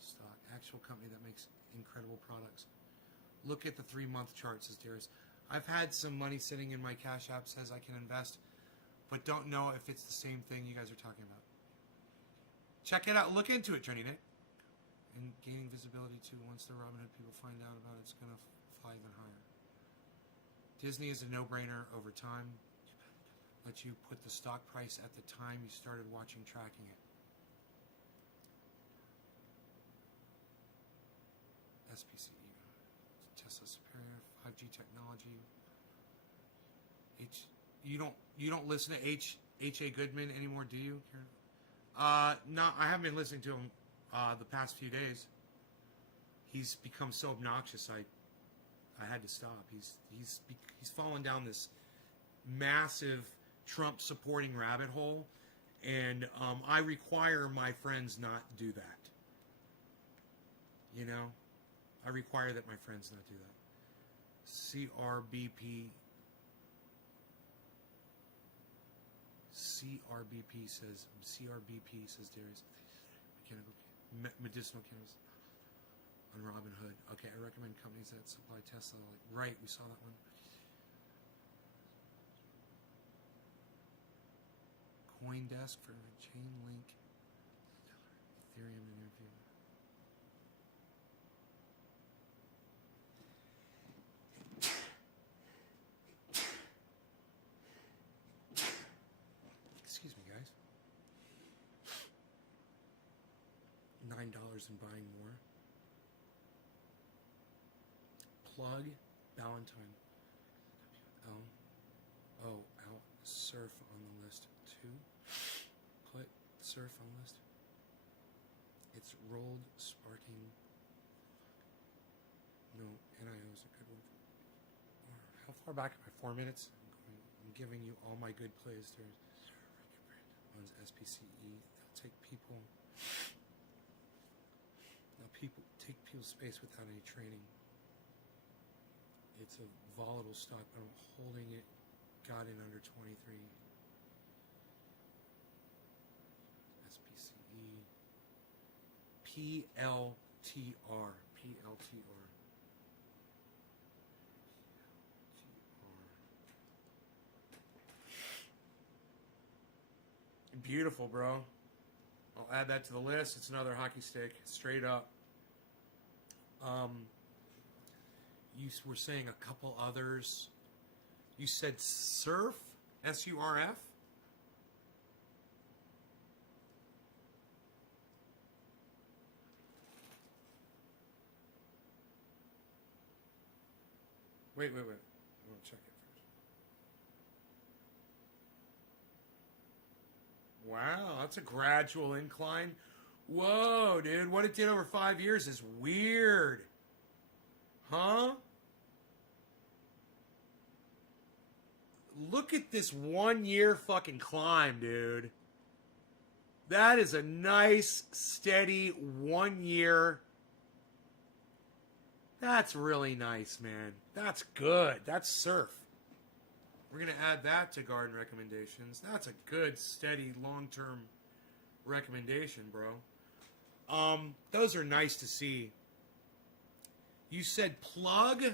Stock. Actual company that makes incredible products. Look at the 3-month chart, says Darius. I've had some money sitting in my Cash App, says I can invest, but don't know if it's the same thing you guys are talking about. Check it out. Look into it, Journey Nick. And gaining visibility too. Once the Robinhood people find out about it, it's going to fly even higher. Disney is a no-brainer over time. Let you put the stock price at the time you started watching, tracking it. SPCE. Tesla superior 5G technology. You don't listen to H.A. Goodman anymore, do you? No, I haven't been listening to him the past few days. He's become so obnoxious. I had to stop. He's fallen down this massive Trump supporting rabbit hole, and I require my friends not do that. You know, I require that my friends not do that. CRBP says Darius. Medicinal cannabis on Robinhood. Okay, I recommend companies that supply Tesla. Right, we saw that one. CoinDesk for Chainlink, Ethereum interview. Excuse me, guys. $9 and buying more. Plug Valentine. Out surf on the list too. Put surf on list. It's rolled sparking. No, NIO is a good one. How far back am I? 4 minutes? I'm giving you all my good plays. There's owns SPCE. They'll take people. Take people's space without any training. It's a volatile stock, but I'm holding it. Got in under 23. SPCE. PLTR. Beautiful, bro. I'll add that to the list. It's another hockey stick, straight up. You were saying a couple others. You said surf, SURF. Wait. I want to check it first. Wow, that's a gradual incline. Whoa, dude, what it did over 5 years is weird. Huh? Look at this 1 year fucking climb, dude. That is a nice, steady 1 year. That's really nice, man. That's good. That's surf. We're going to add that to garden recommendations. That's a good, steady, long-term recommendation, bro. Those are nice to see. You said plug,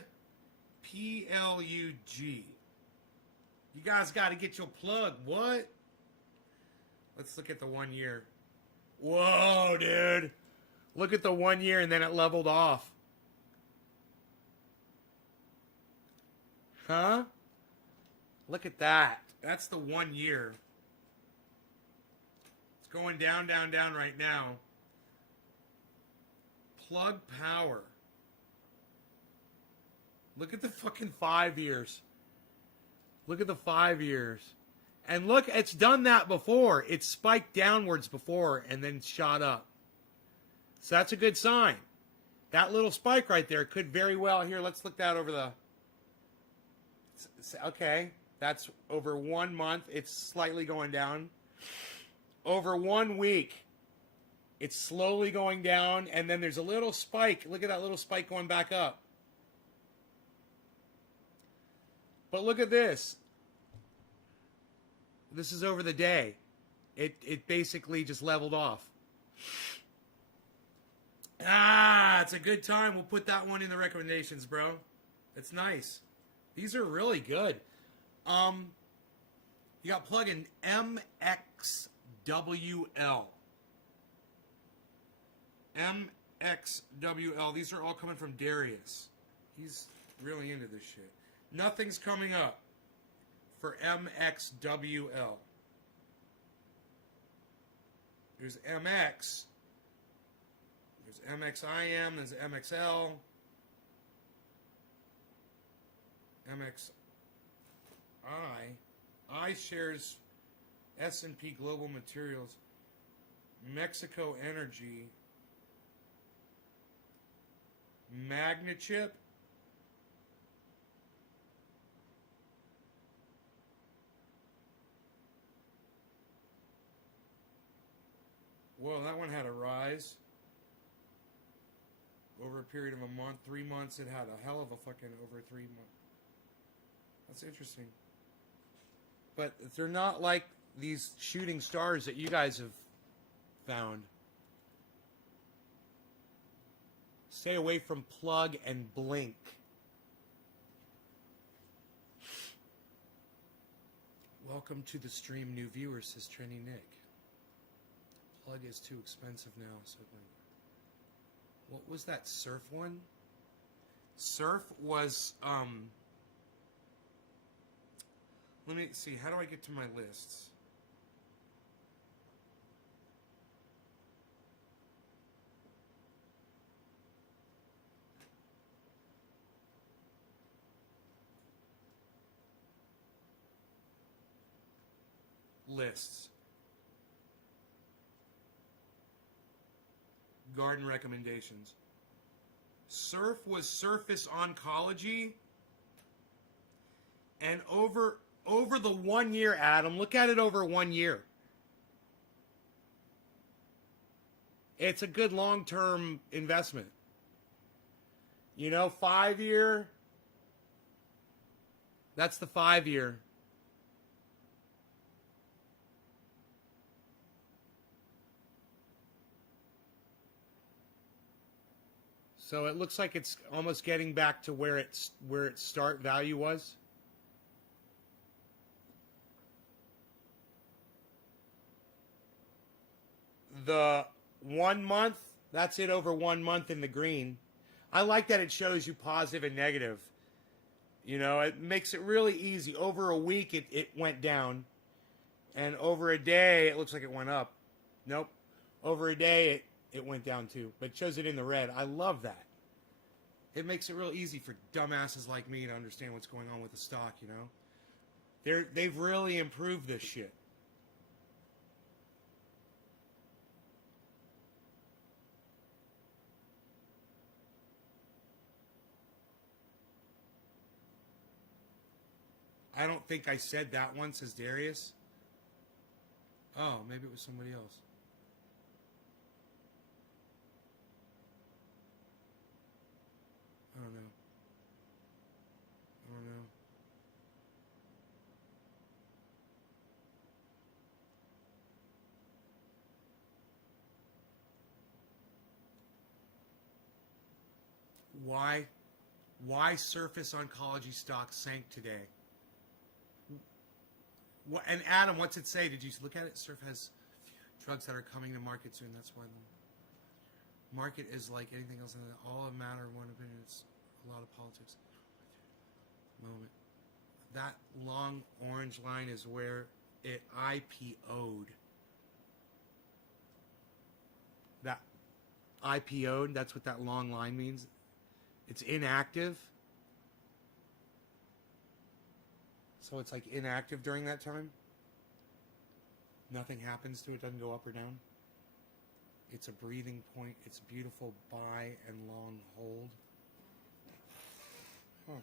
Plug. You guys got to get your plug. What? Let's look at the 1 year. Whoa, dude. Look at the 1 year and then it leveled off. Huh? Look at that. That's the 1 year. It's going down, down, down right now. Plug Power. Look at the fucking 5 years. Look at the 5 years. And look, it's done that before. It's spiked downwards before and then shot up. So that's a good sign. That little spike right there could very well... Here, let's look that over the... Okay, that's over 1 month. It's slightly going down. Over 1 week, it's slowly going down, and then there's a little spike. Look at that little spike going back up. But look at this. This is over the day. It basically just leveled off. Ah, it's a good time. We'll put that one in the recommendations, bro. It's nice. These are really good. You got plugin MXWL. MXWL. These are all coming from Darius. He's really into this shit. Nothing's coming up for MXWL. There's MX. There's MXIM. There's MXL. MXI. I shares S&P Global Materials. Mexico Energy. Magnachip. Whoa, that one had a rise. Over a period of a month, 3 months, it had a hell of a fucking over 3 months. That's interesting. But they're not like these shooting stars that you guys have found. Stay away from plug and blink. Welcome to the stream, new viewers, says Trendy Nick. Plug is too expensive now. So what was that surf one? Surf was let me see, how do I get to my lists? Lists. Garden recommendations. Surf was Surface Oncology. And over the 1 year, Adam, look at it over 1 year. It's a good long-term investment. You know, 5 year. That's the 5 year. So it looks like it's almost getting back to where its start value was. The 1 month, that's it over 1 month in the green. I like that it shows you positive and negative. You know, it makes it really easy. Over a week, it went down. And over a day, it looks like it went up. Nope. Over a day, it went down too. But it shows it in the red. I love that. It makes it real easy for dumbasses like me to understand what's going on with the stock, you know? They've really improved this shit. I don't think I said that one, says Darius. Oh, maybe it was somebody else. I don't know. Why Surface Oncology stock sank today? And Adam, what's it say? Did you look at it? Surf has drugs that are coming to market soon. That's why the market is like anything else. All a matter of one opinion. It's a lot of politics. Moment. That long orange line is where it IPO'd. That IPO'd, that's what that long line means. It's inactive. So it's like inactive during that time. Nothing happens to it, doesn't go up or down. It's a breathing point. It's a beautiful buy and long hold. Huh.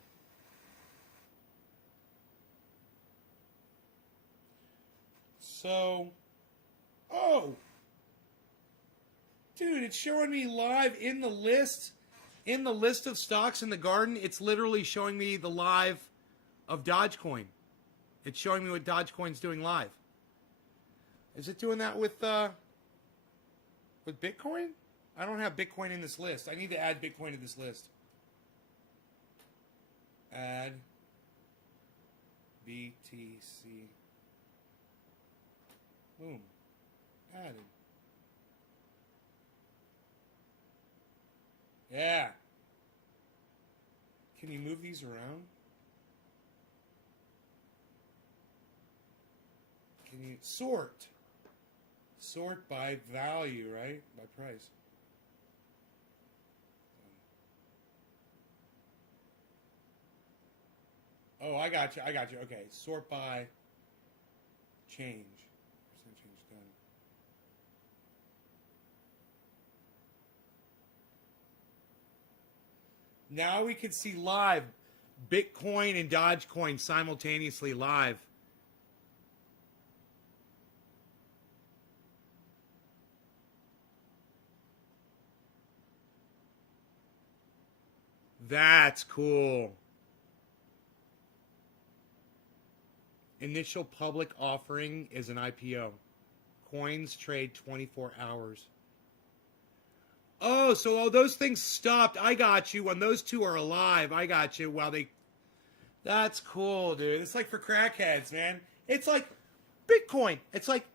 So, oh, dude, it's showing me live in the list of stocks in the garden. It's literally showing me the live of Dogecoin. It's showing me what Dogecoin's doing live. Is it doing that with Bitcoin? I don't have Bitcoin in this list. I need to add Bitcoin to this list. Add BTC. Boom. Added. Yeah. Can you move these around? Can you sort? Sort by value, right? By price. Oh, I got you. Okay. Sort by change. Percent change done. Now we can see live Bitcoin and Dogecoin simultaneously live. That's cool. Initial public offering is an IPO. Coins trade 24 hours. Oh, so all those things stopped. I got you. When those two are alive, I got you. While they... That's cool, dude. It's like for crackheads, man. It's like Bitcoin. It's like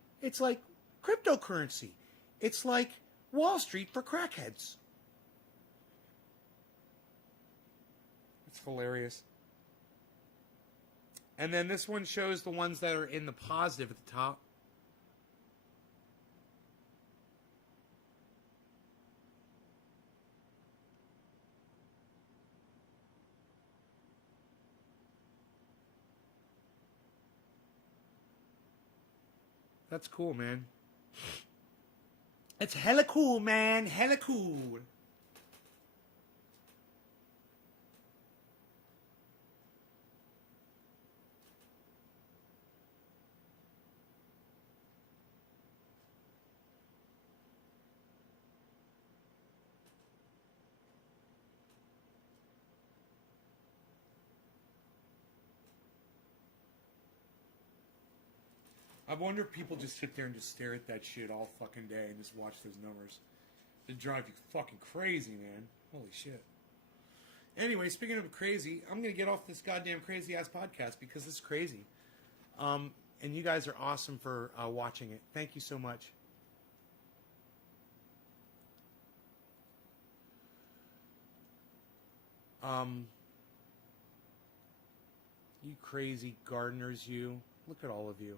cryptocurrency. It's like Wall Street for crackheads. It's hilarious. And then this one shows the ones that are in the positive at the top. That's cool, man. It's hella cool, man. Hella cool. I wonder if people just sit there and just stare at that shit all fucking day and just watch those numbers. It drive you fucking crazy, man. Holy shit. Anyway, speaking of crazy, I'm going to get off this goddamn crazy-ass podcast because it's crazy. And you guys are awesome for watching it. Thank you so much. You crazy gardeners, you. Look at all of you.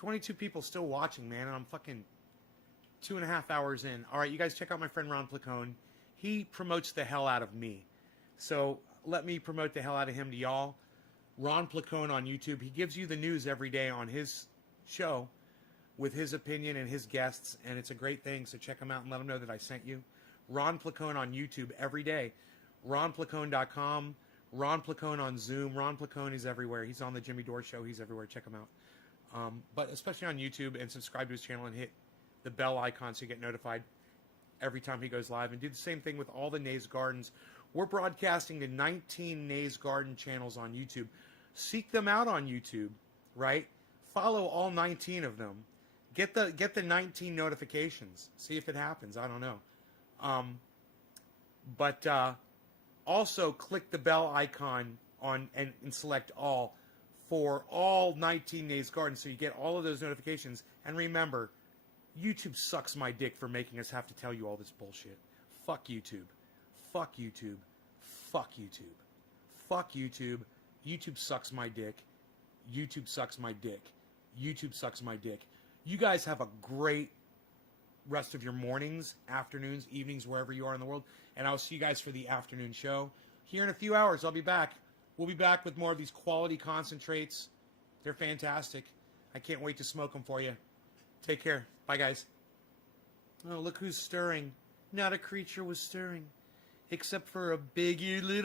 $22 people still watching, man, and I'm fucking 2.5 hours in. All right, you guys check out my friend Ron Placone. He promotes the hell out of me. So let me promote the hell out of him to y'all. Ron Placone on YouTube. He gives you the news every day on his show with his opinion and his guests, and it's a great thing, so check him out and let him know that I sent you. Ron Placone on YouTube every day. RonPlacone.com. Ron Placone on Zoom. Ron Placone is everywhere. He's on the Jimmy Dore Show. He's everywhere. Check him out. But especially on YouTube, and subscribe to his channel and hit the bell icon so you get notified every time he goes live. And do the same thing with all the Nays Gardens. We're broadcasting to 19 Nays Garden channels on YouTube. Seek them out on YouTube, right? Follow all 19 of them. Get the 19 notifications. See if it happens. I don't know. But also click the bell icon on and select all for all 19 Nays Gardens so you get all of those notifications. And remember, YouTube sucks my dick for making us have to tell you all this bullshit. Fuck YouTube. Fuck YouTube. Fuck YouTube. Fuck YouTube. YouTube sucks my dick. YouTube sucks my dick. YouTube sucks my dick. You guys have a great rest of your mornings, afternoons, evenings, wherever you are in the world. And I'll see you guys for the afternoon show. Here in a few hours, I'll be back. We'll be back with more of these quality concentrates. They're fantastic. I can't wait to smoke them for you. Take care. Bye, guys. Oh, look who's stirring. Not a creature was stirring. Except for a big-eared little...